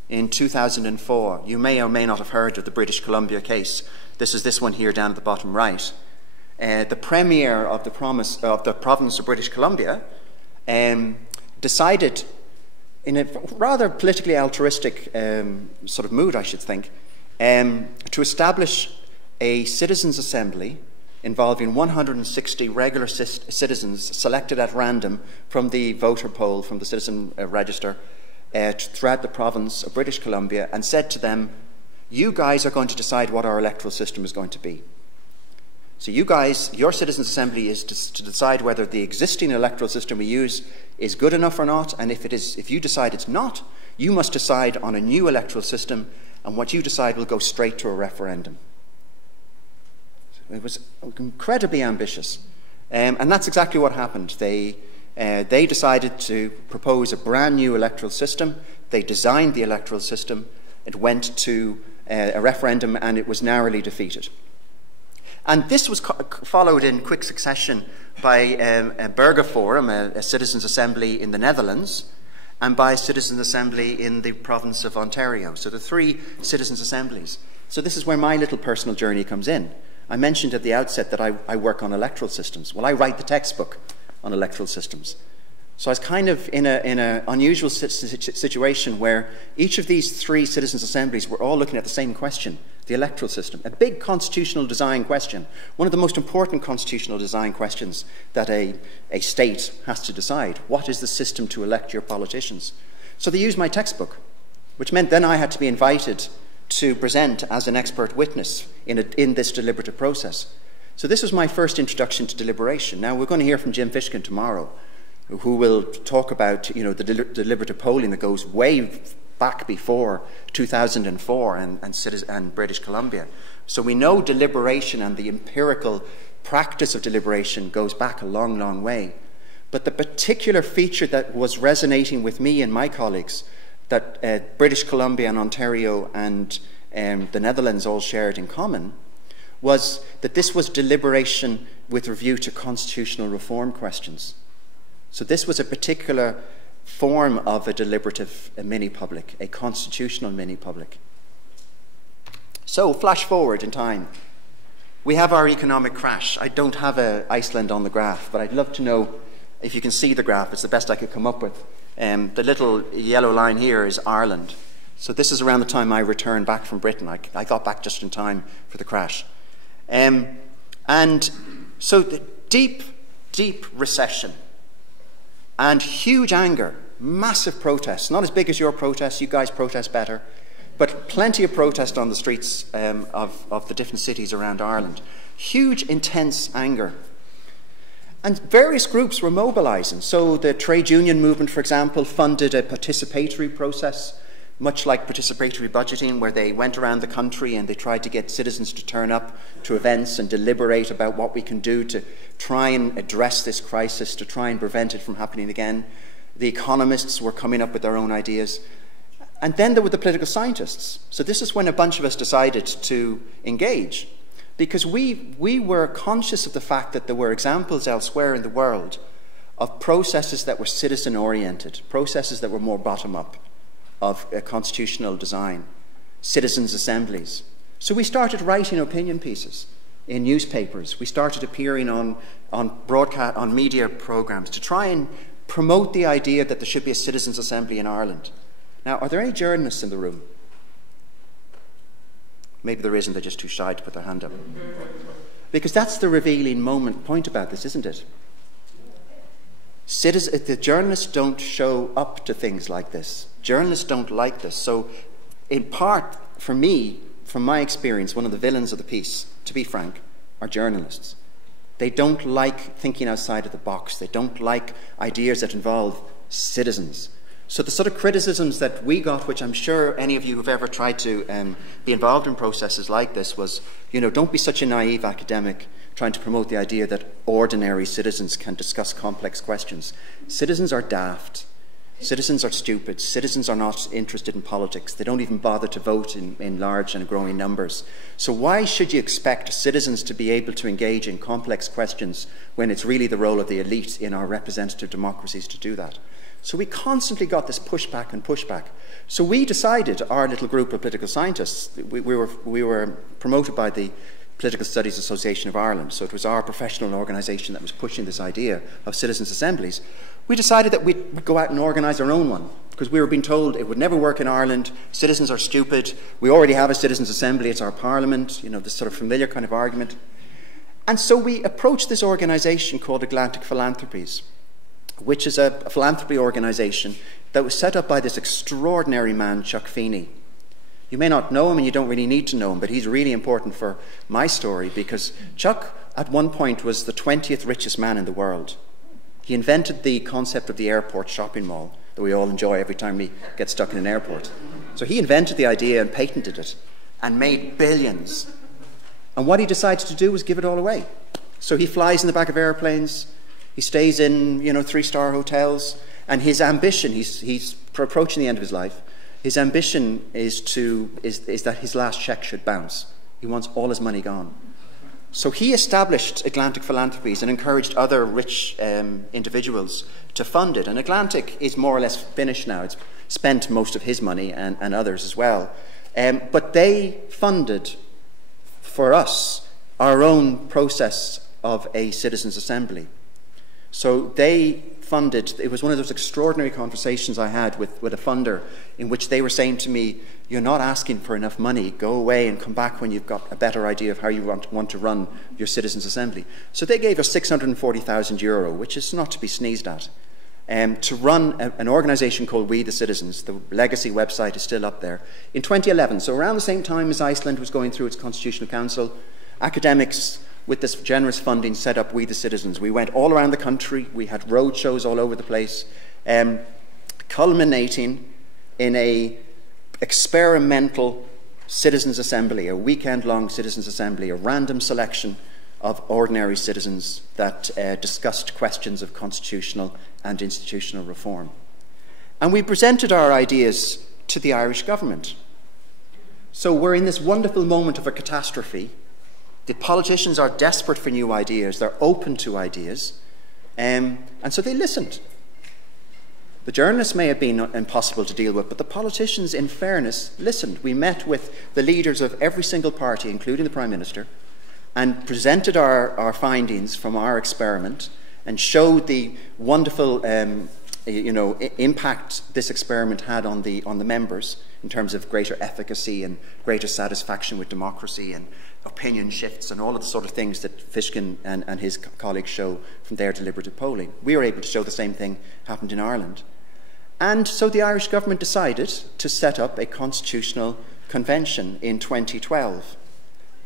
In 2004, you may or may not have heard of the British Columbia case. This is this one here down at the bottom right. The Premier of the province of British Columbia decided, in a rather politically altruistic sort of mood, I should think, to establish a citizens' assembly involving 160 regular citizens selected at random from the voter poll, from the citizen register, throughout the province of British Columbia, and said to them, you guys are going to decide what our electoral system is going to be. So you guys, your citizens' assembly is to decide whether the existing electoral system we use is good enough or not, and if you decide it's not, you must decide on a new electoral system, and what you decide will go straight to a referendum. It was incredibly ambitious, and that's exactly what happened. They decided to propose a brand new electoral system. They designed the electoral system. It went to a referendum, and it was narrowly defeated. And this was followed in quick succession by a Burger Forum, a citizens' assembly in the Netherlands, and by a citizens' assembly in the province of Ontario. So the three citizens' assemblies. So this is where my little personal journey comes in. I mentioned at the outset that I work on electoral systems. Well, I write the textbook on electoral systems. So I was kind of in an unusual situation where each of these three citizens' assemblies were all looking at the same question, the electoral system, a big constitutional design question, one of the most important constitutional design questions that a state has to decide. What is the system to elect your politicians? So they used my textbook, which meant then I had to be invited to present as an expert witness in this deliberative process. So this was my first introduction to deliberation. Now we're going to hear from Jim Fishkin tomorrow, who will talk about the deliberative polling that goes way back before 2004 and British Columbia. So we know deliberation and the empirical practice of deliberation goes back a long, long way. But the particular feature that was resonating with me and my colleagues that British Columbia and Ontario and the Netherlands all shared in common was that this was deliberation with review to constitutional reform questions. So this was a particular form of a deliberative mini-public, a constitutional mini-public. So, flash forward in time. We have our economic crash. I don't have Iceland on the graph, but I'd love to know if you can see the graph. It's the best I could come up with. The little yellow line here is Ireland. So this is around the time I returned back from Britain. I got back just in time for the crash. And so the deep, deep recession and huge anger, massive protests, not as big as your protests, you guys protest better, but plenty of protest on the streets of the different cities around Ireland. Huge, intense anger. And various groups were mobilising. So the trade union movement, for example, funded a participatory process, much like participatory budgeting, where they went around the country and they tried to get citizens to turn up to events and deliberate about what we can do to try and address this crisis, to try and prevent it from happening again. The economists were coming up with their own ideas. And then there were the political scientists. So this is when a bunch of us decided to engage, because we were conscious of the fact that there were examples elsewhere in the world of processes that were citizen-oriented, processes that were more bottom-up, of constitutional design, citizens' assemblies. So we started writing opinion pieces in newspapers. We started appearing on broadcast, on media programs to try and promote the idea that there should be a citizens' assembly in Ireland. Now, are there any journalists in the room? Maybe there isn't, they're just too shy to put their hand up. Because that's the revealing point about this, isn't it? The journalists don't show up to things like this. Journalists don't like this. So, in part, for me, from my experience, one of the villains of the piece, to be frank, are journalists. They don't like thinking outside of the box. They don't like ideas that involve citizens. So the sort of criticisms that we got, which I'm sure any of you who've ever tried to be involved in processes like this, was, you know, don't be such a naive academic trying to promote the idea that ordinary citizens can discuss complex questions. Citizens are daft. Citizens are stupid. Citizens are not interested in politics. They don't even bother to vote in large and growing numbers. So why should you expect citizens to be able to engage in complex questions when it's really the role of the elite in our representative democracies to do that? So we constantly got this pushback and pushback. So we decided, our little group of political scientists, we were promoted by the Political Studies Association of Ireland, so it was our professional organisation that was pushing this idea of citizens' assemblies. We decided that we'd go out and organise our own one, because we were being told it would never work in Ireland, citizens are stupid, we already have a citizens' assembly, it's our parliament, you know, this sort of familiar kind of argument. And so we approached this organisation called Atlantic Philanthropies, which is a philanthropy organisation that was set up by this extraordinary man, Chuck Feeney. You may not know him and you don't really need to know him, but he's really important for my story because Chuck, at one point, was the 20th richest man in the world. He invented the concept of the airport shopping mall that we all enjoy every time we get stuck in an airport. So he invented the idea and patented it and made billions. And what he decided to do was give it all away. So he flies in the back of airplanes, he stays in, you know, 3-star hotels, and his ambition, he's approaching the end of his life, his ambition is that his last cheque should bounce. He wants all his money gone. So he established Atlantic Philanthropies and encouraged other rich individuals to fund it. And Atlantic is more or less finished now. It's spent most of his money and others as well. But they funded, for us, our own process of a citizens' assembly. So they funded, it was one of those extraordinary conversations I had with a funder in which they were saying to me, you're not asking for enough money, go away and come back when you've got a better idea of how you want to run your citizens' assembly. So they gave us €640,000, which is not to be sneezed at, to run an organisation called We the Citizens. The legacy website is still up there. In 2011, so around the same time as Iceland was going through its Constitutional Council, academics with this generous funding set up We the Citizens. We went all around the country, we had road shows all over the place, culminating in a experimental citizens' assembly, a weekend-long citizens' assembly, a random selection of ordinary citizens that discussed questions of constitutional and institutional reform. And we presented our ideas to the Irish government. So we're in this wonderful moment of a catastrophe. The politicians are desperate for new ideas. They're open to ideas. And so they listened. The journalists may have been impossible to deal with, but the politicians, in fairness, listened. We met with the leaders of every single party, including the Prime Minister, and presented our findings from our experiment and showed the wonderful impact this experiment had on the members in terms of greater efficacy and greater satisfaction with democracy and opinion shifts and all of the sort of things that Fishkin and his colleagues show from their deliberative polling. We were able to show the same thing happened in Ireland. And so the Irish government decided to set up a constitutional convention in 2012,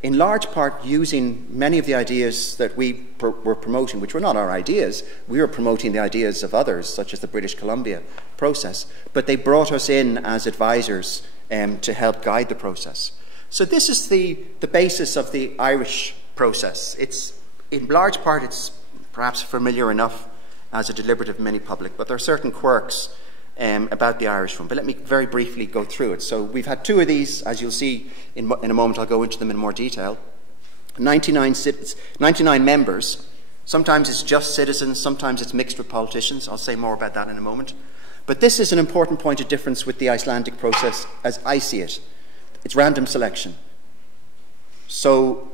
in large part using many of the ideas that we were promoting, which were not our ideas. We were promoting the ideas of others, such as the British Columbia process, but they brought us in as advisors to help guide the process. So this is the basis of the Irish process. It's, in large part, it's perhaps familiar enough as a deliberative mini-public, but there are certain quirks about the Irish one. But let me very briefly go through it. So we've had 2 of these, as you'll see in a moment. I'll go into them in more detail. 99 members. Sometimes it's just citizens, sometimes it's mixed with politicians. I'll say more about that in a moment. But this is an important point of difference with the Icelandic process as I see it. It's random selection. So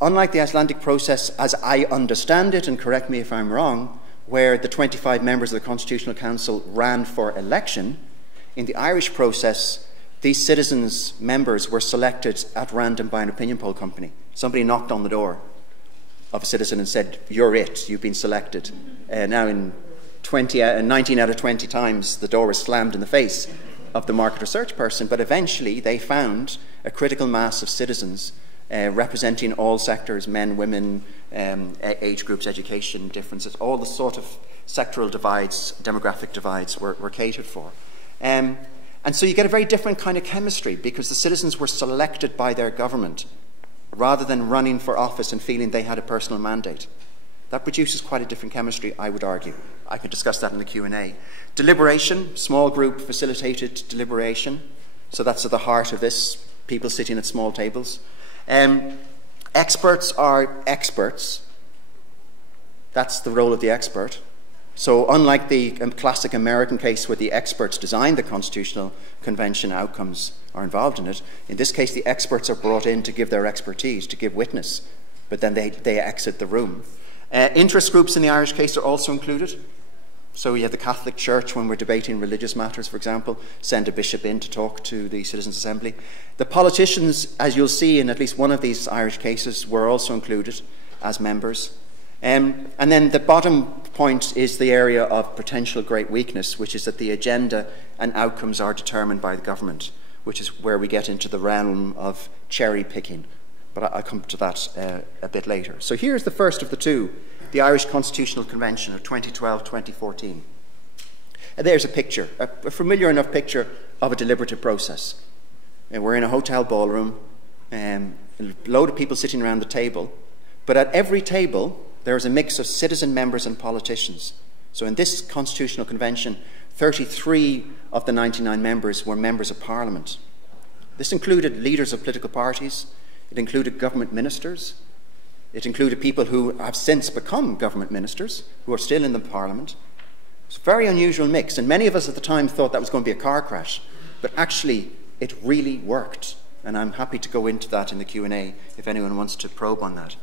unlike the Icelandic process as I understand it, and correct me if I'm wrong, where the 25 members of the Constitutional Council ran for election, in the Irish process, these citizens' members were selected at random by an opinion poll company. Somebody knocked on the door of a citizen and said, "You're it, you've been selected." Now in 19 out of 20 times, the door was slammed in the face of the market research person, but eventually they found a critical mass of citizens representing all sectors, men, women, age groups, education differences, all the sort of sectoral divides, demographic divides were catered for. And so you get a very different kind of chemistry because the citizens were selected by their government rather than running for office and feeling they had a personal mandate. That produces quite a different chemistry, I would argue. I could discuss that in the Q&A. Deliberation, small group facilitated deliberation. So that's at the heart of this, people sitting at small tables. Experts are experts. That's the role of the expert. So unlike the classic American case where the experts design the Constitutional Convention, outcomes are involved in it, in this case the experts are brought in to give their expertise, to give witness, but then they exit the room. Interest groups in the Irish case are also included. So we have the Catholic Church, when we're debating religious matters, for example, send a bishop in to talk to the Citizens' Assembly. The politicians, as you'll see in at least one of these Irish cases, were also included as members. And then the bottom point is the area of potential great weakness, which is that the agenda and outcomes are determined by the government, which is where we get into the realm of cherry picking. But I'll come to that a bit later. So here's the first of the 2. The Irish Constitutional Convention of 2012-2014. And there's a picture, a familiar enough picture of a deliberative process. And we're in a hotel ballroom, a load of people sitting around the table, but at every table there's a mix of citizen members and politicians. So in this Constitutional Convention, 33 of the 99 members were members of Parliament. This included leaders of political parties, it included government ministers, it included people who have since become government ministers, who are still in the Parliament. It's a very unusual mix, and many of us at the time thought that was going to be a car crash, but actually it really worked, and I'm happy to go into that in the Q&A if anyone wants to probe on that.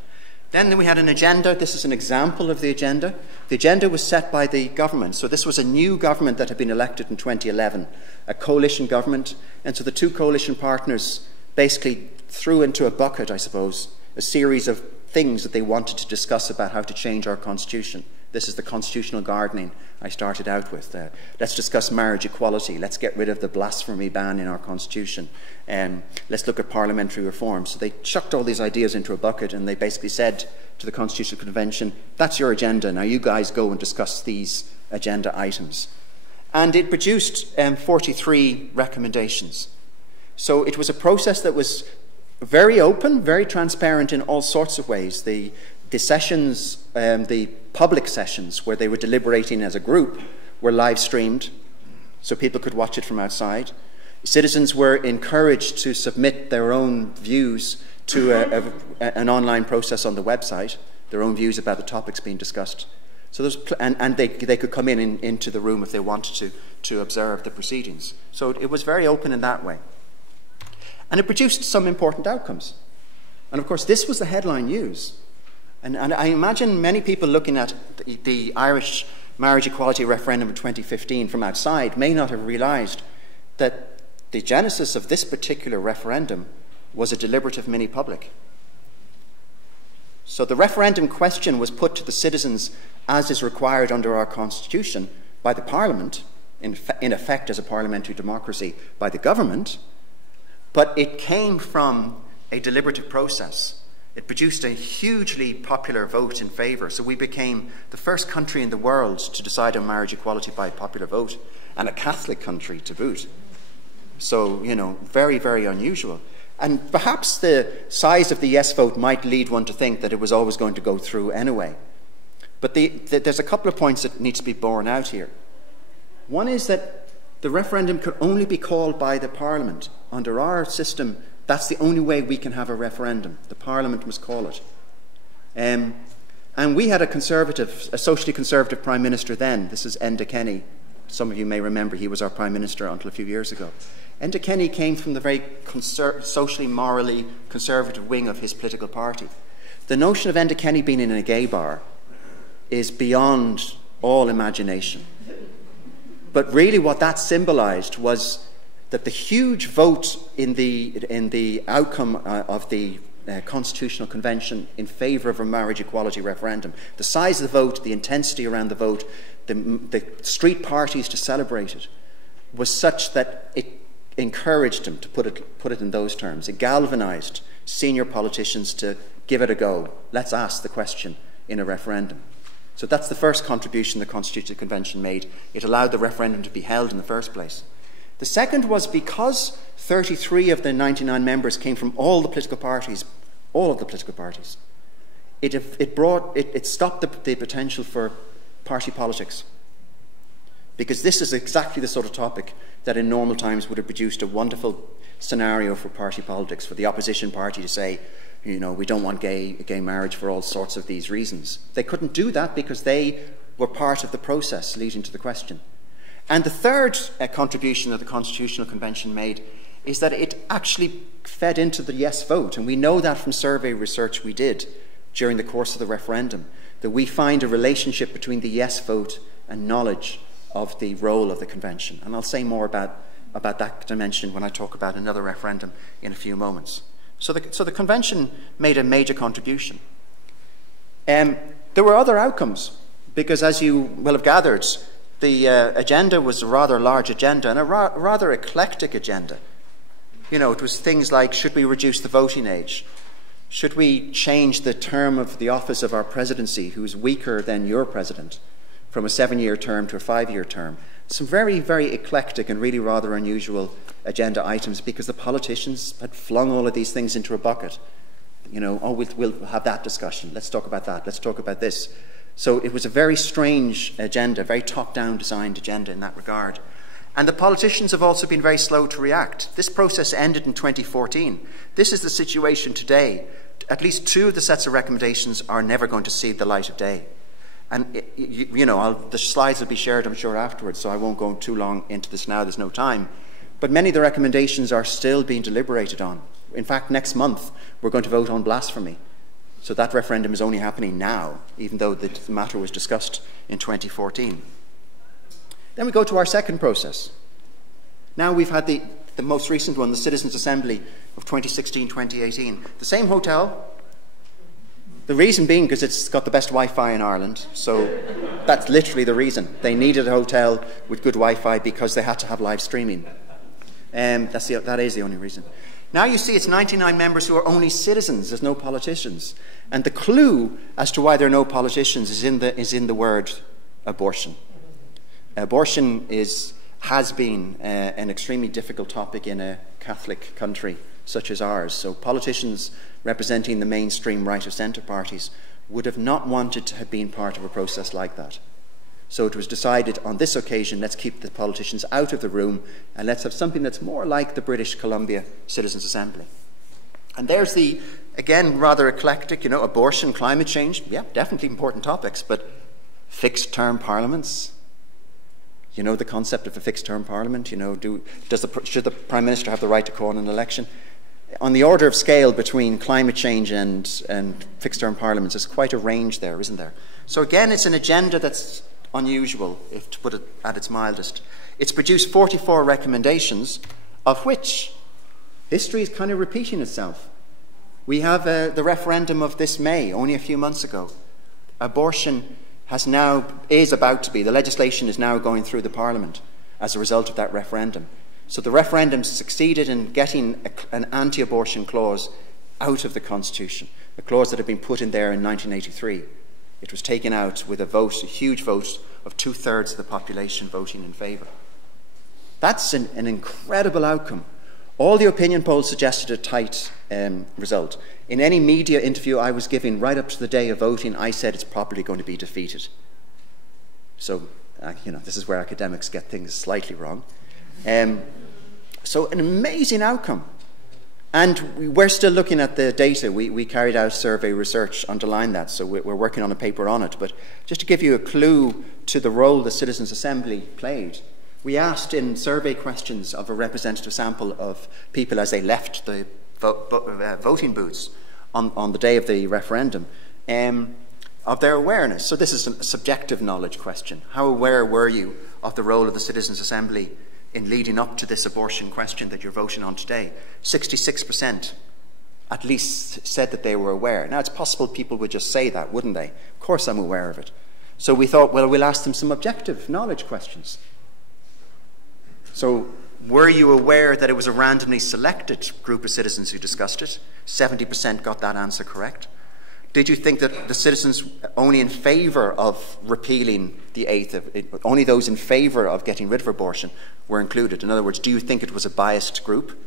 Then we had an agenda. This is an example of the agenda. The agenda was set by the government, so this was a new government that had been elected in 2011, a coalition government, and so the 2 coalition partners basically threw into a bucket, I suppose, a series of things that they wanted to discuss about how to change our constitution. This is the constitutional gardening I started out with. Let's discuss marriage equality. Let's get rid of the blasphemy ban in our constitution. Let's look at parliamentary reform. So they chucked all these ideas into a bucket and they basically said to the Constitutional Convention, that's your agenda. Now you guys go and discuss these agenda items. And it produced 43 recommendations. So it was a process that was very open, very transparent in all sorts of ways. The sessions, the public sessions where they were deliberating as a group were live streamed, so people could watch it from outside. Citizens were encouraged to submit their own views to an online process on the website, their own views about the topics being discussed. So they could come into the room if they wanted to observe the proceedings. So it was very open in that way. And it produced some important outcomes. And of course, this was the headline news. And I imagine many people looking at the Irish marriage equality referendum in 2015 from outside may not have realised that the genesis of this particular referendum was a deliberative mini-public. So the referendum question was put to the citizens as is required under our constitution by the Parliament, in effect as a parliamentary democracy by the government, but it came from a deliberative process. It produced a hugely popular vote in favour, so we became the first country in the world to decide on marriage equality by popular vote, and a Catholic country to boot. So, you know, very, very unusual. And perhaps the size of the yes vote might lead one to think that it was always going to go through anyway. But there's a couple of points that need to be borne out here. One is that the referendum could only be called by the Parliament. Under our system, that's the only way we can have a referendum. The Parliament must call it. And we had a socially conservative Prime Minister then. This is Enda Kenny. Some of you may remember he was our Prime Minister until a few years ago. Enda Kenny came from the very socially, morally conservative wing of his political party. The notion of Enda Kenny being in a gay bar is beyond all imagination. But really what that symbolised was that the huge vote in the outcome of the Constitutional Convention in favour of a marriage equality referendum, the size of the vote, the intensity around the vote, the street parties to celebrate it, was such that it encouraged him to put it in those terms. It galvanised senior politicians to give it a go. Let's ask the question in a referendum. So that's the first contribution the Constitutional Convention made. It allowed the referendum to be held in the first place. The second was because 33 of the 99 members came from all the political parties, it stopped the potential for party politics. Because this is exactly the sort of topic that in normal times would have produced a wonderful scenario for party politics, for the opposition party to say, you know, we don't want gay marriage for all sorts of these reasons. They couldn't do that because they were part of the process leading to the question. And the third contribution that the Constitutional Convention made is that it actually fed into the yes vote. And we know that from survey research we did during the course of the referendum, that we find a relationship between the yes vote and knowledge of the role of the Convention. And I'll say more about that dimension when I talk about another referendum in a few moments. So the Convention made a major contribution. There were other outcomes, because as you will have gathered, the agenda was a rather large agenda and a rather eclectic agenda. You know, it was things like, should we reduce the voting age? Should we change the term of the office of our presidency, who's weaker than your president, from a 7-year term to a 5-year term? Some very, very eclectic and really rather unusual agenda items, because the politicians had flung all of these things into a bucket. You know, oh, we'll have that discussion. Let's talk about that. Let's talk about this. So it was a very strange agenda, very top-down designed agenda in that regard. And the politicians have also been very slow to react. This process ended in 2014. This is the situation today. At least 2 of the sets of recommendations are never going to see the light of day. And, the slides will be shared, I'm sure, afterwards, so I won't go too long into this now. There's no time. But many of the recommendations are still being deliberated on. In fact, next month, we're going to vote on blasphemy. So that referendum is only happening now, even though the matter was discussed in 2014. Then we go to our second process. Now we've had the most recent one, the Citizens' Assembly of 2016-2018. The same hotel. The reason being because it's got the best Wi-Fi in Ireland, so that's literally the reason. They needed a hotel with good Wi-Fi because they had to have live streaming. That is the only reason. Now you see it's 99 members who are only citizens, there's no politicians. And the clue as to why there are no politicians is in the word abortion. Abortion has been an extremely difficult topic in a Catholic country such as ours. So politicians representing the mainstream right of centre parties would have not wanted to have been part of a process like that. So it was decided on this occasion, let's keep the politicians out of the room and let's have something that's more like the British Columbia Citizens' Assembly. And there's the, again, rather eclectic, abortion, climate change, yeah, definitely important topics, but fixed-term parliaments. You know the concept of a fixed-term parliament? Should the Prime Minister have the right to call an election? On the order of scale between climate change and fixed-term parliaments, there's quite a range there, isn't there? So again, it's an agenda that's unusual, if to put it at its mildest. It's produced 44 recommendations, of which history is kind of repeating itself. We have the referendum of this May, only a few months ago. Abortion is about to be, the legislation is now going through the Parliament as a result of that referendum. So the referendum succeeded in getting an anti-abortion clause out of the Constitution, a clause that had been put in there in 1983. It was taken out with a huge vote of 2/3 of the population voting in favour. That's an incredible outcome. All the opinion polls suggested a tight result. In any media interview I was giving right up to the day of voting, I said it's probably going to be defeated. So, this is where academics get things slightly wrong. So an amazing outcome. And we're still looking at the data. We carried out survey research, underline that, so we're working on a paper on it. But just to give you a clue to the role the Citizens' Assembly played, we asked in survey questions of a representative sample of people as they left the voting booths on the day of the referendum of their awareness. So this is a subjective knowledge question. How aware were you of the role of the Citizens' Assembly in leading up to this abortion question that you're voting on today? 66% at least said that they were aware. Now, it's possible people would just say that, wouldn't they? Of course I'm aware of it. So we thought, well, we'll ask them some objective knowledge questions. So, were you aware that it was a randomly selected group of citizens who discussed it? 70% got that answer correct. Did you think that the citizens only in favour of repealing the 8th, only those in favour of getting rid of abortion were included? In other words, do you think it was a biased group?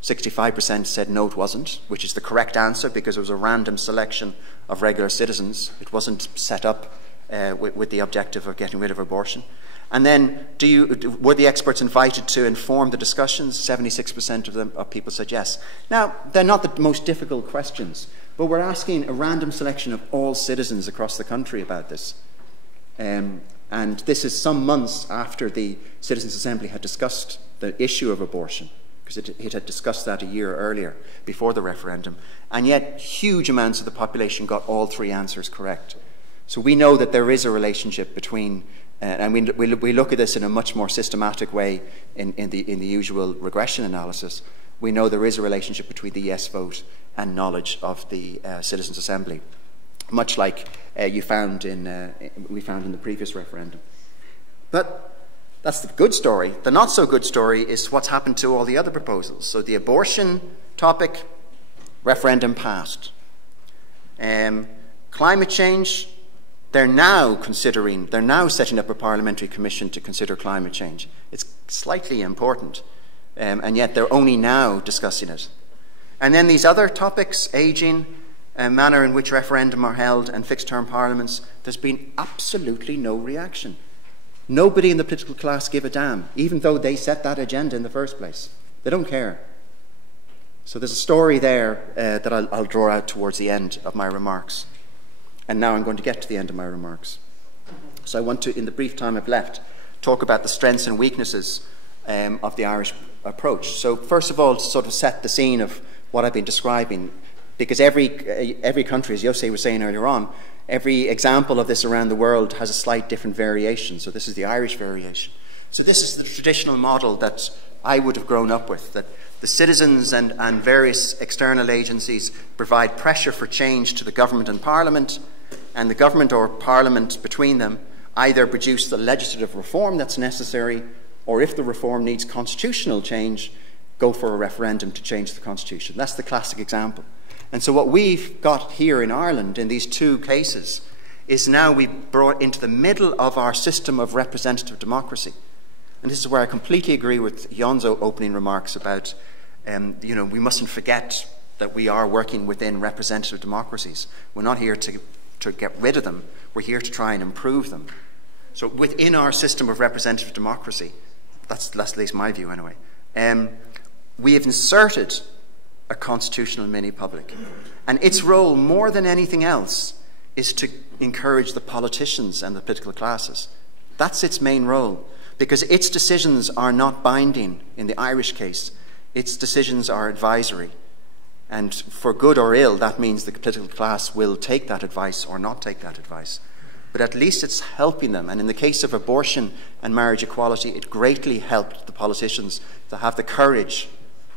65% said no, it wasn't, which is the correct answer because it was a random selection of regular citizens. It wasn't set up with the objective of getting rid of abortion. And then, were the experts invited to inform the discussions? 76% of people said yes. Now, they're not the most difficult questions, but we're asking a random selection of all citizens across the country about this. And this is some months after the Citizens' Assembly had discussed the issue of abortion, because it had discussed that a year earlier, before the referendum. And yet, huge amounts of the population got all 3 answers correct. So we know that there is a relationship between and we look at this in a much more systematic way in the usual regression analysis. We know there is a relationship between the yes vote and knowledge of the Citizens' Assembly, much like we found in the previous referendum. But that's the good story. The not so good story is what's happened to all the other proposals. So the abortion topic, referendum passed. Climate change, they're now setting up a parliamentary commission to consider climate change. It's slightly important, and yet they're only now discussing it. And then these other topics, ageing, manner in which referendum are held, and fixed-term parliaments, there's been absolutely no reaction. Nobody in the political class give a damn, even though they set that agenda in the first place. They don't care. So there's a story there that I'll draw out towards the end of my remarks. And now I'm going to get to the end of my remarks. So I want to, in the brief time I've left, talk about the strengths and weaknesses of the Irish approach. So first of all, to sort of set the scene of what I've been describing, because every country, as Jose was saying earlier on, every example of this around the world has a slight different variation. So this is the Irish variation. So this is the traditional model that I would have grown up with, that the citizens and various external agencies provide pressure for change to the government and parliament, and the government or parliament between them either produce the legislative reform that's necessary, or if the reform needs constitutional change, go for a referendum to change the constitution. That's the classic example. And so what we've got here in Ireland in these 2 cases is now we brought into the middle of our system of representative democracy. And this is where I completely agree with Jon's opening remarks about, we mustn't forget that we are working within representative democracies. We're not here to get rid of them. We're here to try and improve them. So within our system of representative democracy, that's at least my view anyway, we have inserted a constitutional mini-public. And its role, more than anything else, is to encourage the politicians and the political classes. That's its main role, because its decisions are not binding in the Irish case. Its decisions are advisory. And for good or ill, that means the political class will take that advice or not take that advice. but at least it's helping them. And in the case of abortion and marriage equality, it greatly helped the politicians to have the courage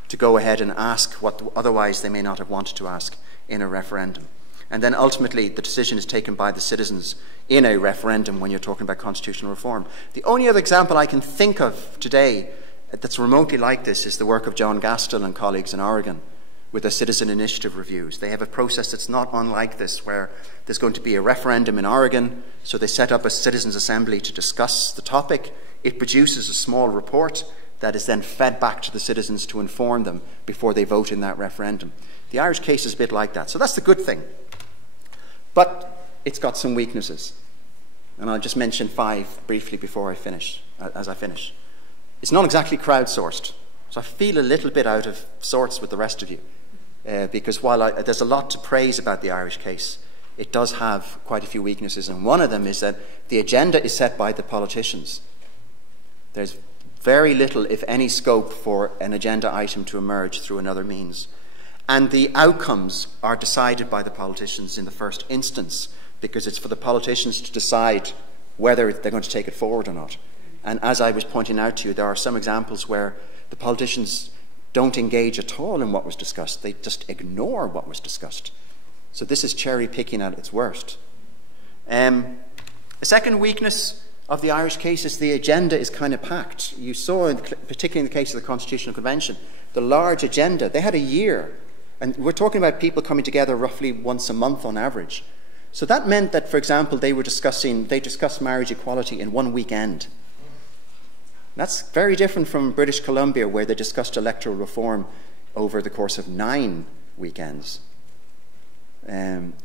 to go ahead and ask what otherwise they may not have wanted to ask in a referendum. And then ultimately the decision is taken by the citizens in a referendum when you're talking about constitutional reform. The only other example I can think of today that's remotely like this is the work of John Gastel and colleagues in Oregon with their citizen initiative reviews. They have a process that's not unlike this, where there's going to be a referendum in Oregon, so they set up a citizens' assembly to discuss the topic. It produces a small report that is then fed back to the citizens to inform them before they vote in that referendum. The Irish case is a bit like that, so that's the good thing. But it's got some weaknesses, and I'll just mention 5 briefly before I finish, as I finish. It's not exactly crowdsourced, so I feel a little bit out of sorts with the rest of you, because while there's a lot to praise about the Irish case, it does have quite a few weaknesses, and one of them is that the agenda is set by the politicians. There's very little, if any, scope for an agenda item to emerge through another means. And the outcomes are decided by the politicians in the first instance, because it's for the politicians to decide whether they're going to take it forward or not. And as I was pointing out to you, there are some examples where the politicians don't engage at all in what was discussed. They just ignore what was discussed. So this is cherry picking at its worst. A second weakness of the Irish case is the agenda is kind of packed. You saw, particularly in the case of the Constitutional Convention, the large agenda. They had a year. And we're talking about people coming together roughly once a month on average. So that meant that, for example, they discussed marriage equality in one weekend. That's very different from British Columbia, where they discussed electoral reform over the course of 9 weekends.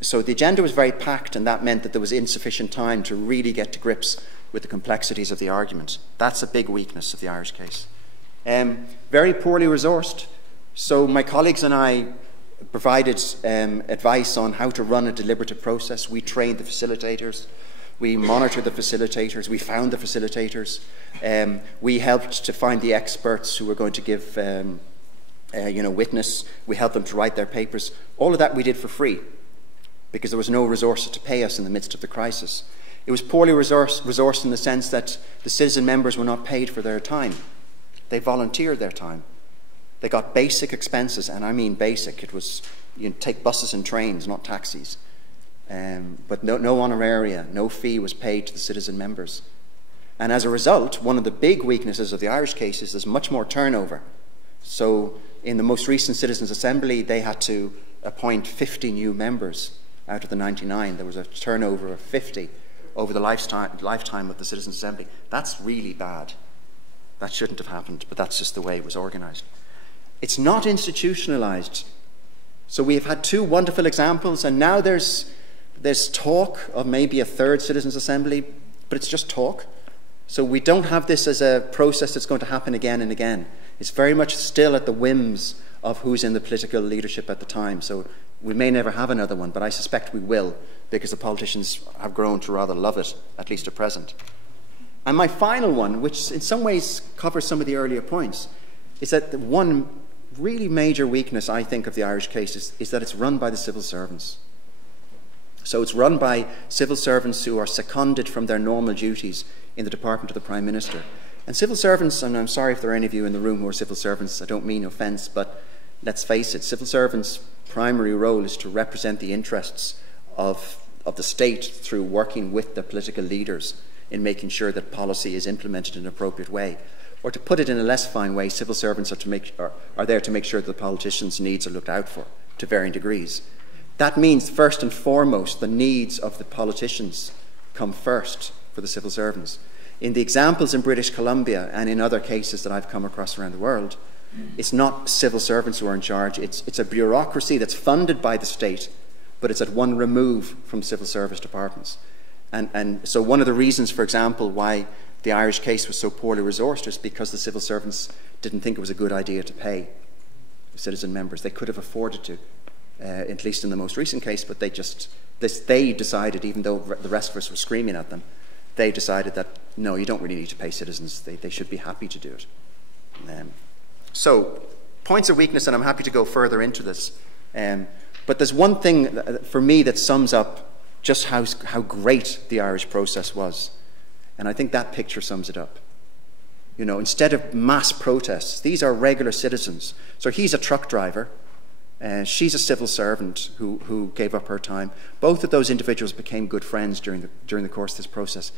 So the agenda was very packed, and that meant that there was insufficient time to really get to grips with the complexities of the argument. That's a big weakness of the Irish case. Very poorly resourced. So my colleagues and I provided advice on how to run a deliberative process. We trained the facilitators. We monitored the facilitators. We found the facilitators. We helped to find the experts who were going to give witness. We helped them to write their papers. All of that we did for free, because there was no resources to pay us in the midst of the crisis. It was poorly resourced in the sense that the citizen members were not paid for their time. They volunteered their time. They got basic expenses, and I mean basic. It was, take buses and trains, not taxis. But no honoraria, no fee was paid to the citizen members. And as a result, one of the big weaknesses of the Irish case is there's much more turnover. So in the most recent Citizens' Assembly, they had to appoint 50 new members out of the 99. There was a turnover of 50 over the lifetime of the Citizens' Assembly. That's really bad. That shouldn't have happened, but that's just the way it was organised. It's not institutionalised. So we have had 2 wonderful examples, and now there's talk of maybe a 3rd Citizens' Assembly, but it's just talk. So we don't have this as a process that's going to happen again and again. It's very much still at the whims of who's in the political leadership at the time. So we may never have another one, but I suspect we will, because the politicians have grown to rather love it, at least at present. And my final one, which in some ways covers some of the earlier points, is that the one really major weakness, I think, of the Irish case is that it's run by the civil servants. So it's run by civil servants who are seconded from their normal duties in the Department of the Prime Minister. And civil servants, and I'm sorry if there are any of you in the room who are civil servants, I don't mean offence, but let's face it, civil servants' primary role is to represent the interests of the state through working with the political leaders in making sure that policy is implemented in an appropriate way. Or to put it in a less fine way, civil servants are there to make sure that the politicians' needs are looked out for to varying degrees. That means, first and foremost, the needs of the politicians come first for the civil servants. In the examples in British Columbia and in other cases that I've come across around the world, it's not civil servants who are in charge. It's a bureaucracy that's funded by the state, but it's at one remove from civil service departments. And so one of the reasons, for example, why the Irish case was so poorly resourced is because the civil servants didn't think it was a good idea to pay citizen members. They could have afforded to, at least in the most recent case, but they decided, even though the rest of us were screaming at them, they decided that, no, you don't really need to pay citizens. They should be happy to do it. So, points of weakness, and I'm happy to go further into this. But there's one thing for me that sums up just how great the Irish process was. And I think that picture sums it up. You know, instead of mass protests, these are regular citizens. So he's a truck driver, she's a civil servant who gave up her time. Both of those individuals became good friends during the course of this process.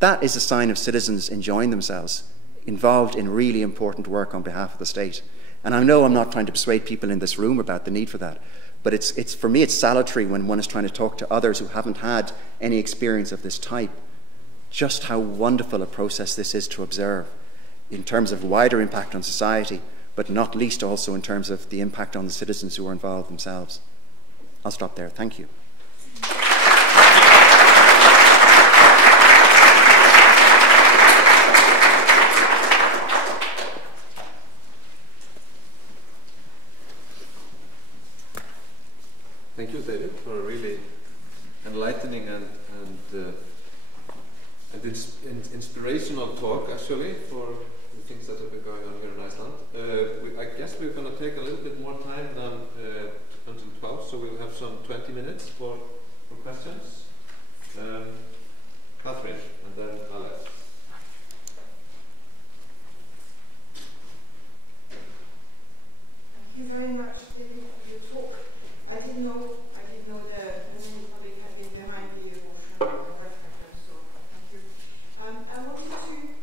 That is a sign of citizens enjoying themselves, involved in really important work on behalf of the state. And I know I'm not trying to persuade people in this room about the need for that, but it's for me it's salutary when one is trying to talk to others who haven't had any experience of this type, just how wonderful a process this is to observe in terms of wider impact on society, but not least also in terms of the impact on the citizens who are involved themselves. I'll stop there. Thank you. Thank you, David, for a really enlightening and inspirational talk, actually, for the things that have been going on here in Iceland. I guess we're going to take a little bit more time than until 12, so we'll have some 20 minutes for questions. Catherine, and then Alex. Thank you very much, David, for your talk. I didn't know the many public had been behind the abortion referendum, so thank you. I wanted to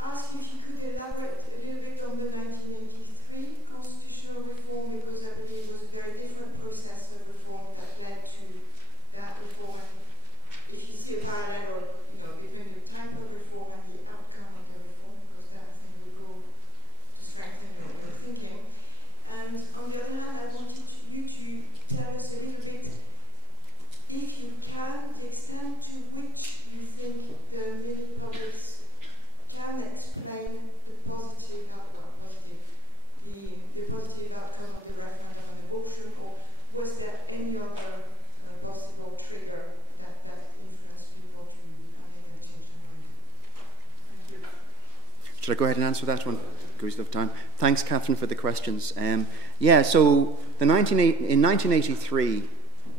ask if you could elaborate a little bit on the 1983 constitutional reform, because I believe it was a very different process of reform that led to that reform. And if you see a parallel, between the type of reform and the outcome of the reform, because that I think will go to strengthen your thinking. And on the other hand, I wanted you to tell us a little bit, if you can, the extent to which you think the many publics can explain the positive outcome, the positive outcome of the referendum on abortion, or was there any other possible trigger that influenced people to change their mind? Thank you. Should I go ahead and answer that one? Because of time. Thanks, Catherine, for the questions. Yeah, so in 1983,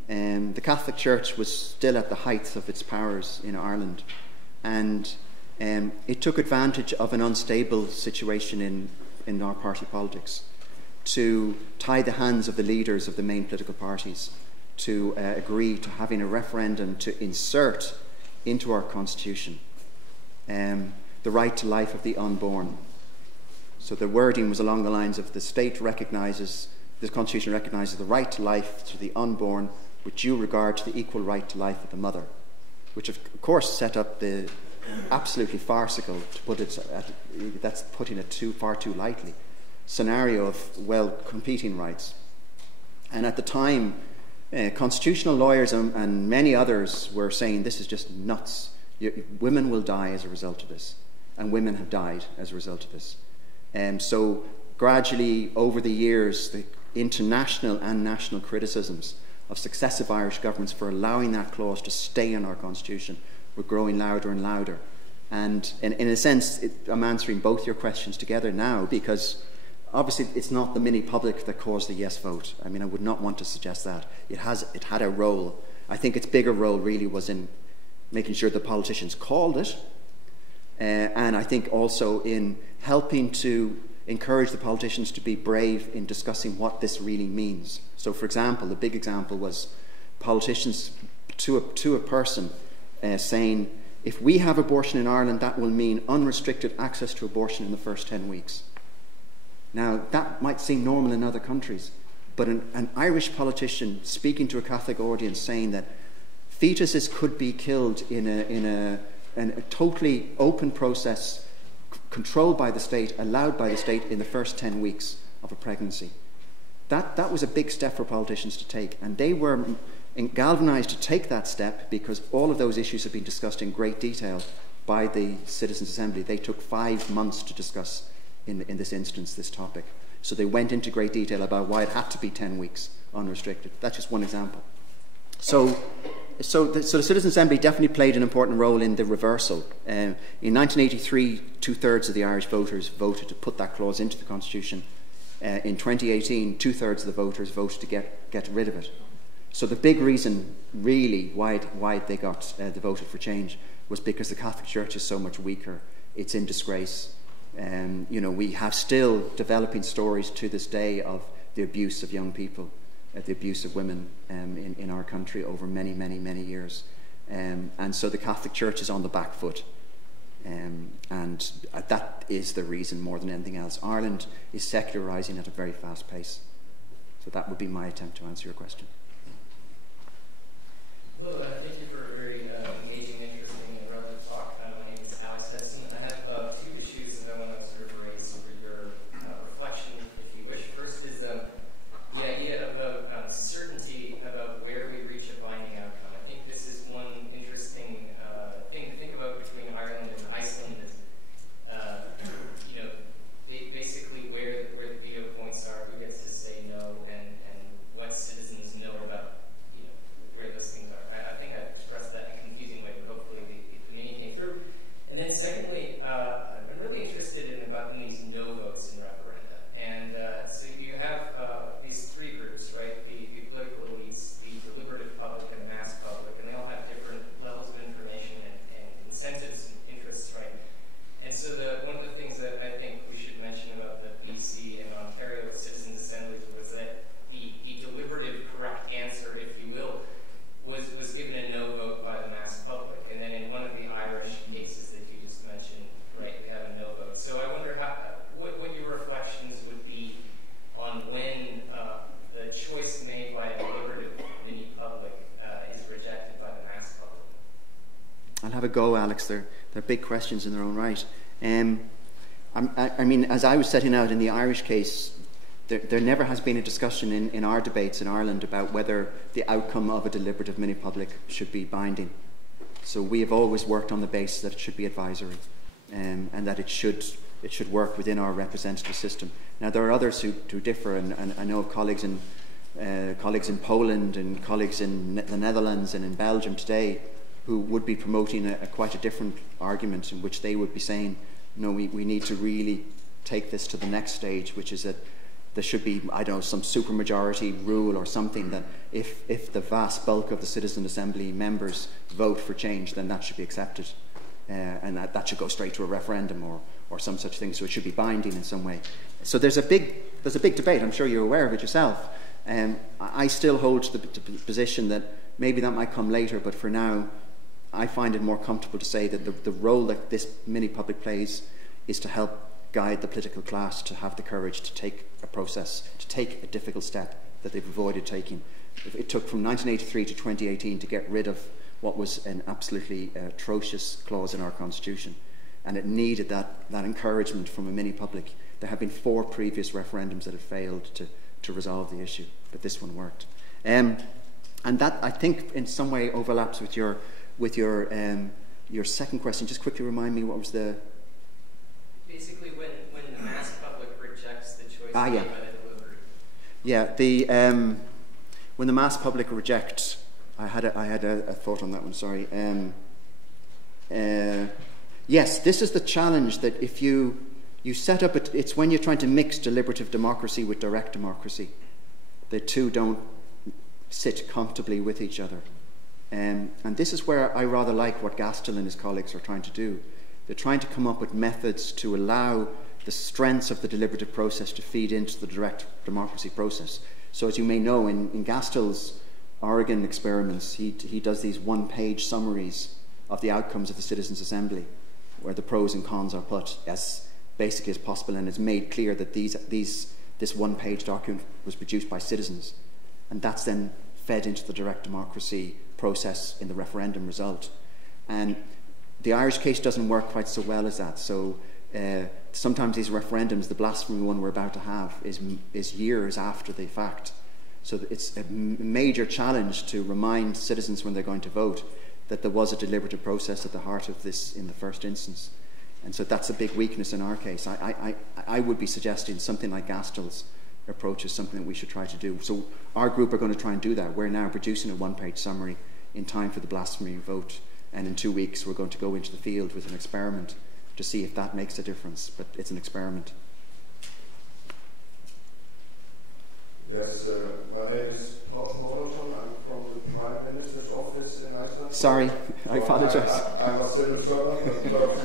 the Catholic Church was still at the height of its powers in Ireland, and it took advantage of an unstable situation in our party politics to tie the hands of the leaders of the main political parties to agree to having a referendum to insert into our constitution the right to life of the unborn. So the wording was along the lines of the Constitution recognises the right to life to the unborn with due regard to the equal right to life of the mother, which of course set up the absolutely farcical, to put it, that's putting it far too lightly, scenario of, competing rights. And at the time, constitutional lawyers and many others were saying this is just nuts. Women will die as a result of this, and women have died as a result of this. So gradually, over the years, the international and national criticisms of successive Irish governments for allowing that clause to stay in our constitution were growing louder and louder. And in a sense, I'm answering both your questions together now, because obviously it's not the mini public that caused the yes vote. I mean, I would not want to suggest that. It had a role. I think its bigger role really was in making sure the politicians called it, and I think also in helping to encourage the politicians to be brave in discussing what this really means. So, for example, the big example was politicians to a person saying, if we have abortion in Ireland, that will mean unrestricted access to abortion in the first 10 weeks. Now, that might seem normal in other countries, but an Irish politician speaking to a Catholic audience saying that fetuses could be killed in a totally open process, controlled by the state, allowed by the state in the first 10 weeks of a pregnancy. That was a big step for politicians to take, and they were galvanised to take that step because all of those issues have been discussed in great detail by the Citizens' Assembly. They took 5 months to discuss, in this instance, this topic. So they went into great detail about why it had to be 10 weeks unrestricted. That's just one example. So the Citizens' Assembly definitely played an important role in the reversal. In 1983, 2/3 of the Irish voters voted to put that clause into the Constitution. In 2018, 2/3 of the voters voted to get rid of it. So the big reason, really, why they got they voted for change was because the Catholic Church is so much weaker. It's in disgrace. You know, we have still developing stories to this day of the abuse of young people, the abuse of women in our country over many, many, many years. And so the Catholic Church is on the back foot. And that is the reason more than anything else. Ireland is secularising at a very fast pace. So that would be my attempt to answer your question. Hello, thank you for a very engaging, interesting, and relevant talk. My name is Alex Hudson, and I have two issues that I want to sort of raise for your reflection, if you wish. First is the idea of certainty about where we reach a binding outcome. I think this is one interesting thing to think about between Ireland and Iceland. Is you know, basically where the veto points are, who gets to say no, and what citizens know about where those things are. I think I've expressed that in a confusing way, but hopefully the meaning came through. And then secondly, I'm really interested in these no votes in referenda. And so you have these three groups, right? The political elites, the deliberative public, and the mass public, and they all have different levels of information and incentives and interests, right? And so one of the things that I think we should mention about the BC and Ontario citizens' assemblies was that the deliberative correct answer, if you will, was given a no vote by the mass public. And then in one of the Irish cases that you just mentioned, right, we have a no vote. So I wonder what your reflections would be on when the choice made by a deliberative mini public is rejected by the mass public. I'll have a go, Alex. They're big questions in their own right. I mean, as I was setting out in the Irish case, there never has been a discussion in our debates in Ireland about whether the outcome of a deliberative mini-public should be binding. So we have always worked on the basis that it should be advisory, and that it should work within our representative system. Now there are others who differ, and I know of colleagues in Poland and colleagues in the Netherlands and in Belgium today who would be promoting quite a different argument, in which they would be saying, no, we need to really take this to the next stage, which is that there should be, I don't know, some supermajority rule or something that if the vast bulk of the Citizen Assembly members vote for change, then that should be accepted. And that should go straight to a referendum or some such thing, so it should be binding in some way. So there's a big debate. I'm sure you're aware of it yourself. I still hold to the position that maybe that might come later, but for now, I find it more comfortable to say that the role that this mini-public plays is to help guide the political class to have the courage to take a process, to take a difficult step that they've avoided taking. It took from 1983 to 2018 to get rid of what was an absolutely atrocious clause in our constitution, and it needed that encouragement from a mini-public. There have been 4 previous referendums that have failed to resolve the issue, but this one worked. And that, I think, in some way overlaps with your second question. Just quickly remind me, what was the... Basically, when the mass public rejects the choice made by the deliberative. Yeah, when the mass public reject, I had a thought on that one. Sorry. Yes, this is the challenge, that if you set up it's when you're trying to mix deliberative democracy with direct democracy. The two don't sit comfortably with each other, and this is where I rather like what Gastel and his colleagues are trying to do. They're trying to come up with methods to allow the strengths of the deliberative process to feed into the direct democracy process. So as you may know, in Gastel's Oregon experiments, he does these one-page summaries of the outcomes of the Citizens' Assembly, where the pros and cons are put as basically as possible, and it's made clear that this one-page document was produced by citizens, and that's then fed into the direct democracy process in the referendum result. And the Irish case doesn't work quite so well as that. So sometimes these referendums, the blasphemy one we're about to have, is years after the fact. So it's a major challenge to remind citizens when they're going to vote that there was a deliberative process at the heart of this in the first instance. And so that's a big weakness in our case. I would be suggesting something like Gastel's approach is something that we should try to do. So our group are going to try and do that. We're now producing a one-page summary in time for the blasphemy vote. And in 2 weeks, we're going to go into the field with an experiment to see if that makes a difference. But it's an experiment. Yes, my name is Thorsten Mortensen. I'm Sorry, I apologize. I'm a civil servant, but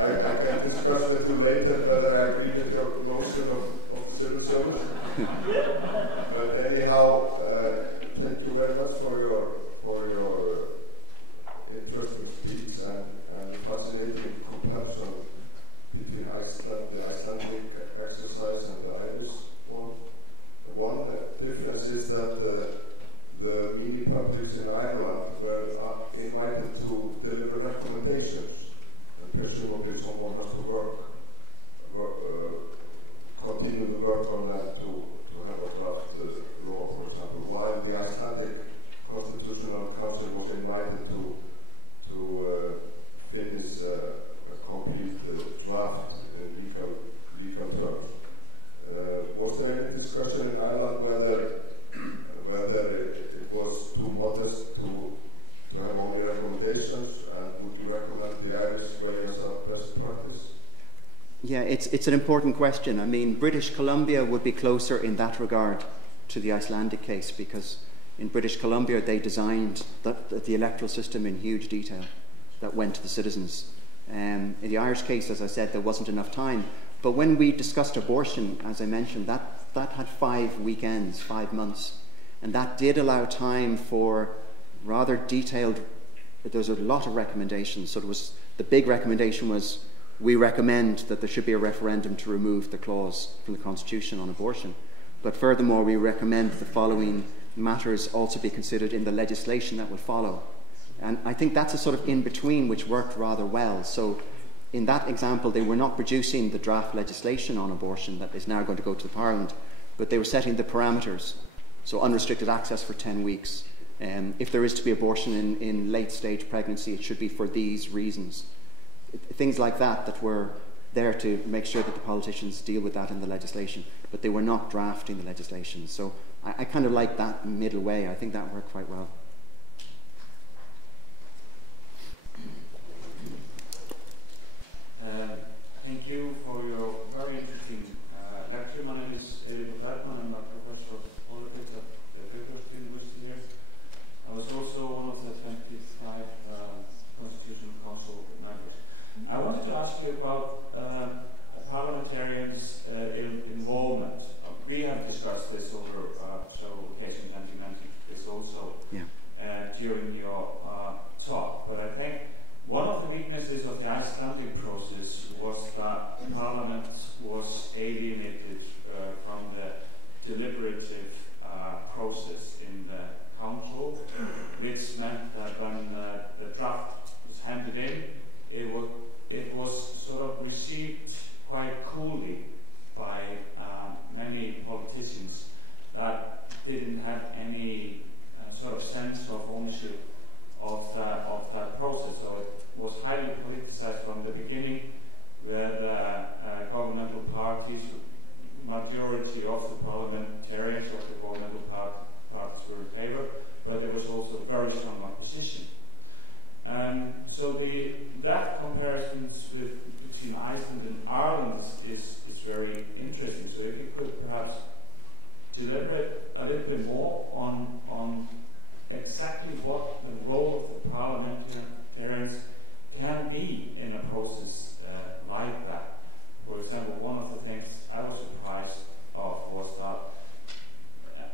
I can discuss with you later whether I agree with your notion of civil service. But anyhow, thank you very much for your interesting speech and the fascinating comparison between the Icelandic exercise and the Irish one. One difference is that the mini publics in Ireland were invited to deliver recommendations, and presumably someone has to continue the work on that to have a draft law, for example, while the Icelandic Constitutional Council was invited to finish a complete draft in legal terms. Was there any discussion in Ireland whether it was too modest to have only recommendations, and would you recommend the Irish way as a best practice? Yeah, it's an important question. I mean, British Columbia would be closer in that regard to the Icelandic case, because in British Columbia they designed the electoral system in huge detail that went to the citizens. In the Irish case, as I said, there wasn't enough time. But when we discussed abortion, as I mentioned, that had 5 weekends, 5 months. And that did allow time for rather detailed, there's a lot of recommendations. So the big recommendation was, we recommend that there should be a referendum to remove the clause from the Constitution on abortion. But furthermore, we recommend the following matters also be considered in the legislation that will follow. And I think that's a sort of in-between which worked rather well. So in that example, they were not producing the draft legislation on abortion that is now going to go to the Parliament, but they were setting the parameters. So unrestricted access for 10 weeks. If there is to be abortion in late-stage pregnancy, it should be for these reasons. Things like that were there to make sure that the politicians deal with that in the legislation, but they were not drafting the legislation. So I kind of like that middle way. I think that worked quite well. Thank you for your very interesting lecture. My name is Erik Bergman. I'm a professor of politics at the University here. I was also one of the 25 Constitutional Council members. I wanted to ask you about parliamentarians' involvement. We have discussed this over several occasions, and you mentioned this also during your talk. But I think one of the weaknesses of the Icelandic process was that Parliament was alienated from the deliberative process in the Council, which meant that when the draft was handed in, it was sort of received quite coolly by many politicians that didn't have any sort of sense of ownership of that process. So it was highly politicized from the beginning, where the governmental parties, majority of the parliamentarians of the governmental parties were in favor, but there was also very strong opposition. So that comparison between Iceland and Ireland is very interesting. So if you could perhaps deliberate a little bit more on exactly what the role of the parliamentarians can be in a process like that. For example, one of the things I was surprised of was that,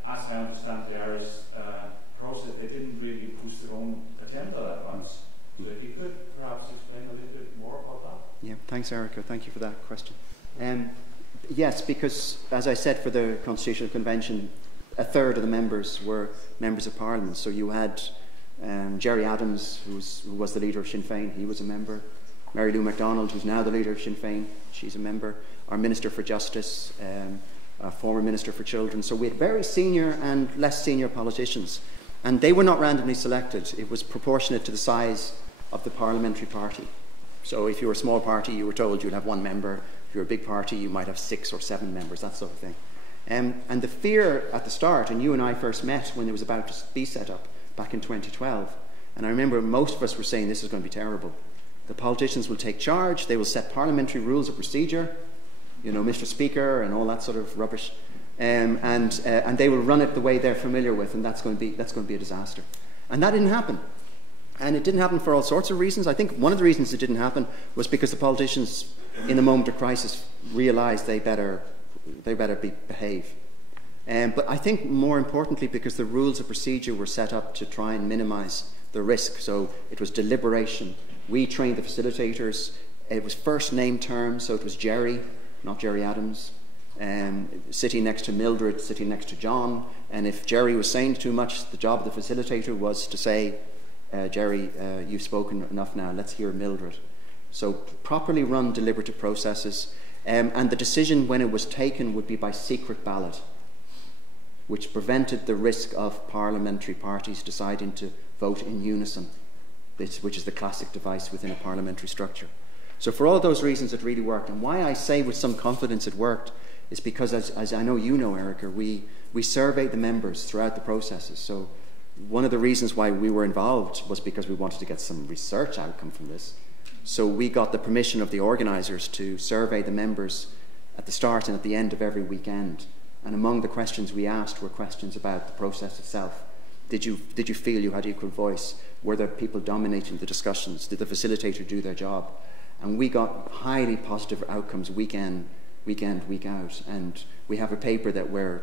as I understand the Irish process, they didn't really push their own agenda that much. So if you could perhaps explain a little bit more about that. Yeah, thanks, Erica. Thank you for that question. Yes, because, as I said, for the Constitutional Convention, a third of the members were members of Parliament. So you had Gerry Adams, who was the leader of Sinn Féin, he was a member. Mary Lou MacDonald, who's now the leader of Sinn Féin, she's a member. Our Minister for Justice, a former Minister for Children. So we had very senior and less senior politicians. And they were not randomly selected. It was proportionate to the size of the parliamentary party. So if you were a small party, you were told you'd have 1 member. If you were a big party, you might have 6 or 7 members, that sort of thing. And the fear at the start, and you and I first met when it was about to be set up back in 2012, and I remember most of us were saying this is going to be terrible. The politicians will take charge, they will set parliamentary rules of procedure, you know, Mr. Speaker and all that sort of rubbish, and they will run it the way they're familiar with, and that's going to be a disaster. And that didn't happen. And it didn't happen for all sorts of reasons. I think one of the reasons it didn't happen was because the politicians, in the moment of crisis, realised they better behave. But I think more importantly because the rules of procedure were set up to try and minimise the risk. So it was deliberation. We trained the facilitators. It was first name terms, so it was Jerry, not Jerry Adams, sitting next to Mildred, sitting next to John. And if Jerry was saying too much, the job of the facilitator was to say, Jerry, you've spoken enough now, let's hear Mildred. So properly run deliberative processes. And the decision when it was taken would be by secret ballot, which prevented the risk of parliamentary parties deciding to vote in unison, which is the classic device within a parliamentary structure. So for all those reasons it really worked. And why I say with some confidence it worked is because, as I know you know, Erica, we surveyed the members throughout the processes. So one of the reasons why we were involved was because we wanted to get some research outcome from this. So we got the permission of the organisers to survey the members at the start and at the end of every weekend. And among the questions we asked were questions about the process itself. Did you feel you had equal voice? Were there people dominating the discussions? Did the facilitator do their job? And we got highly positive outcomes week in, week out. And we have a paper that we're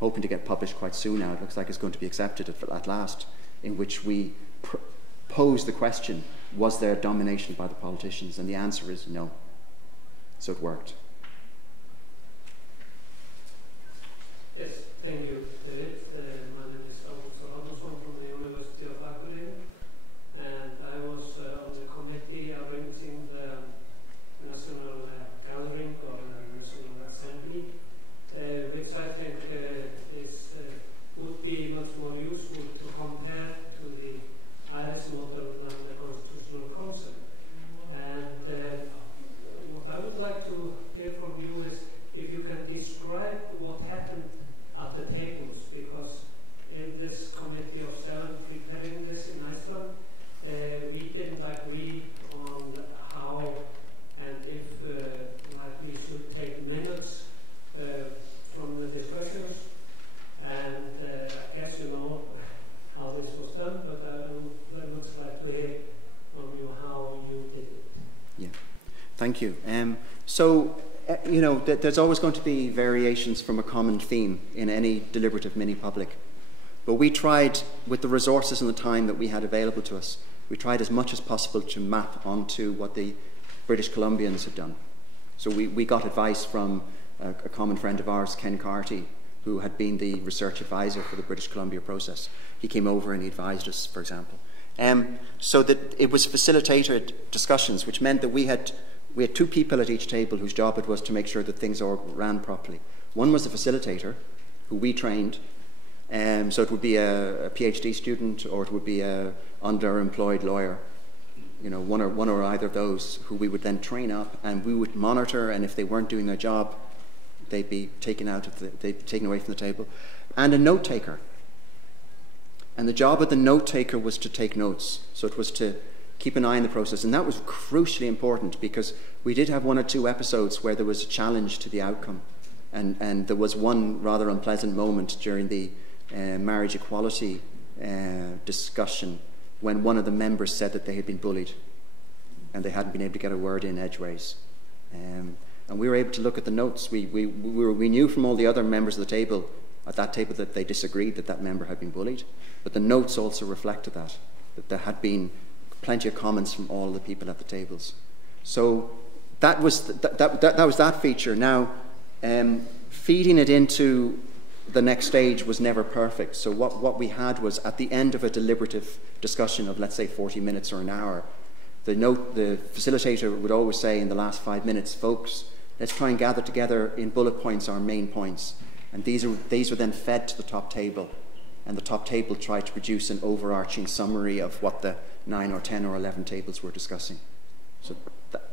hoping to get published quite soon now. It looks like it's going to be accepted at last, in which we pose the question, was there domination by the politicians? And the answer is no. So it worked. Yes, thank you, David. My name is Augusto Adolfsson from the University of Akureyri, and I was on the committee arranging the National Gathering or National Assembly, which I think would be much more useful to compare to the Irish model than the Constitutional Council. And what I would like to hear from you is if you can describe what happened at the tables, because in this committee of 7 preparing this in Iceland, we didn't agree on how and if we should take minutes from the discussions. And I guess you know how this was done, but I would very much like to hear from you how you did it. Yeah, thank you. You know, there's always going to be variations from a common theme in any deliberative mini-public. But we tried, with the resources and the time that we had available to us, we tried as much as possible to map onto what the British Columbians had done. So we got advice from a common friend of ours, Ken Carty, who had been the research advisor for the British Columbia process. He came over and he advised us, for example. So that it was facilitated discussions, which meant that we had 2 people at each table whose job it was to make sure that things all ran properly. One was the facilitator, who we trained. So it would be a PhD student, or it would be a underemployed lawyer. You know, one or either of those, who we would then train up, and we would monitor. And if they weren't doing their job, they'd be taken away from the table. And a note taker. And the job of the note taker was to take notes. So it was to keep an eye on the process. And that was crucially important, because we did have 1 or 2 episodes where there was a challenge to the outcome. And there was one rather unpleasant moment during the marriage equality discussion, when one of the members said that they had been bullied and they hadn't been able to get a word in edgeways. And we were able to look at the notes. We knew from all the other members of the table, at that table, that they disagreed that member had been bullied. But the notes also reflected that there had been plenty of comments from all the people at the tables. So that was that feature. Now, feeding it into the next stage was never perfect. So what we had was, at the end of a deliberative discussion of, let's say, 40 minutes or an hour, the facilitator would always say in the last 5 minutes, folks, let's try and gather together in bullet points our main points. And these were then fed to the top table. And the top table tried to produce an overarching summary of what the 9 or 10 or 11 tables were discussing. So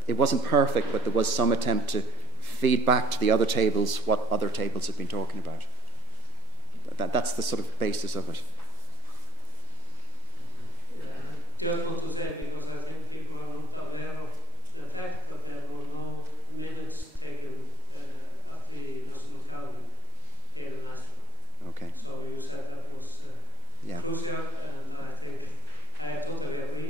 it wasn't perfect, but there was some attempt to feed back to the other tables what other tables had been talking about. That's the sort of basis of it. Just want to say, because I think people are not aware of the fact that there were no minutes taken at the National Gathering here in Iceland. Okay. So you said that was crucial, and I think I totally agree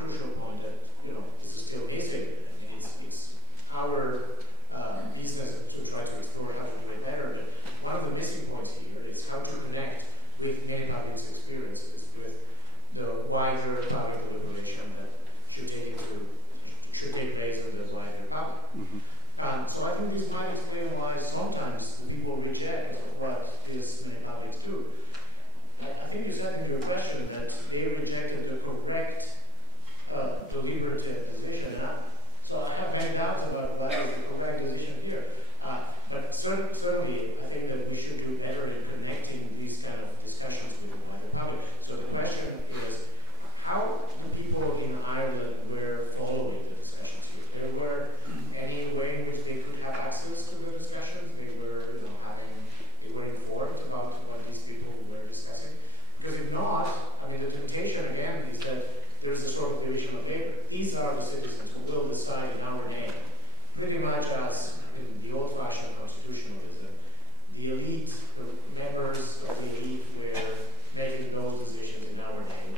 crucial point that is still missing. I mean, it's our business to try to explore how to do it better. But one of the missing points here is how to connect with many public's experiences, with the wider public deliberation that should take place in the wider public. So I think this might explain why sometimes the people reject what these many publics do. I think you said in your question that they rejected the correct deliberative decision. So I have many doubts about what is the correct decision here. But certainly, I think that we should do better in connecting these kind of discussions with the wider public. So the question is, how the people in Ireland were following the discussions here? There were any way in which they could have access to the discussions? They were, they were informed about what these people were discussing? Because if not, I mean, the temptation again is that there is a sort of division of labor. These are the citizens who will decide in our name, pretty much as in the old-fashioned constitutionalism. The elite, the members of the elite were making those decisions in our name.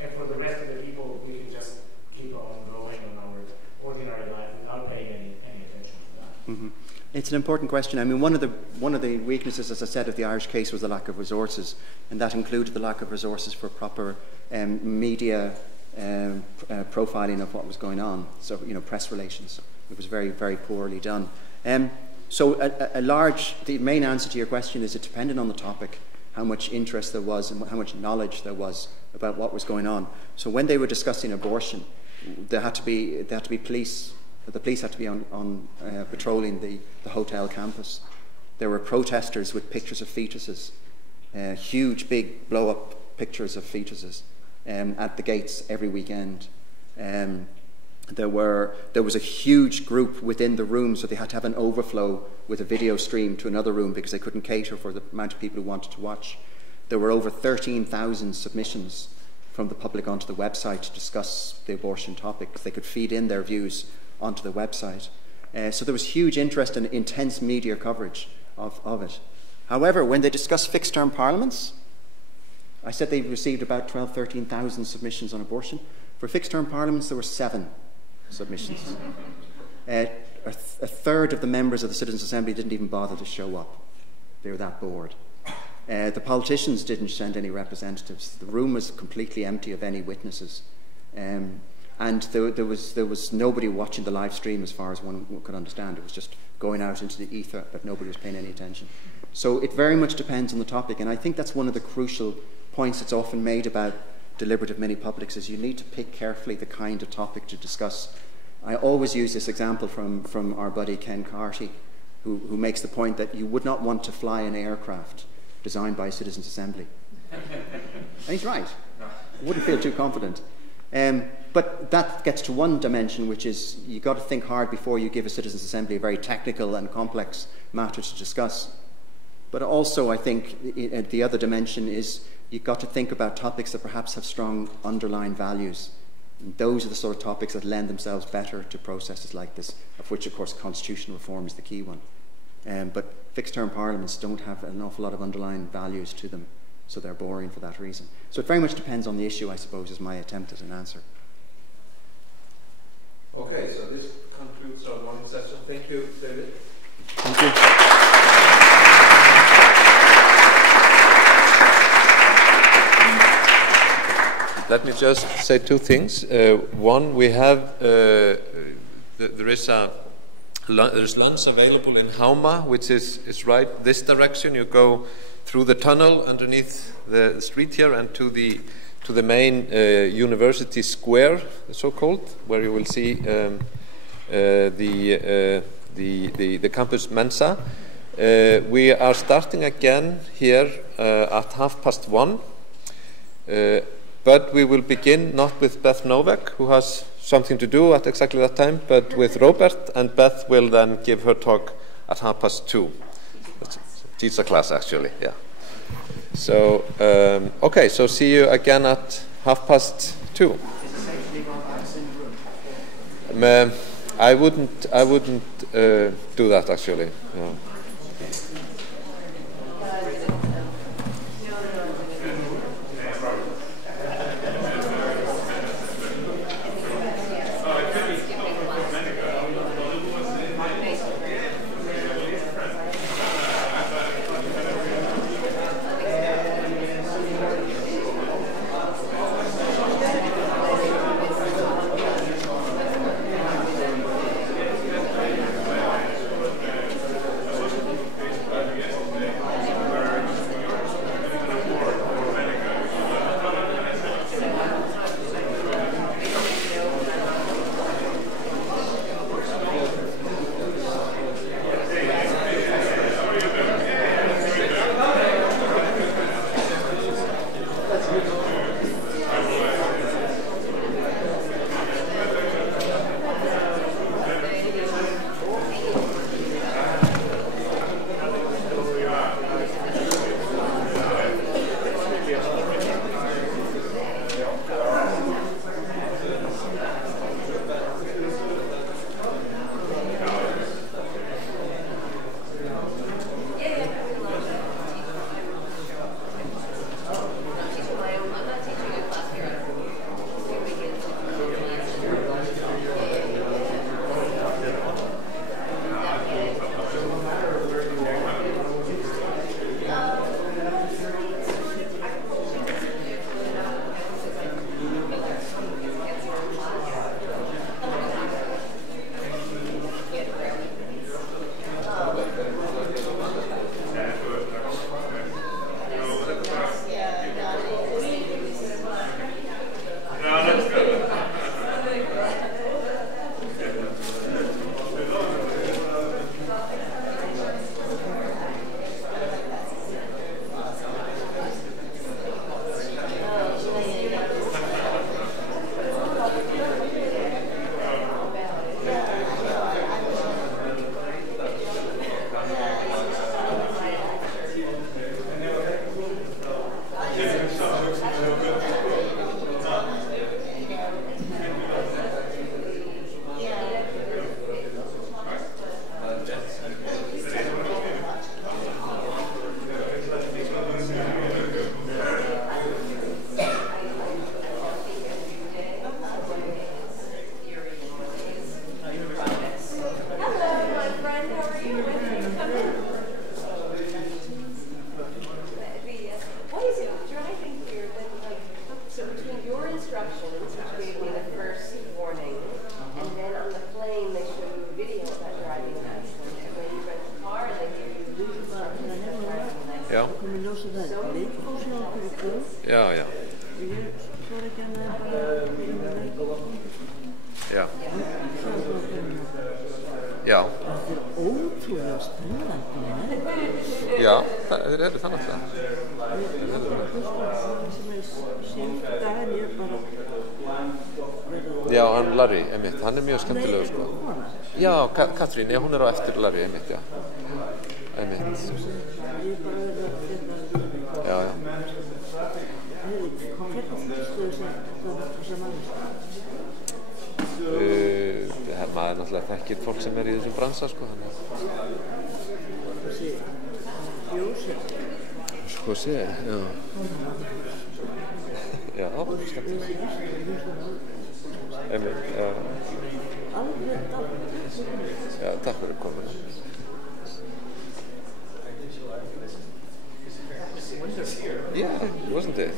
And for the rest of the people, we can just keep on going on our ordinary life without paying any attention to that. It's an important question. I mean, one of the weaknesses, as I said, of the Irish case was the lack of resources, and that included the lack of resources for proper media profiling of what was going on. So, press relations. It was very, very poorly done. So the main answer to your question is it depended on the topic, how much interest there was and how much knowledge there was about what was going on. So when they were discussing abortion, there had to be police. The police had to be on patrolling the hotel campus. There were protesters with pictures of fetuses, huge, big blow-up pictures of fetuses at the gates every weekend. There was a huge group within the room, so they had to have an overflow with a video stream to another room because they couldn't cater for the amount of people who wanted to watch. There were over 13,000 submissions from the public onto the website to discuss the abortion topic. They could feed in their views onto the website. So there was huge interest and intense media coverage of it. However, when they discussed fixed-term parliaments, I said they received about 13,000 submissions on abortion. For fixed-term parliaments, there were 7 submissions. A third of the members of the Citizens' Assembly didn't even bother to show up. They were that bored. The politicians didn't send any representatives. The room was completely empty of any witnesses. And there was nobody watching the live stream as far as one could understand. It was just going out into the ether, but nobody was paying any attention. So it very much depends on the topic, and I think that's one of the crucial points that's often made about deliberative mini-publics is you need to pick carefully the kind of topic to discuss. I always use this example from our buddy Ken Carty, who makes the point that you would not want to fly an aircraft designed by a Citizens' Assembly. And he's right. I wouldn't feel too confident. But that gets to one dimension, which is you've got to think hard before you give a Citizens' Assembly a very technical and complex matter to discuss. But also, I think the other dimension is you've got to think about topics that perhaps have strong underlying values. And those are the sort of topics that lend themselves better to processes like this, of which, of course, constitutional reform is the key one. But fixed-term parliaments don't have an awful lot of underlying values to them, so they're boring for that reason. So it very much depends on the issue, I suppose, is my attempt at an answer. Okay, so this concludes our morning session. Thank you, David. Thank you. Let me just say 2 things. One, we have there's lunch available in Hauma, which is right this direction. You go through the tunnel underneath the street here and to the main university square, so-called, where you will see the campus Mensa. We are starting again here at 1:30. But we will begin not with Beth Novak, who has something to do at exactly that time, but with Robert, and Beth will then give her talk at 2:30. Teach a class, actually, yeah. So, okay, so see you again at 2:30. I wouldn't do that, actually. Yeah. Já. Þetta ótrúlega spennandi með. Já, þeir eru það náttúrulega. Síðustu dagar ég bara Já, hann Larry, einmitt, hann mjög skemmtilegur sko. Já, Katrín, já, hún á eftir Larry, einmitt, já. Einmitt. Ég bara verið að þetta Já. Hvernig fyrstu þessa manneskja? Maður náttúrulega þekkir fólk sem í þessum bransa sko. Þessi Jósef. José, já. Já, skemmtilega. Einmitt, já. Alveg takk. Já, takk fyrir komuna. Yeah, wasn't it?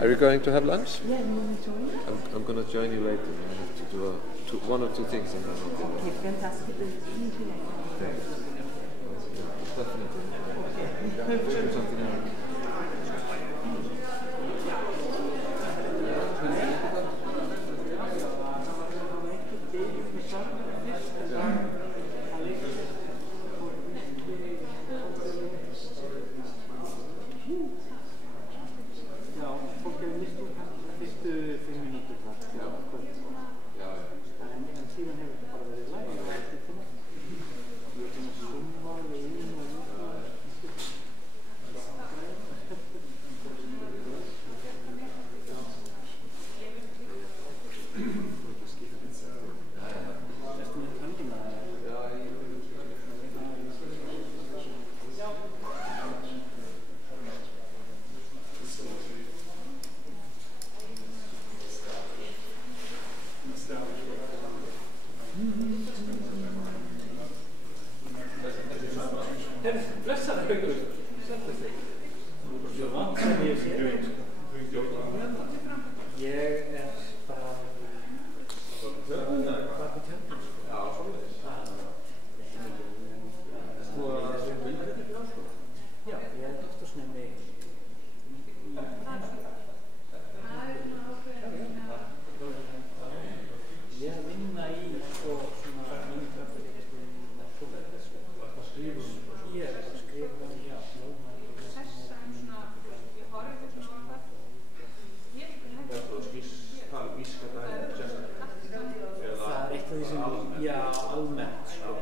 Are you going to have lunch? Yeah, I'm going to join you. I'm going to join you later. I have to do one or two things and then I'll do Okay, fantastic. Thanks. Definitely. Do something else. Já, almennt sko.